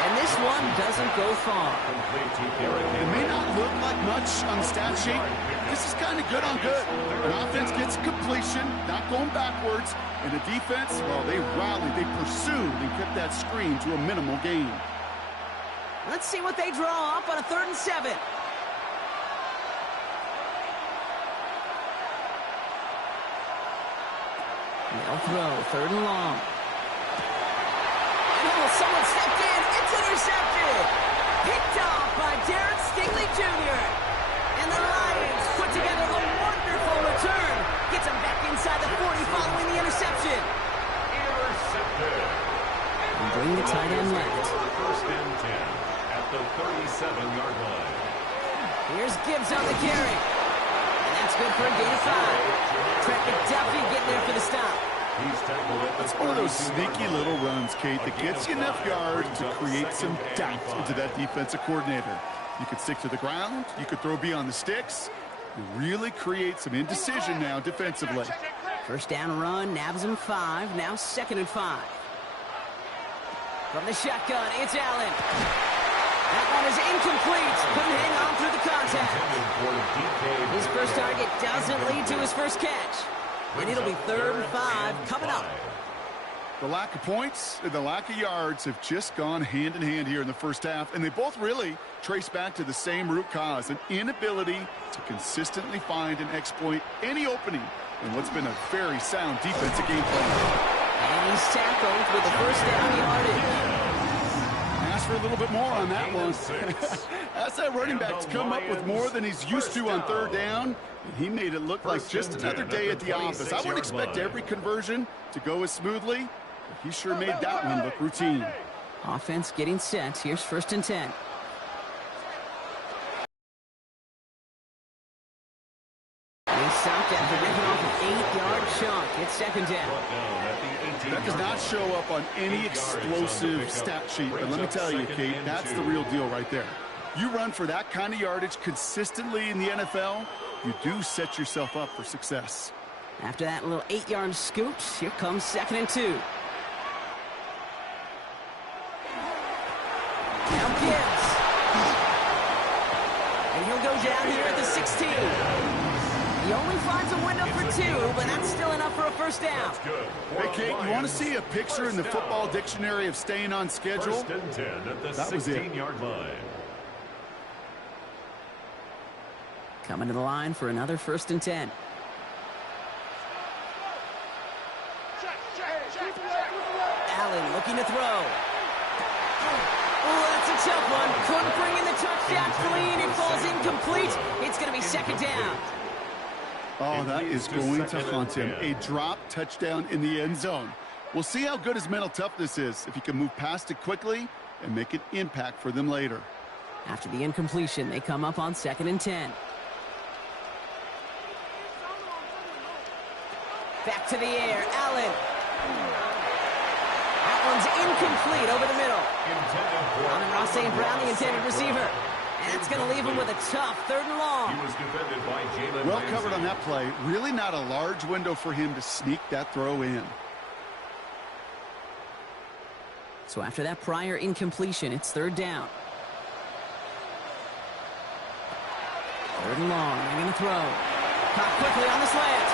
And this one doesn't go far. It may not look like much on the stat sheet. This is kind of good on good. An offense gets completion, not going backwards. And the defense, well, they rallied, they pursued, and kept that screen to a minimal gain. Let's see what they draw up on a 3rd and 7. They'll throw, 3rd and long. And someone stepped in. It's intercepted. Picked off by Derek Stingley Jr. And the Lions put together a wonderful return. Gets him back inside the 40 following the interception. Intercepted. And bring the tight end left. 1st and 10 at the 37-yard line. Here's Gibbs on the carry. And that's good for a gain of 5. Trent McDuffie getting there for the stop. It's one of those sneaky little runs, Kate, that gets you enough yards to create some doubt into that defensive coordinator. You could stick to the ground. You could throw beyond the sticks. You really create some indecision now defensively. 1st down run, nabs him 5. Now 2nd and 5. From the shotgun, it's Allen. That one is incomplete. Couldn't hang on through the contact. His first target doesn't lead to his first catch. And it'll be 3rd and 5 coming up. The lack of points and the lack of yards have just gone hand in hand here in the first half, and they both really trace back to the same root cause, an inability to consistently find and exploit any opening in what's been a very sound defensive game plan. And he's tackled with the 1st down yardage. Ask for a little bit more on that one. Ask that running back to come up with more than he's used to on 3rd down. And he made it look like just another day at the office. I wouldn't expect every conversion to go as smoothly, but he sure made that one look routine. Offense getting set. Here's 1st and 10. He stopped after ripping off an 8-yard chunk. It's 2nd down. That does not show up on any explosive stat sheet, but let me tell you, Kate, that's the real deal right there. You run for that kind of yardage consistently in the NFL, you do set yourself up for success. After that little 8-yard scoot, here comes 2nd and 2. Now Gibbs. And he'll go down here at the 16. He only finds a window for 2, but that's still enough for a 1st down. Hey, Kate, you want to see a picture in the football dictionary of staying on schedule? 1st and 10 at the that was it. 16-yard line. Coming to the line for another 1st and 10. Allen looking to throw. Oh, that's a tough one. Couldn't bring in the touchdown clean. It falls incomplete. It's going to be 2nd down. Oh, that is going to haunt him. A drop touchdown in the end zone. We'll see how good his mental toughness is, if he can move past it quickly and make an impact for them later. After the incompletion, they come up on 2nd and 10. Back to the air, Allen. That one's incomplete over the middle. Amon-Ra St. Brown, the intended receiver. And that's going to leave him with a tough 3rd and long. Well covered on that play. Really not a large window for him to sneak that throw in. So after that prior incompletion, it's 3rd down. 3rd and long. They're going to throw. Caught quickly on the slant.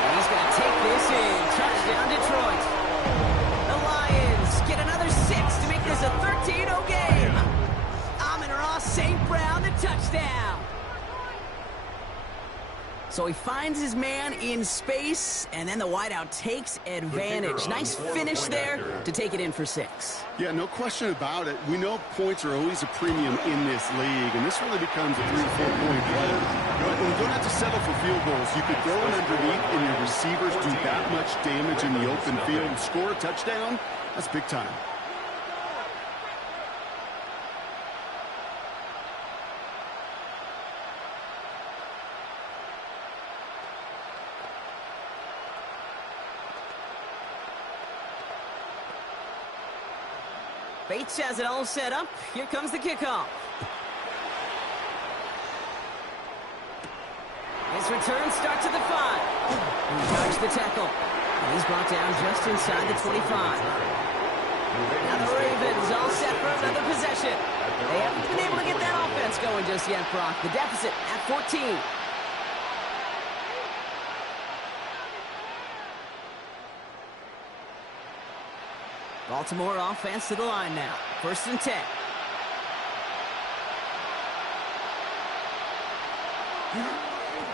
And he's going to take this in. Touchdown, Detroit. The Lions get another 6 to make this a 13-0 game. Amon-Ra St. Brown, the touchdown. So he finds his man in space, and then the wideout takes advantage. Nice finish there to take it in for 6. Yeah, no question about it. We know points are always a premium in this league, and this really becomes a 3- to 4-point play. When you don't have to settle for field goals, you could throw it underneath, and your receivers do that much damage in the open field and score a touchdown. That's big time. Bates has it all set up. Here comes the kickoff. His return starts at the 5. He dodged the tackle. And he's brought down just inside the 25. Now the Ravens all set for another possession. They haven't been able to get that offense going just yet, Brock. The deficit at 14. Baltimore offense to the line now. 1st and 10.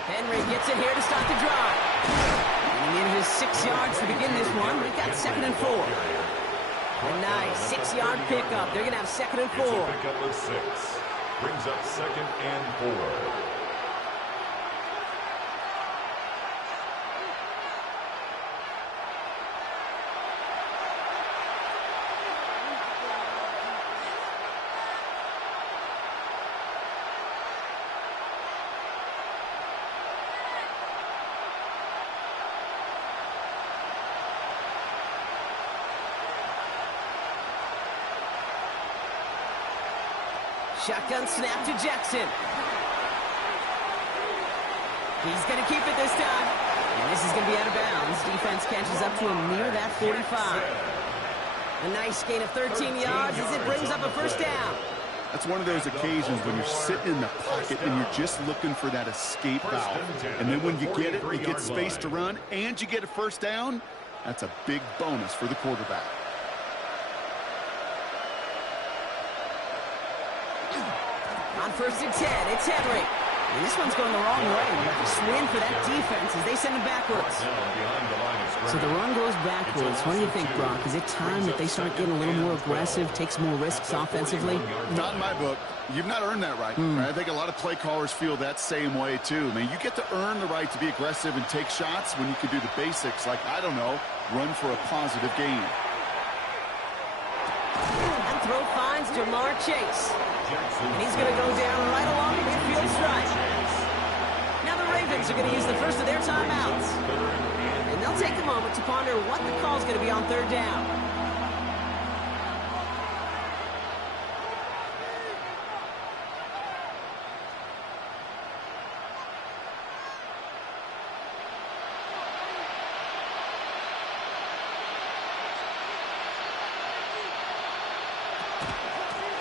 Henry gets it here to start the drive. Getting in his 6 yards to begin this one. We've got 2nd and 4. A nice 6-yard pickup. They're going to have 2nd and 4. It's a pickup of 6. Brings up 2nd and 4. Shotgun snap to Jackson. He's going to keep it this time. And this is going to be out of bounds. Defense catches up to him near that 45. A nice gain of 13 yards as it brings up a 1st down. That's one of those occasions when you're sitting in the pocket and you're just looking for that escape valve. And then when you get it, you get space to run, and you get a 1st down. That's a big bonus for the quarterback. On 1st and 10, it's Henry. And this one's going the wrong way. Nice win for that defense as they send him backwards. So the run goes backwards. What do you think, Brock? Is it time that they start getting a little more aggressive, take some more risks offensively? Not in my book. You've not earned that right. I think a lot of play callers feel that same way, too. I mean, you get to earn the right to be aggressive and take shots when you can do the basics, like, I don't know, run for a positive gain. And throw finds Jamar Chase. And he's going to go down right along the midfield stripe. Now the Ravens are going to use the first of their timeouts. And they'll take a moment to ponder what the call is going to be on 3rd down.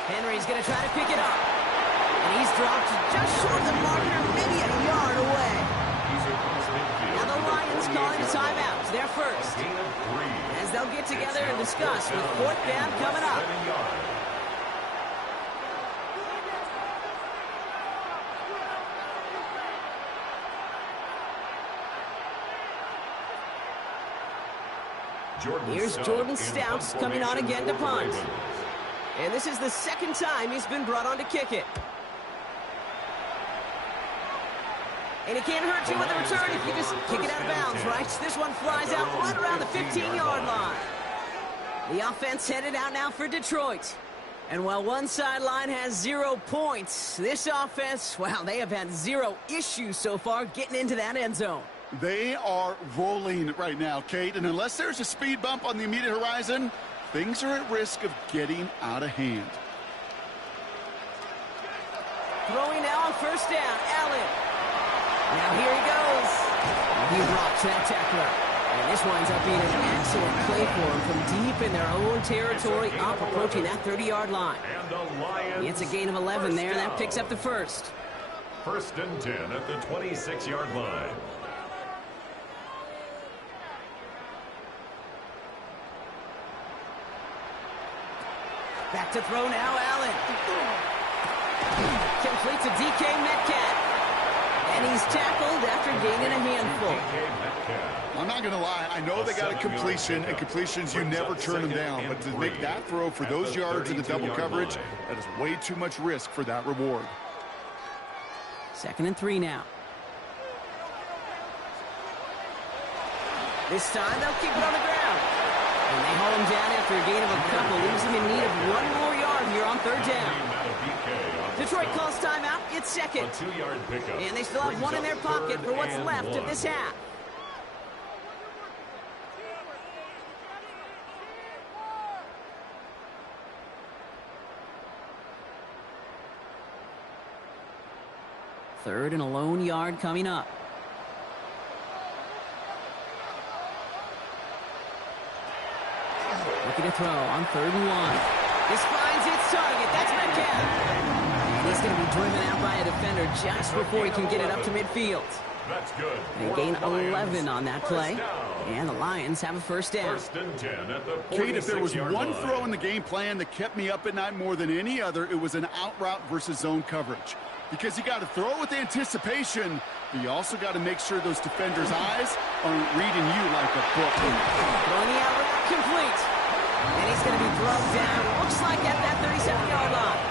Henry's going to try to pick it up. And he's dropped just short of the marker, maybe a yard away. Now the Lions calling a timeout. Their first. As they'll get together and discuss with 4th down coming up. Here's Jordan Stouts coming on again to punt. And this is the 2nd time he's been brought on to kick it. And it can't hurt you with the return if you just kick it out of bounds, right? This one flies out right around the 15-yard line. The offense headed out now for Detroit. And while one sideline has 0 points, this offense, well, they have had 0 issues so far getting into that end zone. They are rolling right now, Kate, and unless there's a speed bump on the immediate horizon, things are at risk of getting out of hand. Throwing now on 1st down, Allen. Now here he goes. He rocks that tackler. And this winds up being an excellent play for him from deep in their own territory, up approaching that 30-yard line. It's a gain of 11 there. That picks up the 1st. 1st and 10 at the 26-yard line. Back to throw now, Allen. Complete to DK Metcalf. And he's tackled after gaining a handful. I'm not going to lie. I know they got a completion, and completions, you never turn them down. But to make that throw for those yards in the double coverage, that is way too much risk for that reward. 2nd and 3 now. This time they'll keep it on the ground. And they haul him down after a gain of a couple. Leaves him in need of 1 more yard here on 3rd down. Detroit calls timeout. It's 2nd. And they still have 1 in their pocket for what's left of this half. Third and a lone yard coming up. Looking to throw on 3rd and 1. This finds its target. That's Metcalf. And he's going to be driven out by a defender just before he can get it up to midfield. That's good. They gain 11 on that play. And the Lions have a first down. First and 10 at the 46-yard line. Kate, if there was one throw in the game plan that kept me up at night more than any other, it was an out route versus zone coverage. Because you got to throw with anticipation, but you also got to make sure those defenders' eyes aren't reading you like a book. Throwing the out route complete. And he's going to be thrown down, looks like at that 37-yard line.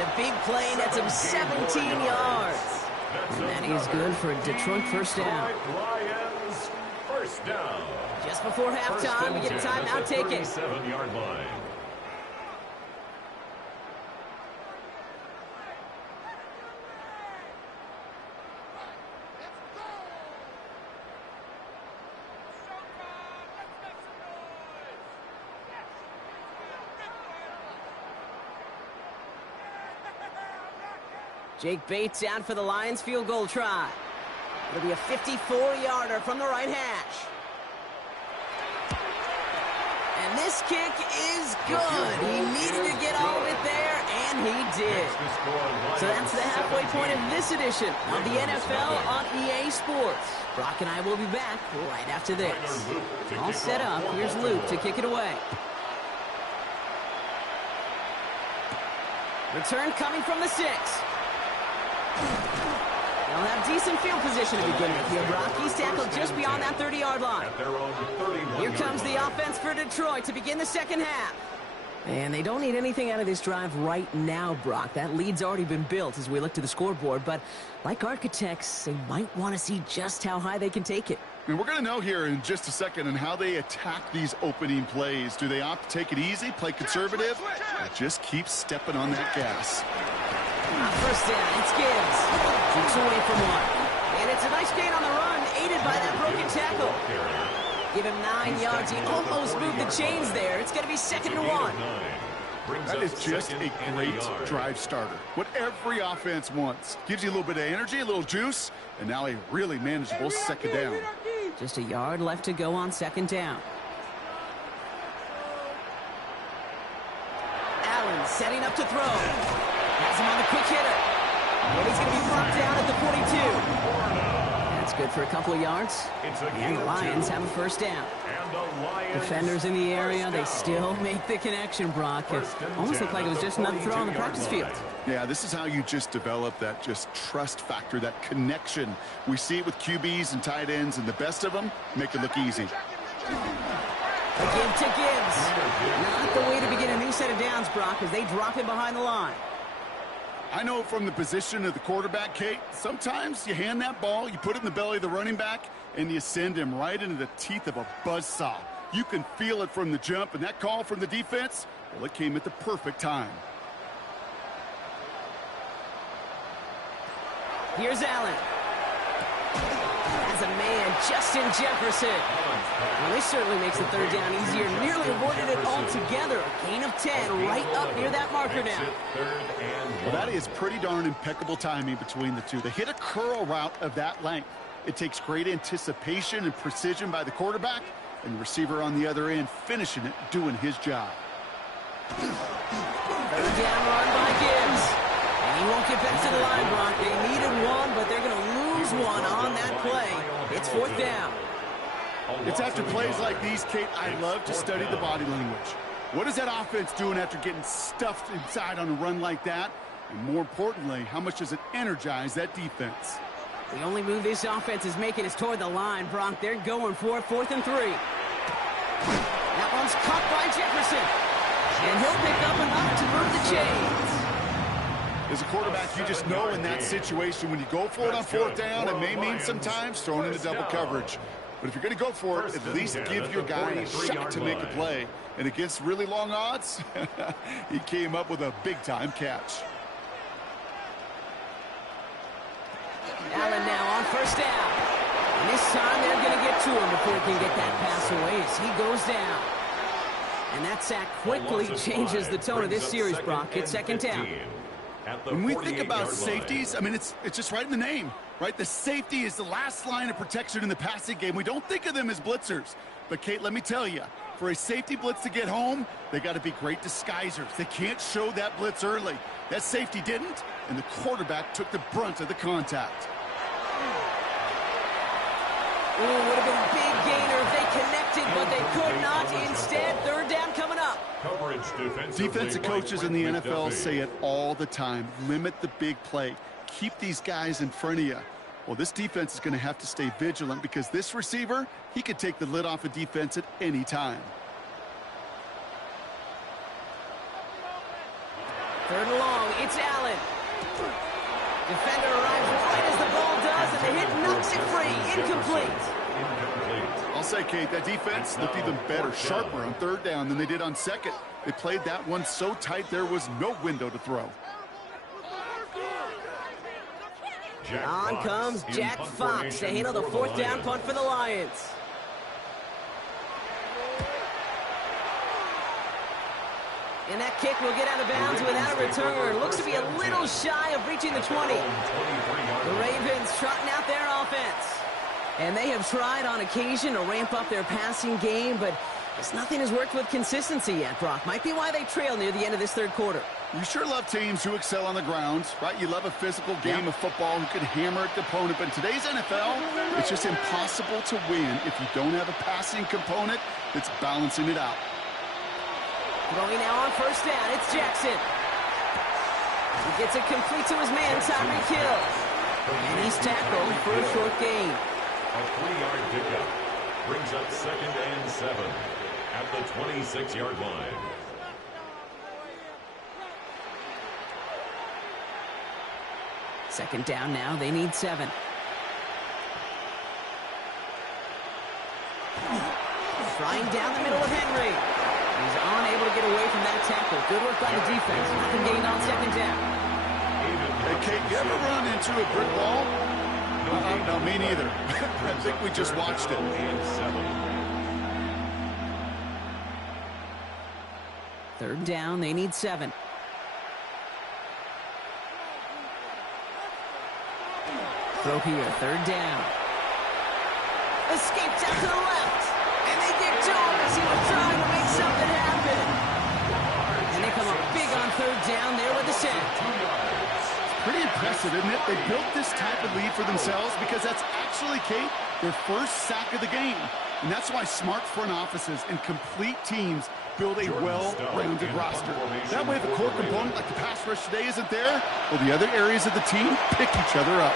The big play nets him 17 yards. And that is good for a Detroit first down. Lions first down. Just before halftime, we get a timeout taken. 37-yard line. Jake Bates out for the Lions field goal try. It'll be a 54-yarder from the right hash. And this kick is good. He needed to get all of it there, and he did. So that's the halfway point of this edition of the NFL on EA Sports. Brock and I will be back right after this. All set up. Here's Luke to kick it away. Return coming from the 6. They'll have decent field position to begin with here, Brock. He's tackled just beyond that 30-yard line. Here comes the offense for Detroit to begin the second half. And they don't need anything out of this drive right now, Brock. That lead's already been built as we look to the scoreboard. But like architects, they might want to see just how high they can take it. And we're going to know here in just a second on how they attack these opening plays. Do they opt to take it easy, play conservative, or just keep stepping on that gas? First down, it's Gibbs. Keeps away from one. And it's a nice gain on the run, aided by that broken tackle. Give him 9 yards. He almost moved the chains there. It's going to be 2nd and 1. That is just a great drive starter. What every offense wants. Gives you a little bit of energy, a little juice, and now a really manageable second down. Just a yard left to go on 2nd down. Allen setting up to throw. Has him on the quick hitter. And he's going to be brought down at the 42. That's good for a couple of yards. And the Lions have a first down. Defenders in the area, they still make the connection, Brock. It almost looked like it was just another throw on the practice field. Yeah, this is how you just develop that just trust factor, that connection. We see it with QBs and tight ends, and the best of them make it look easy. A give to Gibbs. Not the way to begin a new set of downs, Brock, as they drop him behind the line. I know from the position of the quarterback, Kate, sometimes you hand that ball, you put it in the belly of the running back, and you send him right into the teeth of a buzzsaw. You can feel it from the jump, and that call from the defense, well, it came at the perfect time. Here's Allen. As a man, Justin Jefferson. Well, this certainly makes the 3rd down easier. Nearly avoided it altogether. A gain of 10 right up near that marker now. Well, that is pretty darn impeccable timing between the two. They hit a curl route of that length. It takes great anticipation and precision by the quarterback, and the receiver on the other end finishing it, doing his job. 3rd down run by Gibbs. And he won't get back to the line, Brock. They needed one, but they're going to lose one on that play. It's 4th down. It's after plays like these, Kate, I love to study the body language. What is that offense doing after getting stuffed inside on a run like that? And more importantly, how much does it energize that defense? The only move this offense is making is toward the line, Brock. They're going for it, 4th and 3. That one's caught by Jefferson. And he'll pick up enough to move the chains. As a quarterback, you just know in that situation, when you go for it on 4th down, it may mean sometimes throwing into double coverage. But if you're going to go for it, at least give your guy a shot to make a play. And against really long odds, he came up with a big-time catch. Allen now on 1st down. And this time they're going to get to him before he can get that pass away as he goes down. And that sack quickly changes the tone of this series, Brock. It's 2nd down. at the When we think 48-yard about line. safeties, I mean, it's just right in the name, right? The safety is the last line of protection in the passing game. We don't think of them as blitzers. But, Kate, let me tell you, for a safety blitz to get home, they got to be great disguisers. They can't show that blitz early. That safety didn't, and the quarterback took the brunt of the contact. Ooh, would have been a big gainer if they connected, but they could not. Instead, third down coming up. Coverage Defensive coaches in the NFL say it all the time. Limit the big play. Keep these guys in front of you. Well, this defense is going to have to stay vigilant because this receiver, he could take the lid off a defense at any time. Third and long, it's Allen. Defender arrives right as the ball does, and the hit knocks it free. Incomplete. I'll say, Kate, that defense looked even better, sharper on third down than they did on second. They played that one so tight there was no window to throw. On comes Jack Fox to handle the fourth down punt for the Lions. And that kick will get out of bounds without a return. Looks to be a little shy of reaching the 20. The Ravens trotting out their offense. And they have tried on occasion to ramp up their passing game, but nothing has worked with consistency yet, Brock. Might be why they trail near the end of this third quarter. You sure love teams who excel on the ground, right? You love a physical game of football who can hammer at the opponent. But in today's NFL, it's just impossible to win if you don't have a passing component that's balancing it out. Throwing now on first down, it's Jackson. He gets it complete to his man, Tyreek Hill. And he's tackled for a short gain. A 3-yard pickup brings up 2nd and 7 at the 26-yard line. Second down now, they need 7. Flying down the middle of Henry. He's unable to get away from that tackle. Good work by the defense. Nothing gained on second down. Hey, Kate, you ever run into a brick wall? No, me neither. I think we just watched it. Third down, they need 7. Throw here, third down. Escapes out to the left. And they get to him as he was trying to make something happen. And they come up big on third down there with the sack. Pretty impressive, isn't it? They built this type of lead for themselves because that's actually, Kate, their first sack of the game. And that's why smart front offices and complete teams build a well-rounded roster. That way, if a core component like the pass rush today isn't there, well, the other areas of the team pick each other up.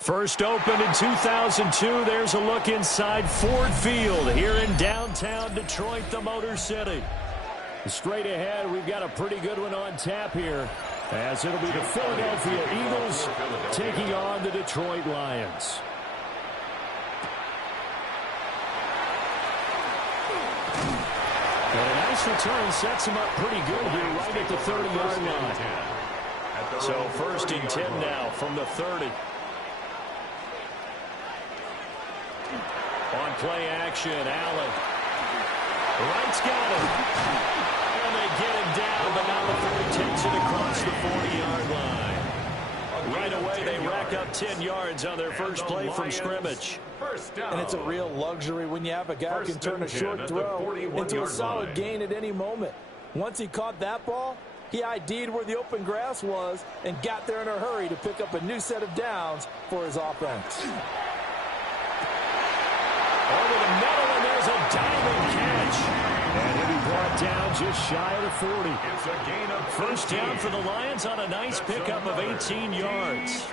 First opened in 2002. There's a look inside Ford Field here in downtown Detroit, the Motor City. Straight ahead, we've got a pretty good one on tap here, as it'll be the Philadelphia Eagles taking on the Detroit Lions. And a nice return sets him up pretty good here right at the 30-yard line. So first and 10 now from the 30. On play action, Allen. Wright's got him. And they get him down, but not before he takes it across the 40-yard line. Right away, they rack up 10 yards on their first play from scrimmage. And it's a real luxury when you have a guy who can turn a short throw into a solid gain at any moment. Once he caught that ball, he ID'd where the open grass was and got there in a hurry to pick up a new set of downs for his offense. Over the middle, and there's a diving catch. And he'll be brought down just shy of the 40. It's a gain of First down for the Lions on a nice pickup of 18 yards.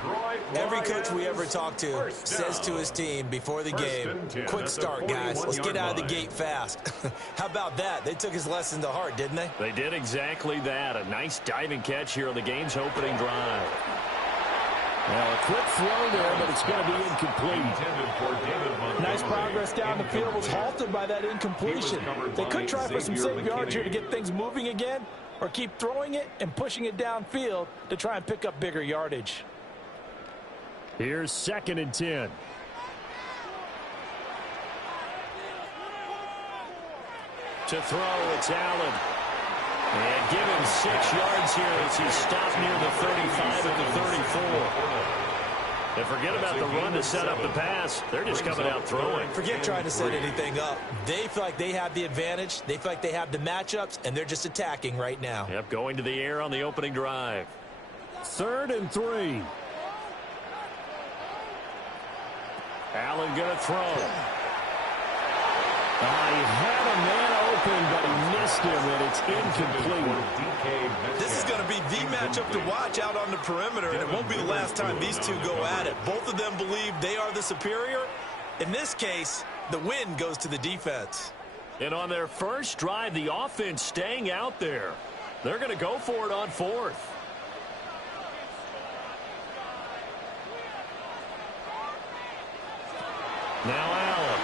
Every coach we ever talk to says to his team before the game, quick start, guys. Let's get out of the gate fast. How about that? They took his lesson to heart, didn't they? They did exactly that. A nice diving catch here on the game's opening drive. Well, a quick throw there, but it's going to be incomplete. Nice progress down the field was halted by that incompletion. They could try for some safe yards here to get things moving again, or keep throwing it and pushing it downfield to try and pick up bigger yardage. Here's 2nd and 10. To throw, it's Allen. And give him 6 yards here as he stopped near the 35 at the 34. And forget about the run to set up the pass. They're just coming out throwing. Forget trying to set anything up. They feel like they have the advantage. They feel like they have the matchups, and they're just attacking right now. Yep, going to the air on the opening drive. 3rd and 3. Allen going to throw. He had a man open, but he missed him, and it's incomplete. This is going to be the matchup to watch out on the perimeter, and it won't be the last time these two go at it. Both of them believe they are the superior. In this case, the win goes to the defense. And on their first drive, the offense staying out there. They're going to go for it on 4th. Now Allen.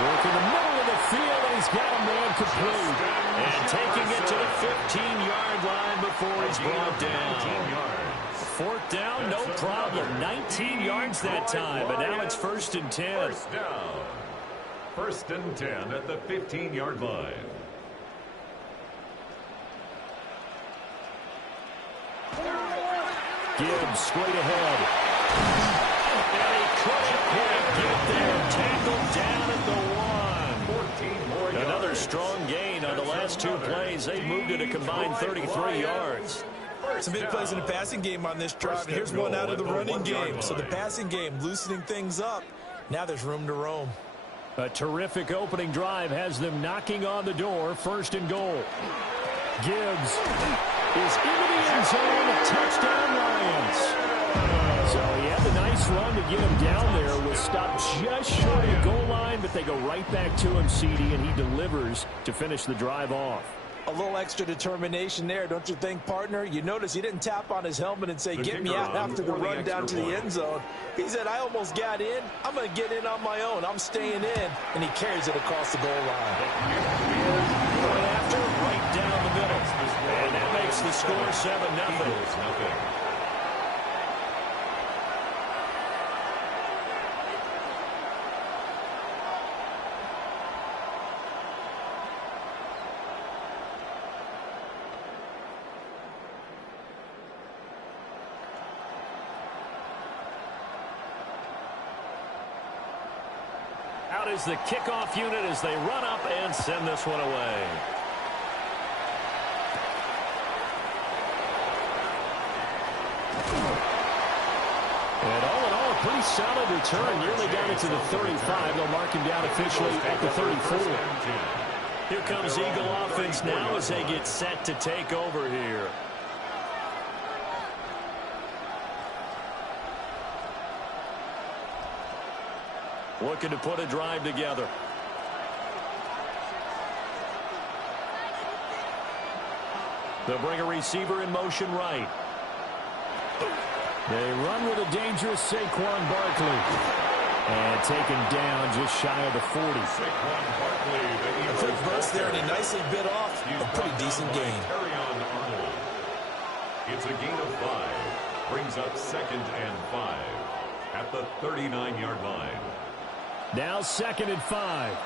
Work in the middle of the field, and he's got a man complete. And taking it to the 15-yard line before he's brought down. 4th down, no problem. 19 yards that time, but now it's 1st and 10. First down. 1st and 10 at the 15-yard line. Gibbs straight ahead. And he couldn't quite get there. Tackled down at the 1. Another strong gain on the last 2 plays. They moved it a combined 33 yards. Some big plays in the passing game on this drive. Here's one out of the running game. So the passing game loosening things up. Now there's room to roam. A terrific opening drive has them knocking on the door. 1st and goal. Gibbs is into the end zone. Touchdown, Lions. So he had the nice run to get him down there. Was stopped just short of the goal line, but they go right back to him, CD, and he delivers to finish the drive off. A little extra determination there, don't you think, partner? You notice he didn't tap on his helmet and say, get me out after the run down to the end zone. He said, I almost got in. I'm going to get in on my own. I'm staying in. And he carries it across the goal line. Going after right down the middle. And that makes the score 7-0. is the kickoff unit as they run up and send this one away. And all in all, a pretty solid return. Nearly down into the 35. They'll mark him down officially at the 34. Here comes Eagle offense now as they get set to take over here. Looking to put a drive together. They'll bring a receiver in motion right. They run with a dangerous Saquon Barkley. And taken down just shy of the 40. A quick burst there, and he nicely bit off a pretty decent gain. It's a gain of 5. Brings up 2nd and 5 at the 39-yard line. Now 2nd and 5.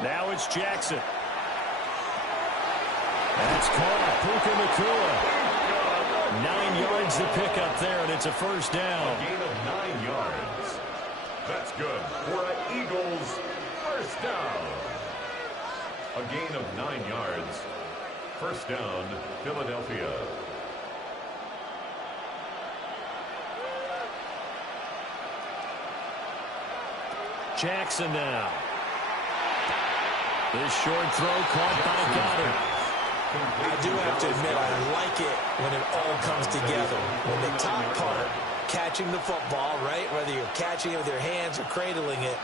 Now it's Jackson. That's caught. Puka Nacua. 9 yards to pick up there, and it's a first down. A gain of 9 yards. That's good for an Eagles first down. A gain of 9 yards. First down, Philadelphia. Jackson now. This short throw caught by Goddard. I do have to admit, I like it when it all comes together. When the top part, catching the football, right, whether you're catching it with your hands or cradling it,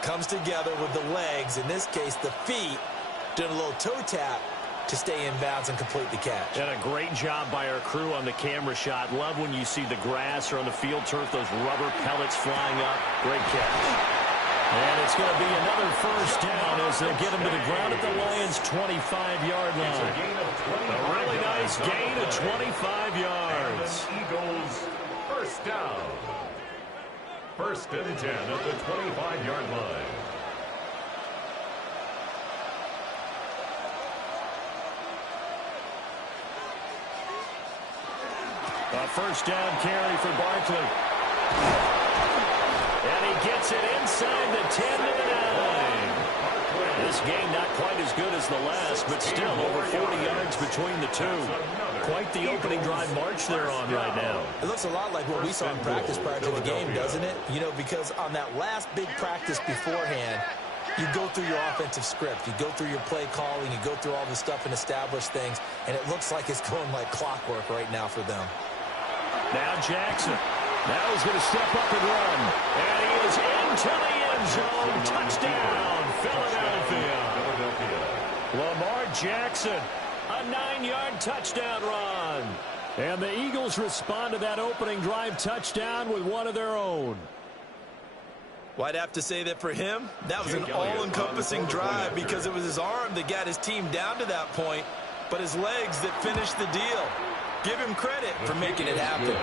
comes together with the legs, in this case the feet, doing a little toe tap to stay in bounds and complete the catch. And a great job by our crew on the camera shot. Love when you see the grass or on the field turf, those rubber pellets flying up. Great catch. And it's going to be another first down as they get him to the ground at the Lions' 25-yard line. A really nice gain of 25 yards. Eagles first down. 1st and 10 at the 25-yard line. A first down carry for Barkley. And he gets it inside the 10 to the 9. This game not quite as good as the last, but still over 40 yards between the two. Quite the opening drive march they're on right now. It looks a lot like what we saw in practice prior to the game, doesn't it? You know, because on that last big practice beforehand, you go through your offensive script. You go through your play calling. You go through all the stuff and establish things. And it looks like it's going like clockwork right now for them. Now Jackson. Now he's going to step up and run. And he is into the end zone. Touchdown, Philadelphia. Lamar Jackson, a 9-yard touchdown run. And the Eagles respond to that opening drive touchdown with one of their own. Well, I'd have to say that for him, that was an all-encompassing drive because it was his arm that got his team down to that point, but his legs that finished the deal. Give him credit for making it happen.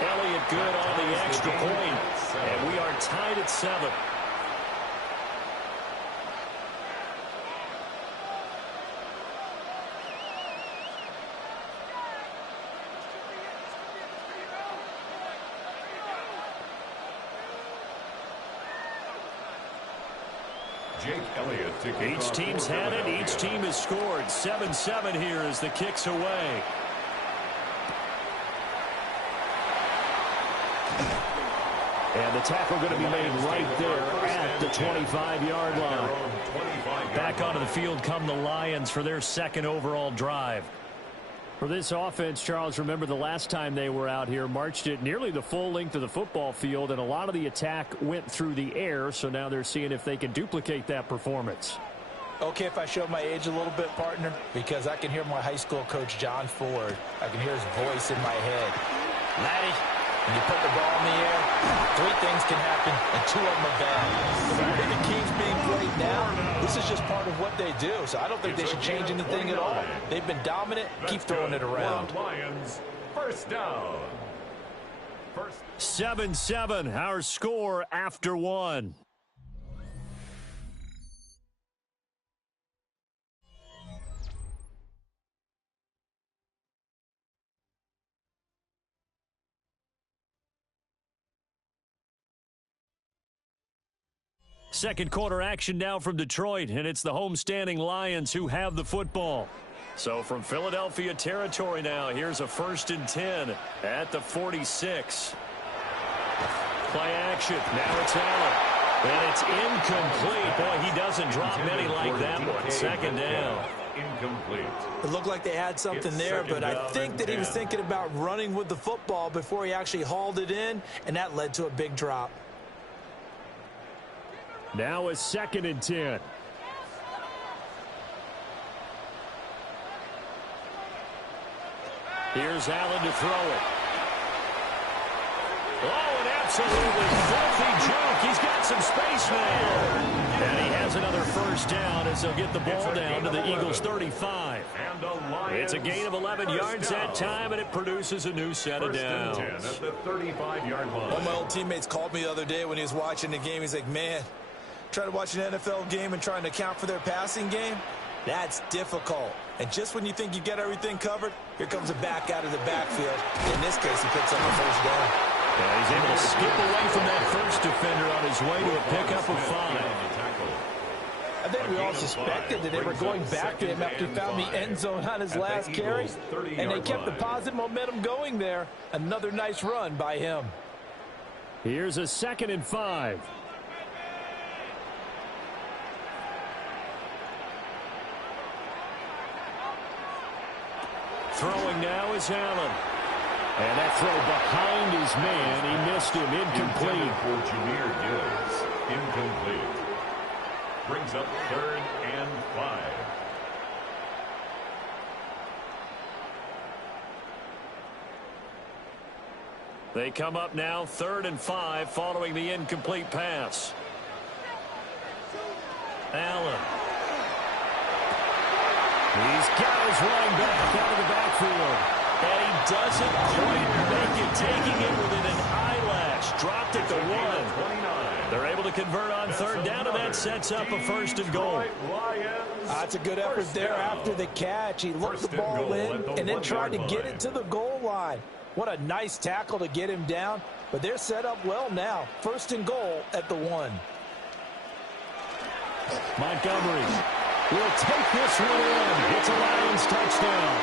Elliott good on the extra point, and we are tied at 7. Jake Elliott to kick Each off team's for had it. Philadelphia. Each team has scored. 7-7 here as the kick's away. And the tackle going to be made right there at the 25-yard line. Back onto the field come the Lions for their 2nd overall drive. For this offense, Charles, remember the last time they were out here, marched it nearly the full length of the football field, and a lot of the attack went through the air, so now they're seeing if they can duplicate that performance. Okay, if I show my age a little bit, partner, because I can hear my high school coach, John Ford. I can hear his voice in my head. Laddie, when you put the ball in the air, 3 things can happen, and 2 of them are bad. The way the game's being played now, this is just part of what they do, so I don't think they should change anything at all. They've been dominant. Keep throwing it around. Lions first down. 7-7, our score after 1. Second quarter action now from Detroit, and it's the homestanding Lions who have the football. So from Philadelphia territory now, here's a 1st and 10 at the 46. Play action. Now it's Allen. And it's incomplete. Boy, he doesn't drop many like that one. Second down. Incomplete. It looked like they had something there, but I think that he was thinking about running with the football before he actually hauled it in, and that led to a big drop. Now a 2nd and 10. Here's Allen to throw it. Oh, an absolutely filthy joke. He's got some space there. And he has another 1st down as they'll get the ball down to the Eagles' 35. It's a gain of 11 yards that time, and it produces a new set of downs. At the 35-yard line. One of my old teammates called me the other day when he was watching the game. He's like, man, trying to watch an NFL game and trying to account for their passing game, that's difficult. And just when you think you get everything covered, here comes a back out of the backfield. In this case, he picks up a 1st down. Yeah, he's able to skip away from that first defender on his way to a pickup of 5. I think we all suspected that they were going back to him after he found the end zone on his last carry, and they kept the positive momentum going there. Another nice run by him. Here's a 2nd and 5. Throwing now is Allen. And that throw behind his man, he missed him, incomplete. For Jahmyr Gibbs, incomplete. Brings up 3rd and 5. They come up now 3rd and 5 following the incomplete pass. Allen. He's got his running back out of the backfield. And he doesn't quite make it, taking it within an eyelash. Dropped at the 1. They're able to convert on 3rd down, and that sets up a 1st and goal. That's a good effort there after the catch. He looked the ball in and then tried to get it to the goal line. What a nice tackle to get him down. But they're set up well now. 1st and goal at the 1. Montgomery will take this one in. It's a Lions touchdown.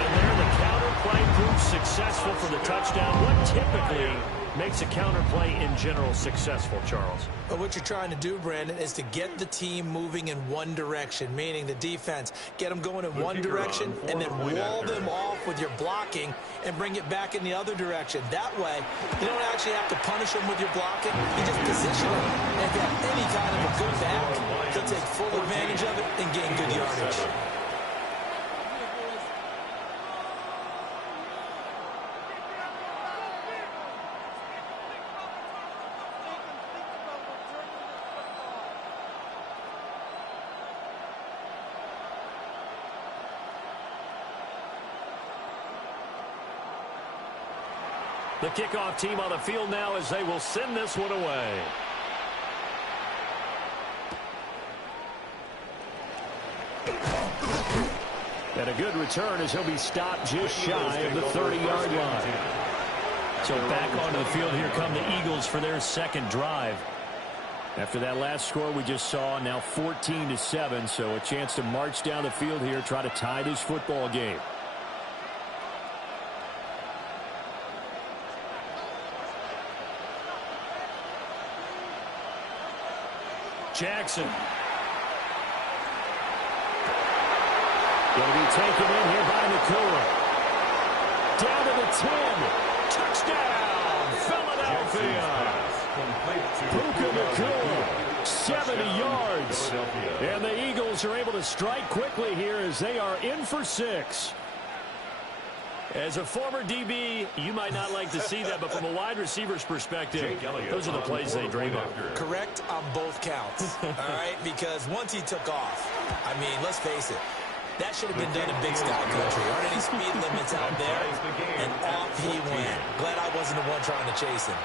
And there the counter play proves successful for the touchdown. What typically makes a counter play in general successful, Charles? But what you're trying to do, Brandon, is to get the team moving in one direction, meaning the defense. Get them going in one direction and then wall them off with your blocking and bring it back in the other direction. That way, you don't actually have to punish them with your blocking. You just position them. And if you have any kind of a good back, they'll take full advantage of it and gain good yardage. The kickoff team on the field now as they will send this one away. And a good return as he'll be stopped just shy of the 30-yard line. So back onto the field here come the Eagles for their 2nd drive. After that last score we just saw, now 14-7, so a chance to march down the field here, try to tie this football game. Jackson. Going to be taken in here by McCoy. Down to the 10. Touchdown, Philadelphia. Puka Nacua, 70 yards. And the Eagles are able to strike quickly here as they are in for 6. As a former DB, you might not like to see that, but from a wide receiver's perspective, those are the plays they dream of. Correct on both counts, all right? Because once he took off, I mean, let's face it, that should have been done in Big Sky Country. Aren't any speed limits out there? And off he went. Glad I wasn't the one trying to chase him.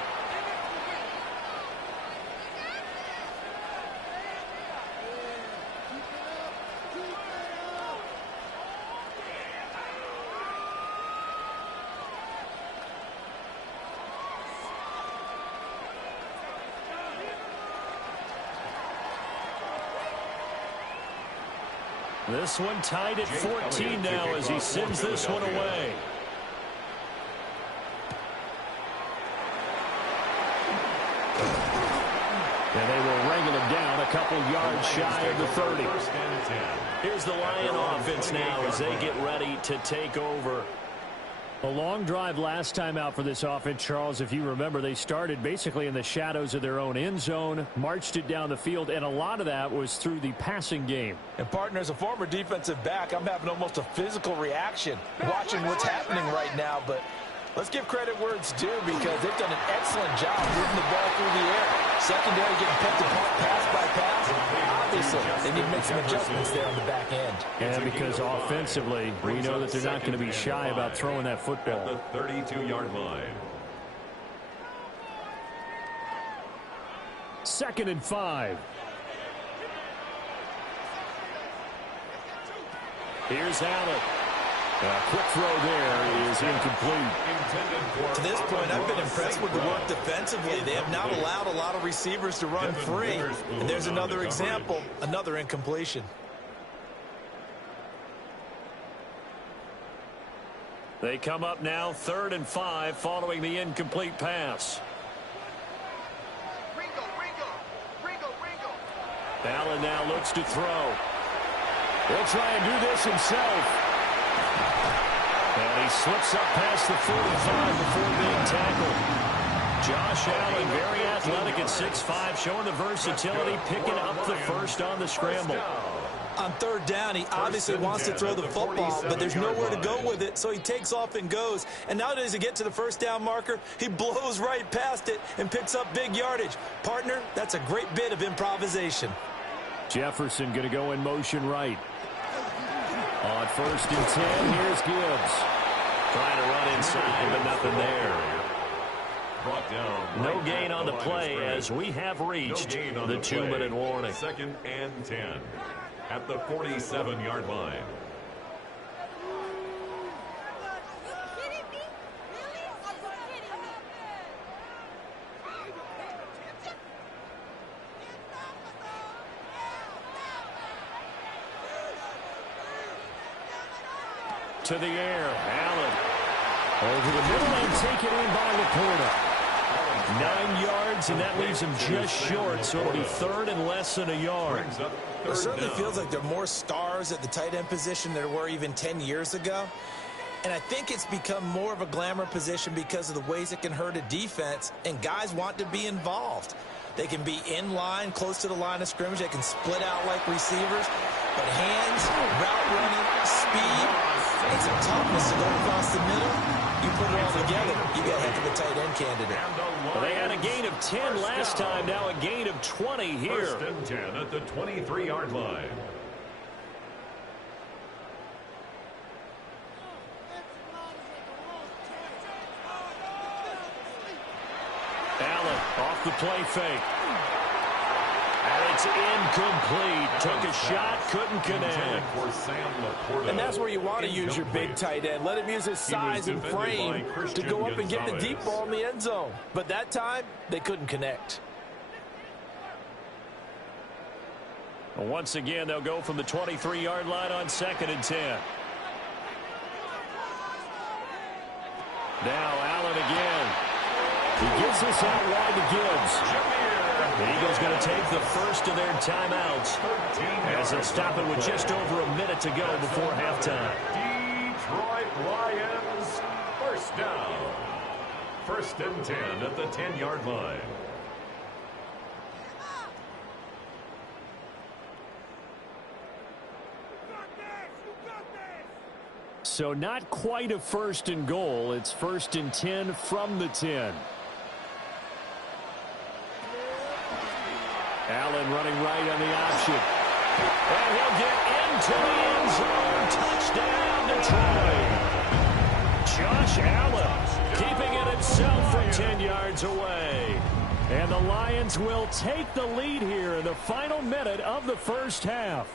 This one tied at 14 now as he sends this one away. And they will wrangle him down a couple yards shy of the 30. Here's the Lion offense now as they get ready to take over. A long drive last time out for this offense, Charles. If you remember, they started basically in the shadows of their own end zone, marched it down the field, and a lot of that was through the passing game. And, partner, as a former defensive back, I'm having almost a physical reaction watching what's happening right now. But let's give credit where it's due because they've done an excellent job moving the ball through the air. Secondary getting picked apart pass by pass. Obviously, they need to make some adjustments there on the back end. And because offensively, we know that they're not going to be shy about throwing that football. At the 32-yard line. 2nd and 5. Here's Allen. A quick throw there is incomplete. To this point, I've been impressed with the work defensively. They have not allowed a lot of receivers to run free. And there's another example, another incompletion. They come up now 3rd and 5 following the incomplete pass. Allen now looks to throw. He'll try and do this himself. And he slips up past the 45 before being tackled. Josh Allen, very athletic at 6'5", showing the versatility, picking up the first on the scramble. On 3rd down, he obviously wants to throw the football, but there's nowhere to go with it, so he takes off and goes. And now does he get to the 1st down marker? He blows right past it and picks up big yardage. Partner, that's a great bit of improvisation. Jefferson going to go in motion right. On 1st and 10, here's Gibbs. Trying to run inside, but nothing there. No gain on the play as we have reached the 2-minute warning. 2nd and 10 at the 47-yard line. To the air, Allen. Over the middle and taken in by Laporta. 9 yards, and that leaves him just short, so it'll be 3rd and less than a yard. It certainly feels like there are more stars at the tight end position than there were even 10 years ago. And I think it's become more of a glamour position because of the ways it can hurt a defense, and guys want to be involved. They can be in line, close to the line of scrimmage. They can split out like receivers. But hands, route running, speed, and some toughness to go across the middle, you put it all together, you got a heck of a tight end candidate. Well, they had a gain of 10 last time, now a gain of 20 here. 1st and 10 at the 23-yard line. Allen off the play fake. And it's incomplete. Took a shot, couldn't connect. And that's where you want to use your big tight end. Let him use his size and frame to go up and get the deep ball in the end zone. But that time, they couldn't connect. Once again, they'll go from the 23-yard line on 2nd and 10. Now Allen again. He gets this out wide to Gibbs. The Eagles going to take the first of their timeouts as they'll stop it with just over a minute to go before halftime. Detroit Lions, 1st down. 1st and 10 at the 10-yard line. So not quite a 1st and goal. It's 1st and 10 from the 10. Allen running right on the option. And he'll get into the end zone. Touchdown, Detroit. Josh Allen keeping it himself from 10 yards away. And the Lions will take the lead here in the final minute of the 1st half.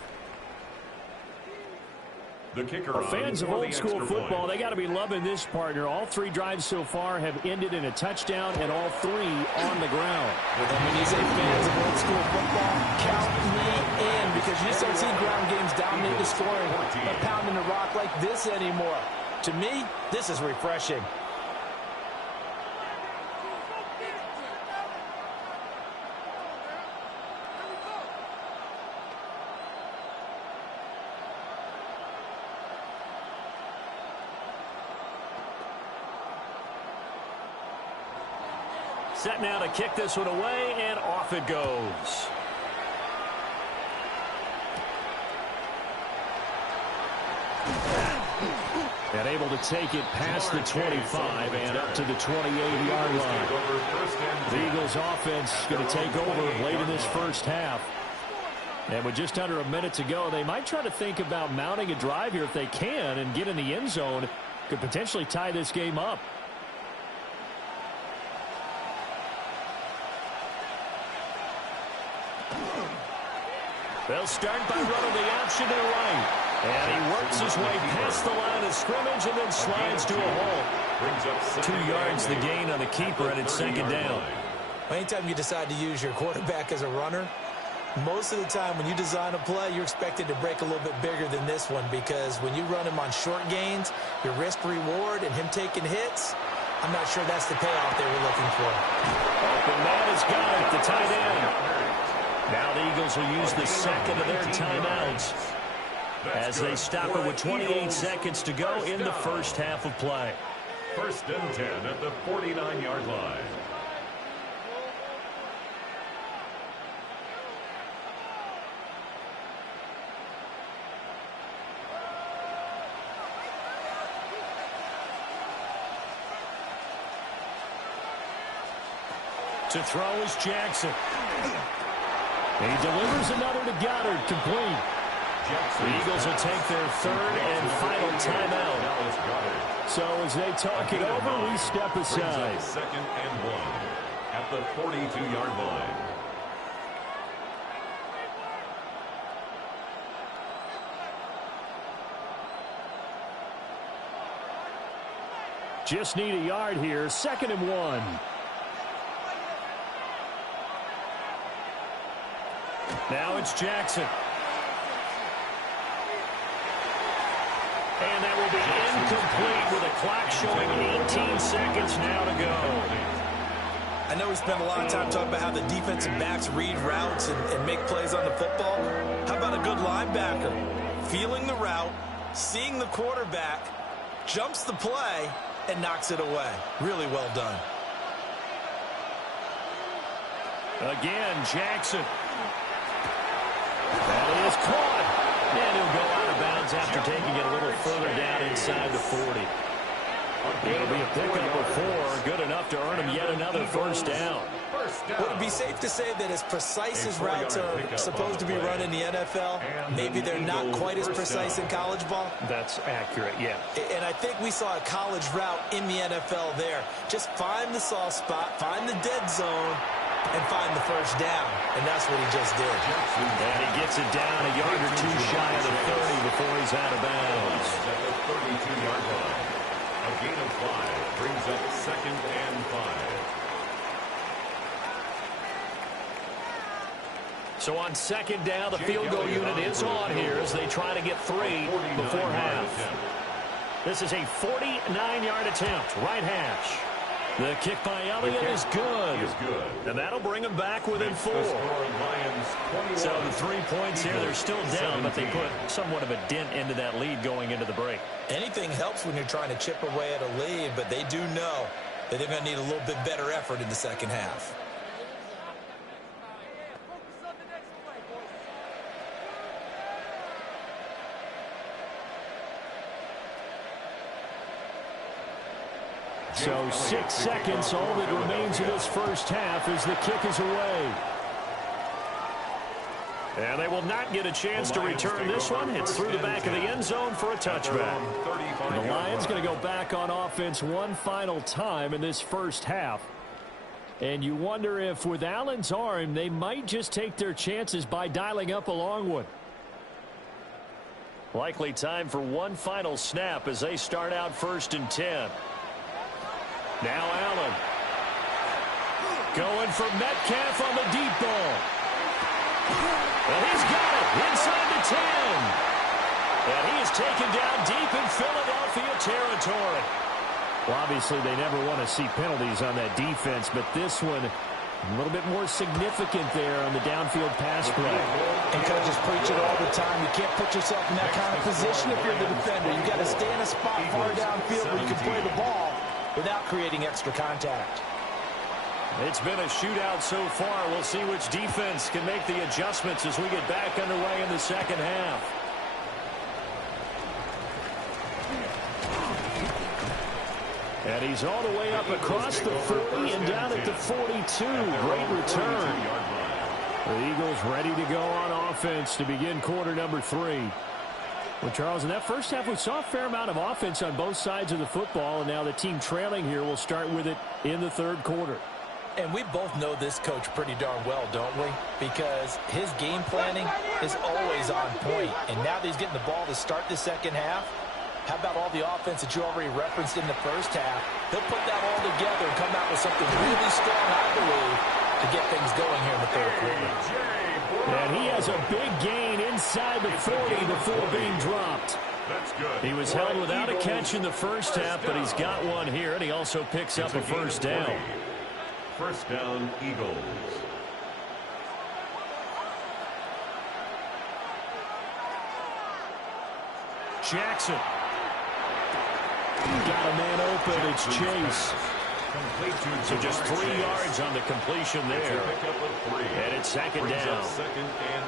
The kicker fans of old school football, they got to be loving this, partner. All 3 drives so far have ended in a touchdown, and all 3 on the ground. And when you say fans of old school football, count me in, because you start seeing ground games dominate the scoring or pounding the rock like this anymore. To me, this is refreshing. Set now to kick this one away, and off it goes. And able to take it past the 25 and up to the 28-yard line. The Eagles offense going to take over late in this first half. And with just under a minute to go, they might try to think about mounting a drive here if they can and get in the end zone. Could potentially tie this game up. They'll start by running the option to the right. And he works his way past the line of scrimmage and then slides to a hole. 2 yards the gain on the keeper, and it's second down. Anytime you decide to use your quarterback as a runner, most of the time when you design a play, you're expected to break a little bit bigger than this one, because when you run him on short gains, your risk-reward and him taking hits, I'm not sure that's the payoff they were looking for. Open man has got it, the tight end. Now the Eagles will use the second of their timeouts as they stop it with 28 seconds to go in the first half of play. 1st and 10 at the 49-yard line. To throw is Jackson. He delivers another to Goddard, complete. The Eagles will take their 3rd and final timeout. So as they talk it over, we step aside. 2nd and 1 at the 42-yard line. Just need a yard here. 2nd and 1. Now it's Jackson. And that will be incomplete with a clock showing 18 seconds now to go. I know we spent a lot of time talking about how the defensive backs read routes and make plays on the football. How about a good linebacker? Feeling the route, seeing the quarterback, jumps the play, and knocks it away. Really well done. Again, Jackson. That is caught. And he'll go out of bounds after taking it a little further down inside the 40. It'll be a pickup of 4. Good enough to earn him yet another first down. Would it be safe to say that as precise as routes are supposed to be run in the NFL, maybe they're not quite as precise in college ball? That's accurate, yeah. And I think we saw a college route in the NFL there. Just find the soft spot, find the dead zone, and find the first down. And that's what he just did. And he gets it down a yard or 2 shy of the 30 before he's out of bounds. At the 32-yard line. A gain of 5 brings up 2nd and 5. So on 2nd down, the field goal unit is on here as they try to get 3 before half. This is a 49-yard attempt, right hash. The kick by Elliott is good. And that'll bring them back within 4. So the 3 points here, they're still down, but they put somewhat of a dent into that lead going into the break. Anything helps when you're trying to chip away at a lead, but they do know that they're going to need a little bit better effort in the second half. So 6 seconds, all that remains of this first half as the kick is away. And they will not get a chance to return this one. It's through the back of the end zone for a touchback. And the Lions going to go back on offense one final time in this first half. And you wonder if with Allen's arm, they might just take their chances by dialing up a long one. Likely time for one final snap as they start out 1st and 10. Now Allen. Going for Metcalf on the deep ball. And he's got it inside the 10. And he is taken down deep in Philadelphia territory. Well, obviously, they never want to see penalties on that defense, but this one a little bit more significant there on the downfield pass play. And coaches preach it all the time. You can't put yourself in that kind of position if you're the defender. You've got to stay in a spot far downfield where you can play the ball without creating extra contact. It's been a shootout so far. We'll see which defense can make the adjustments as we get back underway in the second half. And he's all the way up across the 40 and down at the 42. Great return. The Eagles ready to go on offense to begin quarter number 3. Well, Charles, in that first half, we saw a fair amount of offense on both sides of the football, and now the team trailing here will start with it in the third quarter. And we both know this coach pretty darn well, don't we? Because his game planning is always on point. And now that he's getting the ball to start the second half, how about all the offense that you already referenced in the first half? He'll put that all together and come out with something really strong, I believe, to get things going here in the third quarter. And he has a big gain inside the 40 before being dropped. He was held without a catch in the first half, but he's got one here, and he also picks up a first down. First down, Eagles. Jackson. Got a man open. It's Chase. So just 3 yards on the completion there. And it's second down.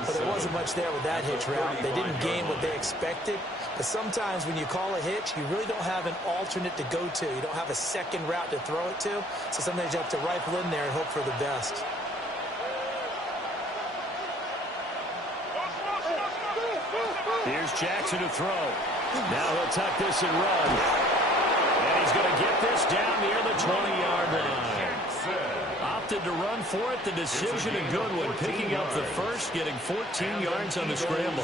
But there wasn't much there with that hitch route. They didn't gain what they expected. But sometimes when you call a hitch, you really don't have an alternate to go to. You don't have a second route to throw it to. So sometimes you have to rifle in there and hope for the best. Here's Jackson to throw. Now he'll tuck this and run. And he's going to get this down near the 20-yard line. Opted to run for it. The decision a good one. Picking up the first, getting 14 yards on the scramble.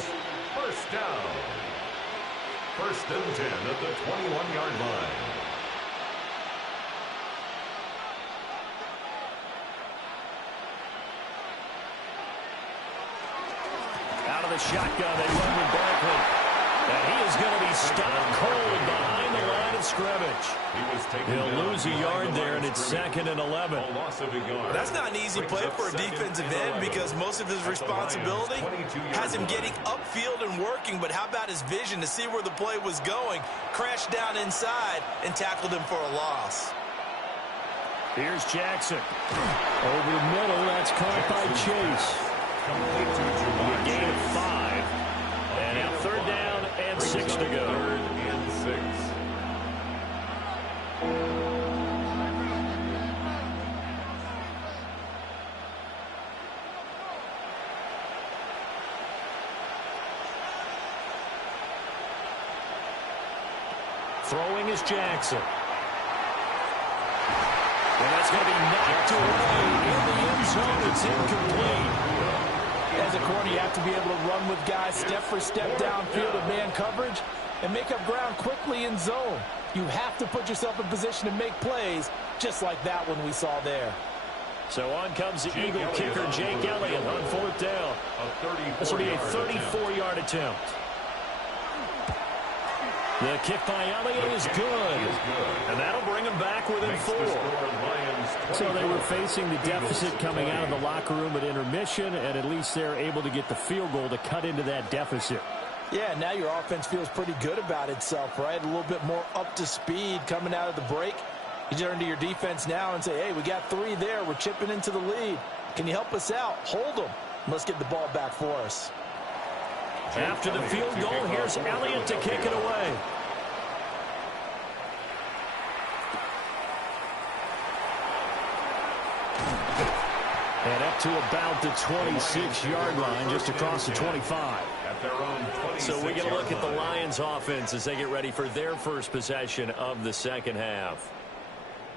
First down. First and 10 at the 21-yard line. Out of the shotgun, they run with Barkley. And he is going to be stopped cold behind the line of scrimmage. He'll lose a yard there, and it's second and 11. That's not an easy play for a defensive end because most of his responsibility has him getting upfield and working. But how about his vision to see where the play was going, crashed down inside, and tackled him for a loss. Here's Jackson. Over the middle, that's caught by Chase. A gain of 5. And now third down and 6 to go. Third and 6. Throwing is Jackson. And that's going to be knocked away in the end zone. It's incomplete. As a corner, you have to be able to run with guys step for step downfield of man coverage and make up ground quickly in zone. You have to put yourself in position to make plays just like that one we saw there. So on comes the Eagle kicker, Jake Elliott, on fourth down. This will be a 34-yard attempt. The kick by Elliott is good. And that'll bring him back within 4. So they were facing the deficit coming out of the locker room at intermission, and at least they're able to get the field goal to cut into that deficit. Yeah, now your offense feels pretty good about itself, right? A little bit more up to speed coming out of the break. You turn to your defense now and say, hey, we got 3 there. We're chipping into the lead. Can you help us out? Hold them. Let's get the ball back for us. After the field goal, here's Elliott to kick it away. And up to about the 26-yard line, just across the 25. So we get a look at the Lions offense as they get ready for their first possession of the second half.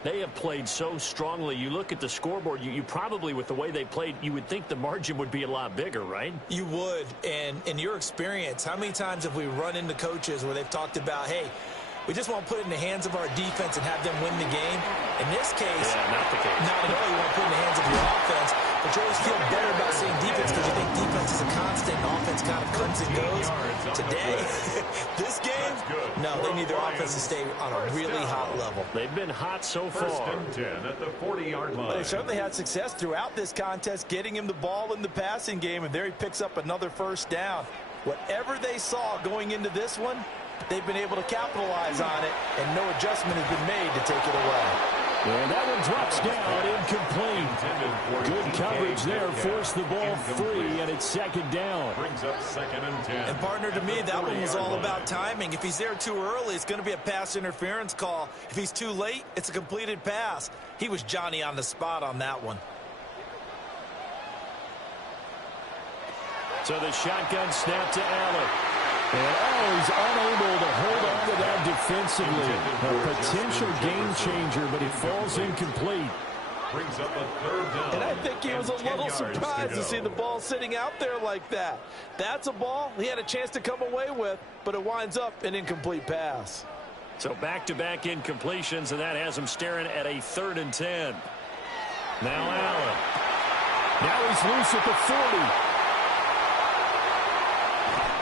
They have played so strongly. You look at the scoreboard, you probably, with the way they played, you would think the margin would be a lot bigger, right? You would. And in your experience, how many times have we run into coaches where they've talked about, hey, we just want to put it in the hands of our defense and have them win the game? In this case, not the case. Not at all. You want to put it in the hands of your offense. but you always feel better about seeing defense because you think defense is a constant and offense kind of comes and goes. Today, this game, no, they need their offense to stay on a really hot level. They've been hot so far. First and 10 at the 40-yard line. But they certainly had success throughout this contest, getting him the ball in the passing game, and there he picks up another first down. Whatever they saw going into this one, they've been able to capitalize on it, and no adjustment has been made to take it away. And that one drops down, incomplete. Good coverage there, forced the ball free, and it's second down. Brings up second and 10. And partner, to me, that one was all about timing. If he's there too early, it's going to be a pass interference call. If he's too late, it's a completed pass. He was Johnny on the spot on that one. So the shotgun snap to Allen. And he's unable to hold on to that defensively. A potential game changer, but it falls incomplete. Brings up a third down. And I think he was a little surprised to see the ball sitting out there like that. That's a ball he had a chance to come away with, but it winds up an incomplete pass. So back-to-back incompletions, and that has him staring at a 3rd and 10. Now Allen. Now he's loose at the 40.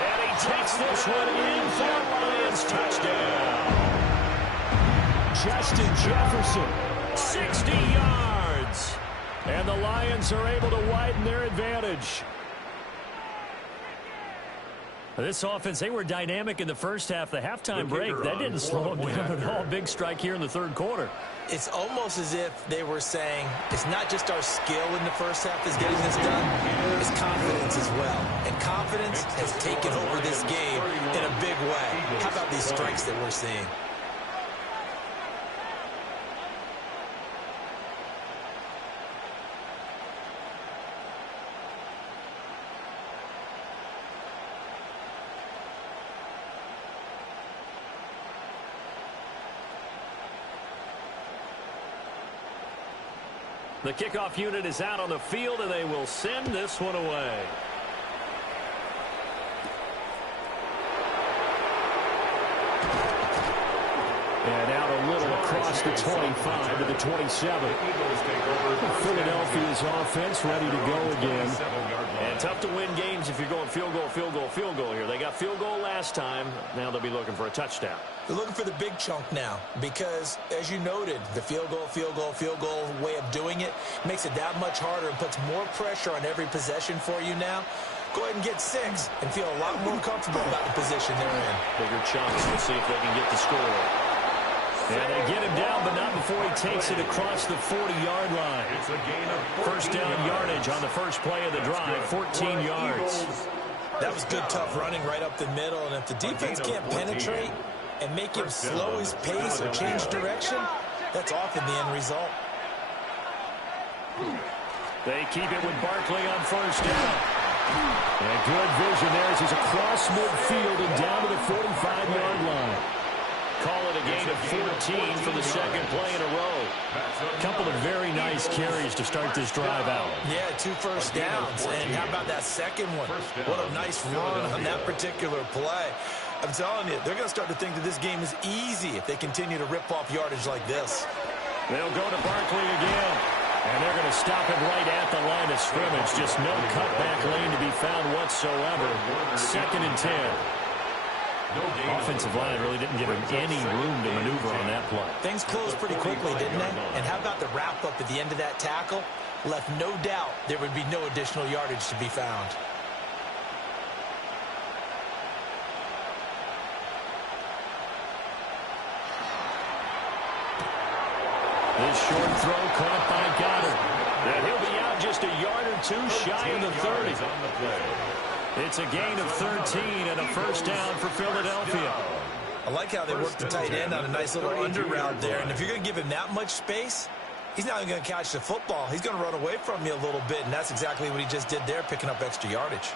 And he takes this one in for a Lions touchdown. Justin Jefferson, 60 yards. And the Lions are able to widen their advantage. This offense, they were dynamic in the first half. The halftime break, that didn't slow them down at all. Big strike here in the third quarter. It's almost as if they were saying, it's not just our skill in the first half that's getting this done, it's confidence as well. And confidence has taken over this game in a big way. How about these strikes that we're seeing? The kickoff unit is out on the field, and they will send this one away. And out a little across the 25 to the 27. Philadelphia's offense ready to go again. And tough to win games if you're going field goal, field goal, field goal here. They got field goal last time. Now they'll be looking for a touchdown. They're looking for the big chunk now because, as you noted, the field goal way of doing it makes it that much harder and puts more pressure on every possession for you now. Go ahead and get 6 and feel a lot more comfortable about the position they're in. Bigger chunks. We'll see if they can get the score. And they get him down, but not before he takes it across the 40-yard line. It's a gain of First down yardage on the first play of the drive, 14 yards. That was good, tough running right up the middle, and if the defense can't penetrate and make him slow his pace or change direction, that's often the end result. They keep it with Barkley on first down. And good vision there as he's across midfield and down to the 45-yard line. Call it a gain of 14 for the second play in a row. Couple of very nice carries to start this drive out. Yeah, 2 first downs. And how about that second one? What a nice run on that particular play. I'm telling you, they're going to start to think that this game is easy if they continue to rip off yardage like this. They'll go to Barkley again. And they're going to stop it right at the line of scrimmage. Just no cutback lane to be found whatsoever. Second and 10. Offensive line really didn't give him any room to maneuver on that play. Things closed pretty quickly, didn't they? And how about the wrap-up at the end of that tackle? Left no doubt there would be no additional yardage to be found. This short throw caught by Goddard. And he'll be out just a yard or 2 shy of the 30. It's a gain of 13 and a first down for Philadelphia. I like how they worked the tight end on a nice little under route there. And if you're going to give him that much space, he's not even going to catch the football. He's going to run away from you a little bit, and that's exactly what he just did there, picking up extra yardage.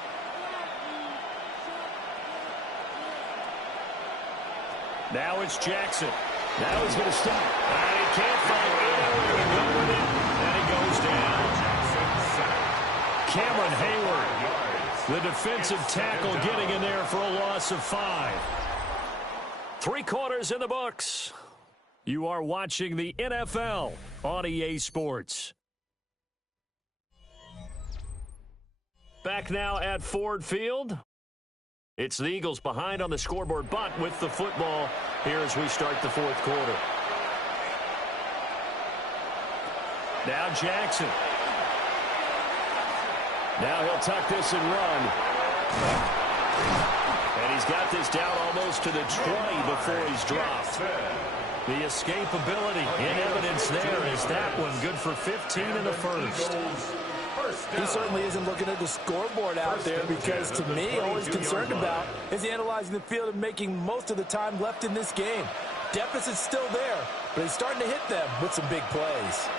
Now it's Jackson. Now he's going to stop. And he can't find anywhere to go with it. And he goes down. Cameron Hayward, the defensive tackle, getting in there for a loss of 5. 3 quarters in the books. You are watching the NFL on EA Sports. Back now at Ford Field. It's the Eagles behind on the scoreboard, but with the football here as we start the fourth quarter. Now Jackson. Now he'll tuck this and run. And he's got this down almost to the 20 before he's dropped. The escapability in evidence there is that one good for 15 in the first. He certainly isn't looking at the scoreboard out there because, to me, all he's concerned about is analyzing the field and making most of the time left in this game. Deficit's still there, but he's starting to hit them with some big plays.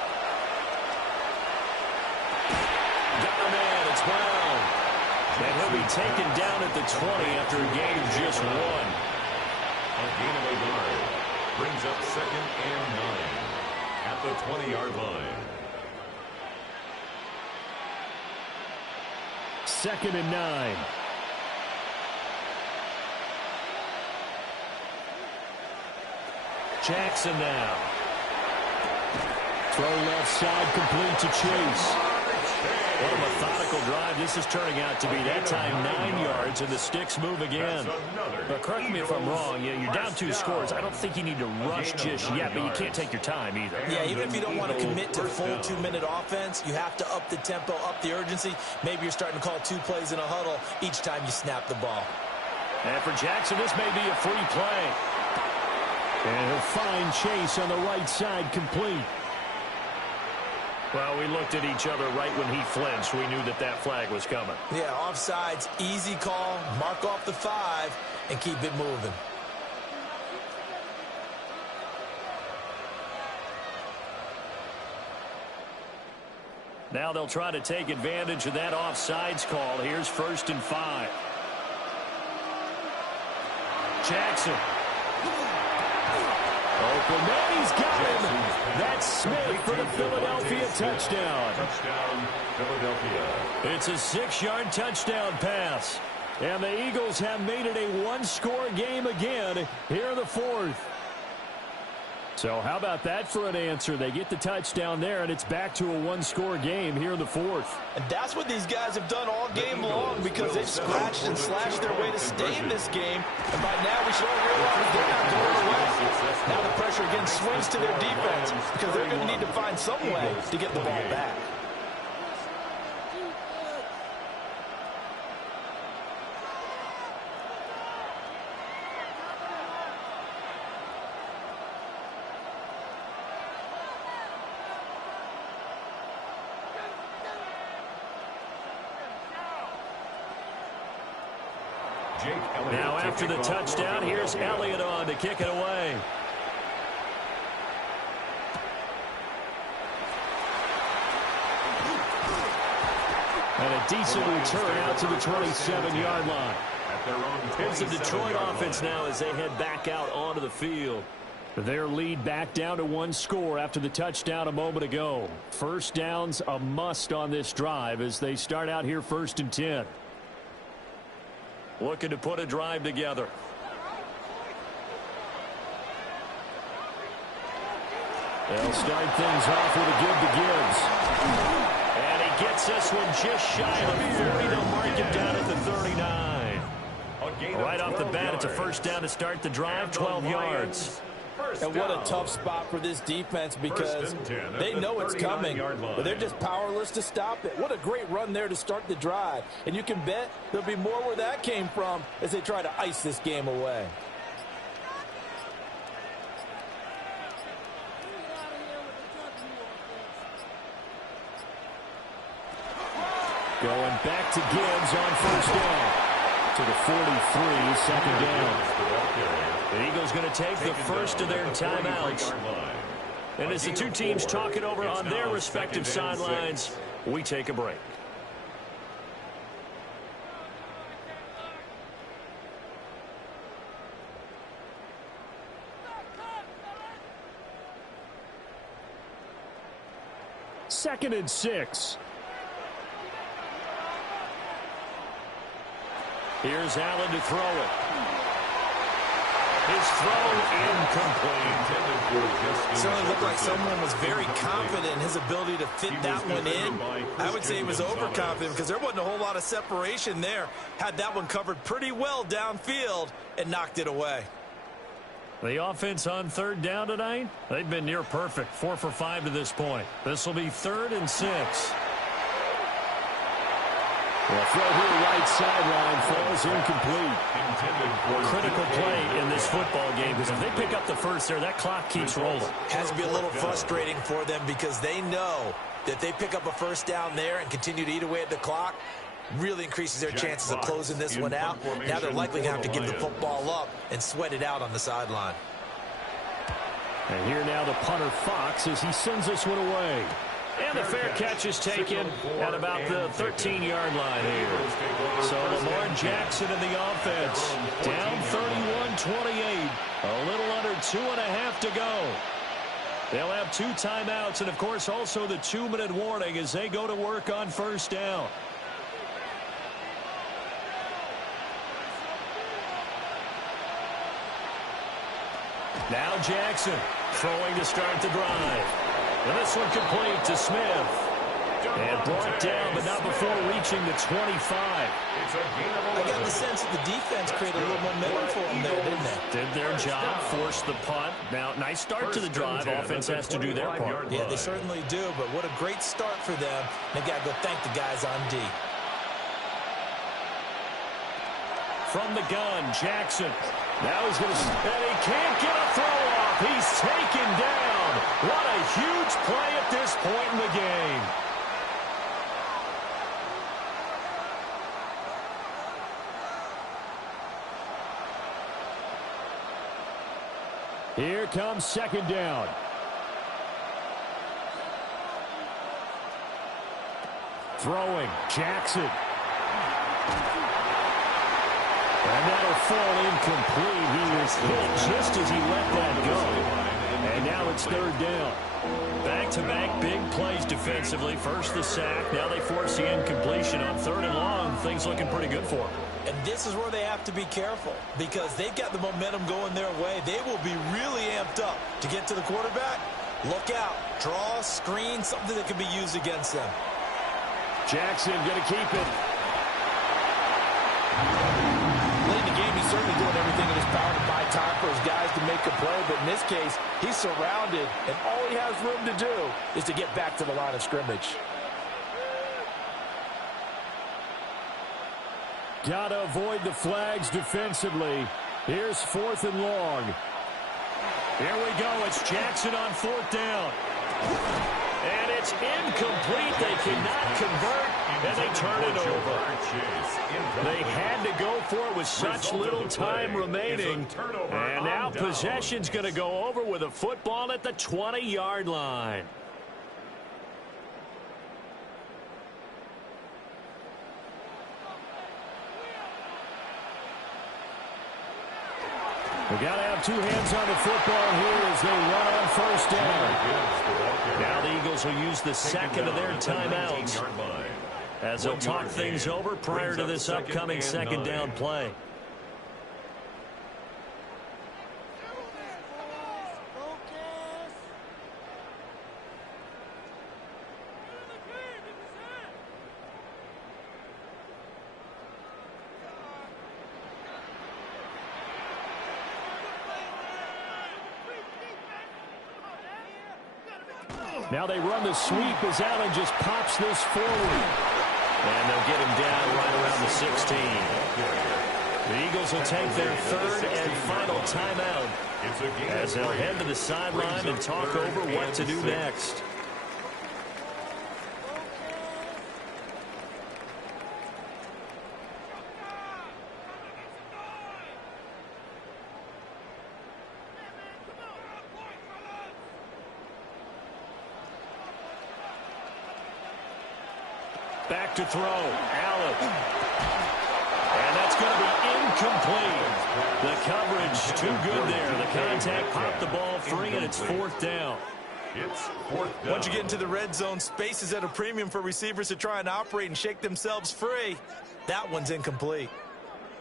Got a man, it's Brown. And he'll be taken down at the 20 after a gain of just one. A gain of a yard brings up 2nd and 9 at the 20-yard line. 2nd and 9. Jackson now. Throw left side, complete to Chase. What a methodical drive this is turning out to be. That time 9 yards, and the sticks move again. But correct me if I'm wrong. You're down 2 scores. I don't think you need to rush just yet, but you can't take your time either. Yeah, even if you don't want to commit to full 2-minute offense, you have to up the tempo, up the urgency. Maybe you're starting to call 2 plays in a huddle each time you snap the ball. And for Jackson, this may be a free play. And he'll find Chase on the right side, complete. Well, we looked at each other right when he flinched. We knew that that flag was coming. Yeah, offsides, easy call, mark off the 5, and keep it moving. Now they'll try to take advantage of that offsides call. Here's 1st and 5. Jackson. Open man, he's got him. That's Smith for the Philadelphia touchdown. Touchdown, Philadelphia. It's a 6-yard touchdown pass. And the Eagles have made it a 1-score game again here in the fourth. So how about that for an answer? They get the touchdown there, and it's back to a 1-score game here in the fourth. And that's what these guys have done all game long because they've scratched and slashed their way to stay in this game. And by now we should all realize they're not going away. Now the pressure again swings to their defense because they're going to need to find some way to get the ball back. Now after the touchdown, here's Elliott on to kick it away. And a decent return out to the 27-yard line. Here's the Detroit offense now as they head back out onto the field. Their lead back down to 1 score after the touchdown a moment ago. First down's a must on this drive as they start out here 1st and 10. Looking to put a drive together. They'll start things off with a give to Gibbs. And he gets this one just shy of the 40. They'll mark him down at the 39. Right off the bat, it's a first down to start the drive, 12 yards. And what a tough spot for this defense because they know it's coming, but they're just powerless to stop it. What a great run there to start the drive. And you can bet there'll be more where that came from as they try to ice this game away. Going back to Gibbs on first down. To the 43, second down. The Eagles going to take the first of their timeouts. And as the two teams talk it over on their respective sidelines, we take a break. Second and 6. Here's Allen to throw it. His throw incomplete. It certainly looked like someone was very confident in his ability to fit that one in. I would say he was overconfident because there wasn't a whole lot of separation there. Had that one covered pretty well downfield and knocked it away. The offense on third down tonight, they've been near perfect. 4 for 5 to this point. This will be 3rd and 6. The throw here right sideline falls incomplete. Critical play in this football game because if they pick up the first there, that clock keeps rolling. Has to be a little frustrating for them because they know that they pick up a first down there and continue to eat away at the clock, really increases their chances of closing this one out. Now they're likely going to have to give the football up and sweat it out on the sideline. And here now the punter Fox as he sends this one away. And the fair catch is taken at about the 13-yard line here. So Lamar Jackson in the offense. Down 31-28. A little under 2.5 to go. They'll have 2 timeouts and, of course, also the 2-minute warning as they go to work on first down. Now Jackson throwing to start the drive. And this one complete to Smith. And brought down, but not before reaching the 25. I got the sense that the defense created a little momentum for them there, didn't they? Did their job, forced the punt. Now, nice start to the drive. Offense has to do their part. Yeah, they certainly do, but what a great start for them. They got to go thank the guys on D. From the gun, Jackson. Now he's going to, and he can't get a throw off. He's taken down. What a huge play at this point in the game. Here comes second down. Throwing, Jackson. And that'll fall incomplete. He was hit just as he let that go. And now it's third down. Back-to-back big plays defensively. First the sack. Now they force the incompletion on 3rd and long. Things looking pretty good for them. And this is where they have to be careful because they've got the momentum going their way. They will be really amped up to get to the quarterback. Look out. Draw, screen, something that can be used against them. Jackson going to keep it. Late in the game, he's certainly doing everything in his power to buy time for his guys to make a play. But in this case, he's surrounded, and all he has room to do is to get back to the line of scrimmage. Got to avoid the flags defensively. Here's 4th and long. Here we go. It's Jackson on 4th down. And it's incomplete. They cannot convert, and they turn it over. They had to go for it with such little time remaining. And now possession's going to go over with a football at the 20-yard line. We got to have 2 hands on the football here as they run on first down. Now the Eagles will use the second of their timeouts as they'll talk things over prior to this upcoming second down play. Now they run the sweep as Allen just pops this forward. And they'll get him down right around the 16. The Eagles will take their 3rd and final timeout as they'll head to the sideline and talk over what to do next. Back to throw. Allen. And that's going to be incomplete. The coverage too good there. The contact popped the ball free, and it's 4th down. It's 4th down. Once you get into the red zone, space is at a premium for receivers to try and operate and shake themselves free. That one's incomplete.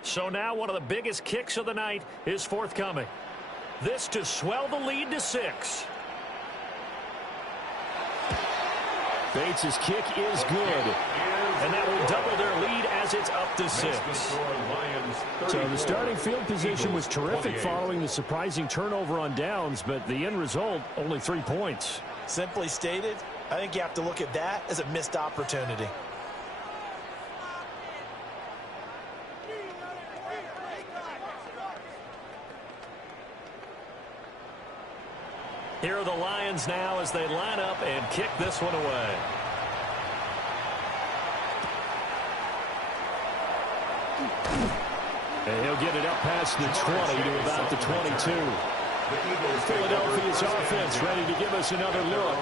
So now one of the biggest kicks of the night is forthcoming. This to swell the lead to 6. Bates' kick is good. And that will double their lead as it's up to 6. So the starting field position was terrific following the surprising turnover on downs, but the end result, only 3 points. Simply stated, I think you have to look at that as a missed opportunity. Here are the Lions now as they line up and kick this one away. And he'll get it up past the 20 to about the 22. Philadelphia's offense ready to give us another look.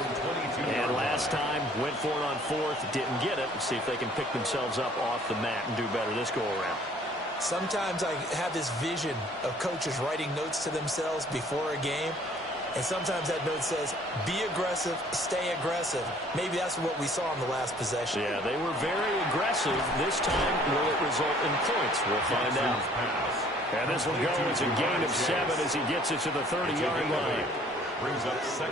And last time, went for it on 4th, didn't get it. See if they can pick themselves up off the mat and do better this go-around. Sometimes I have this vision of coaches writing notes to themselves before a game. And sometimes that note says, be aggressive, stay aggressive. Maybe that's what we saw in the last possession. Yeah, they were very aggressive. This time, will it result in points? We'll find out. And this will go as a gain of 7 as he gets it to the 30-yard line.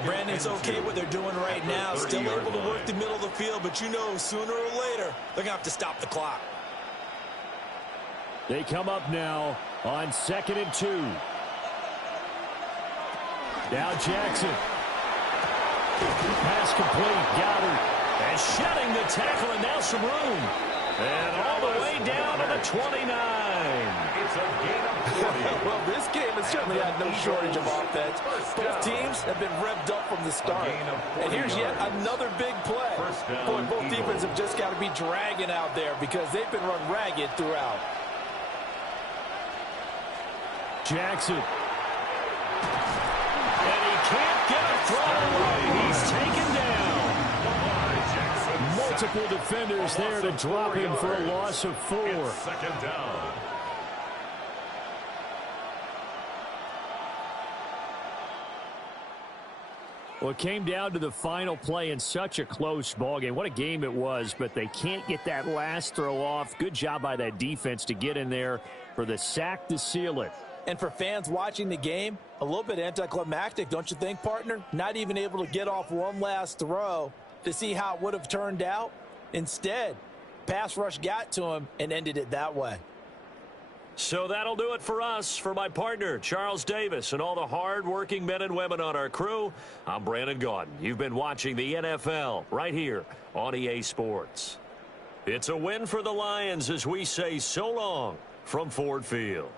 Brandon, it's okay what they're doing right now. Still able to work the middle of the field, but you know sooner or later they're going to have to stop the clock. They come up now on 2nd and 2. Now Jackson. Pass complete. Goddard. And shedding the tackle, and now some room. And all the way down to the 29. It's a gain of 40. Well, this game has certainly had no shortage of offense. Both teams have been revved up from the start. And here's yet another big play. Boy, both defenses have just got to be dragging out there because they've been run ragged throughout. Jackson. And he can't get a throw. He's taken down. Multiple defenders there to drop him for a loss of 4. Second down. Well, it came down to the final play in such a close ballgame. What a game it was, but they can't get that last throw off. Good job by that defense to get in there for the sack to seal it. And for fans watching the game, a little bit anticlimactic, don't you think, partner? Not even able to get off one last throw to see how it would have turned out. Instead, pass rush got to him and ended it that way. So that'll do it for us. For my partner, Charles Davis, and all the hard-working men and women on our crew, I'm Brandon Gaudin. You've been watching the NFL right here on EA Sports. It's a win for the Lions as we say so long from Ford Field.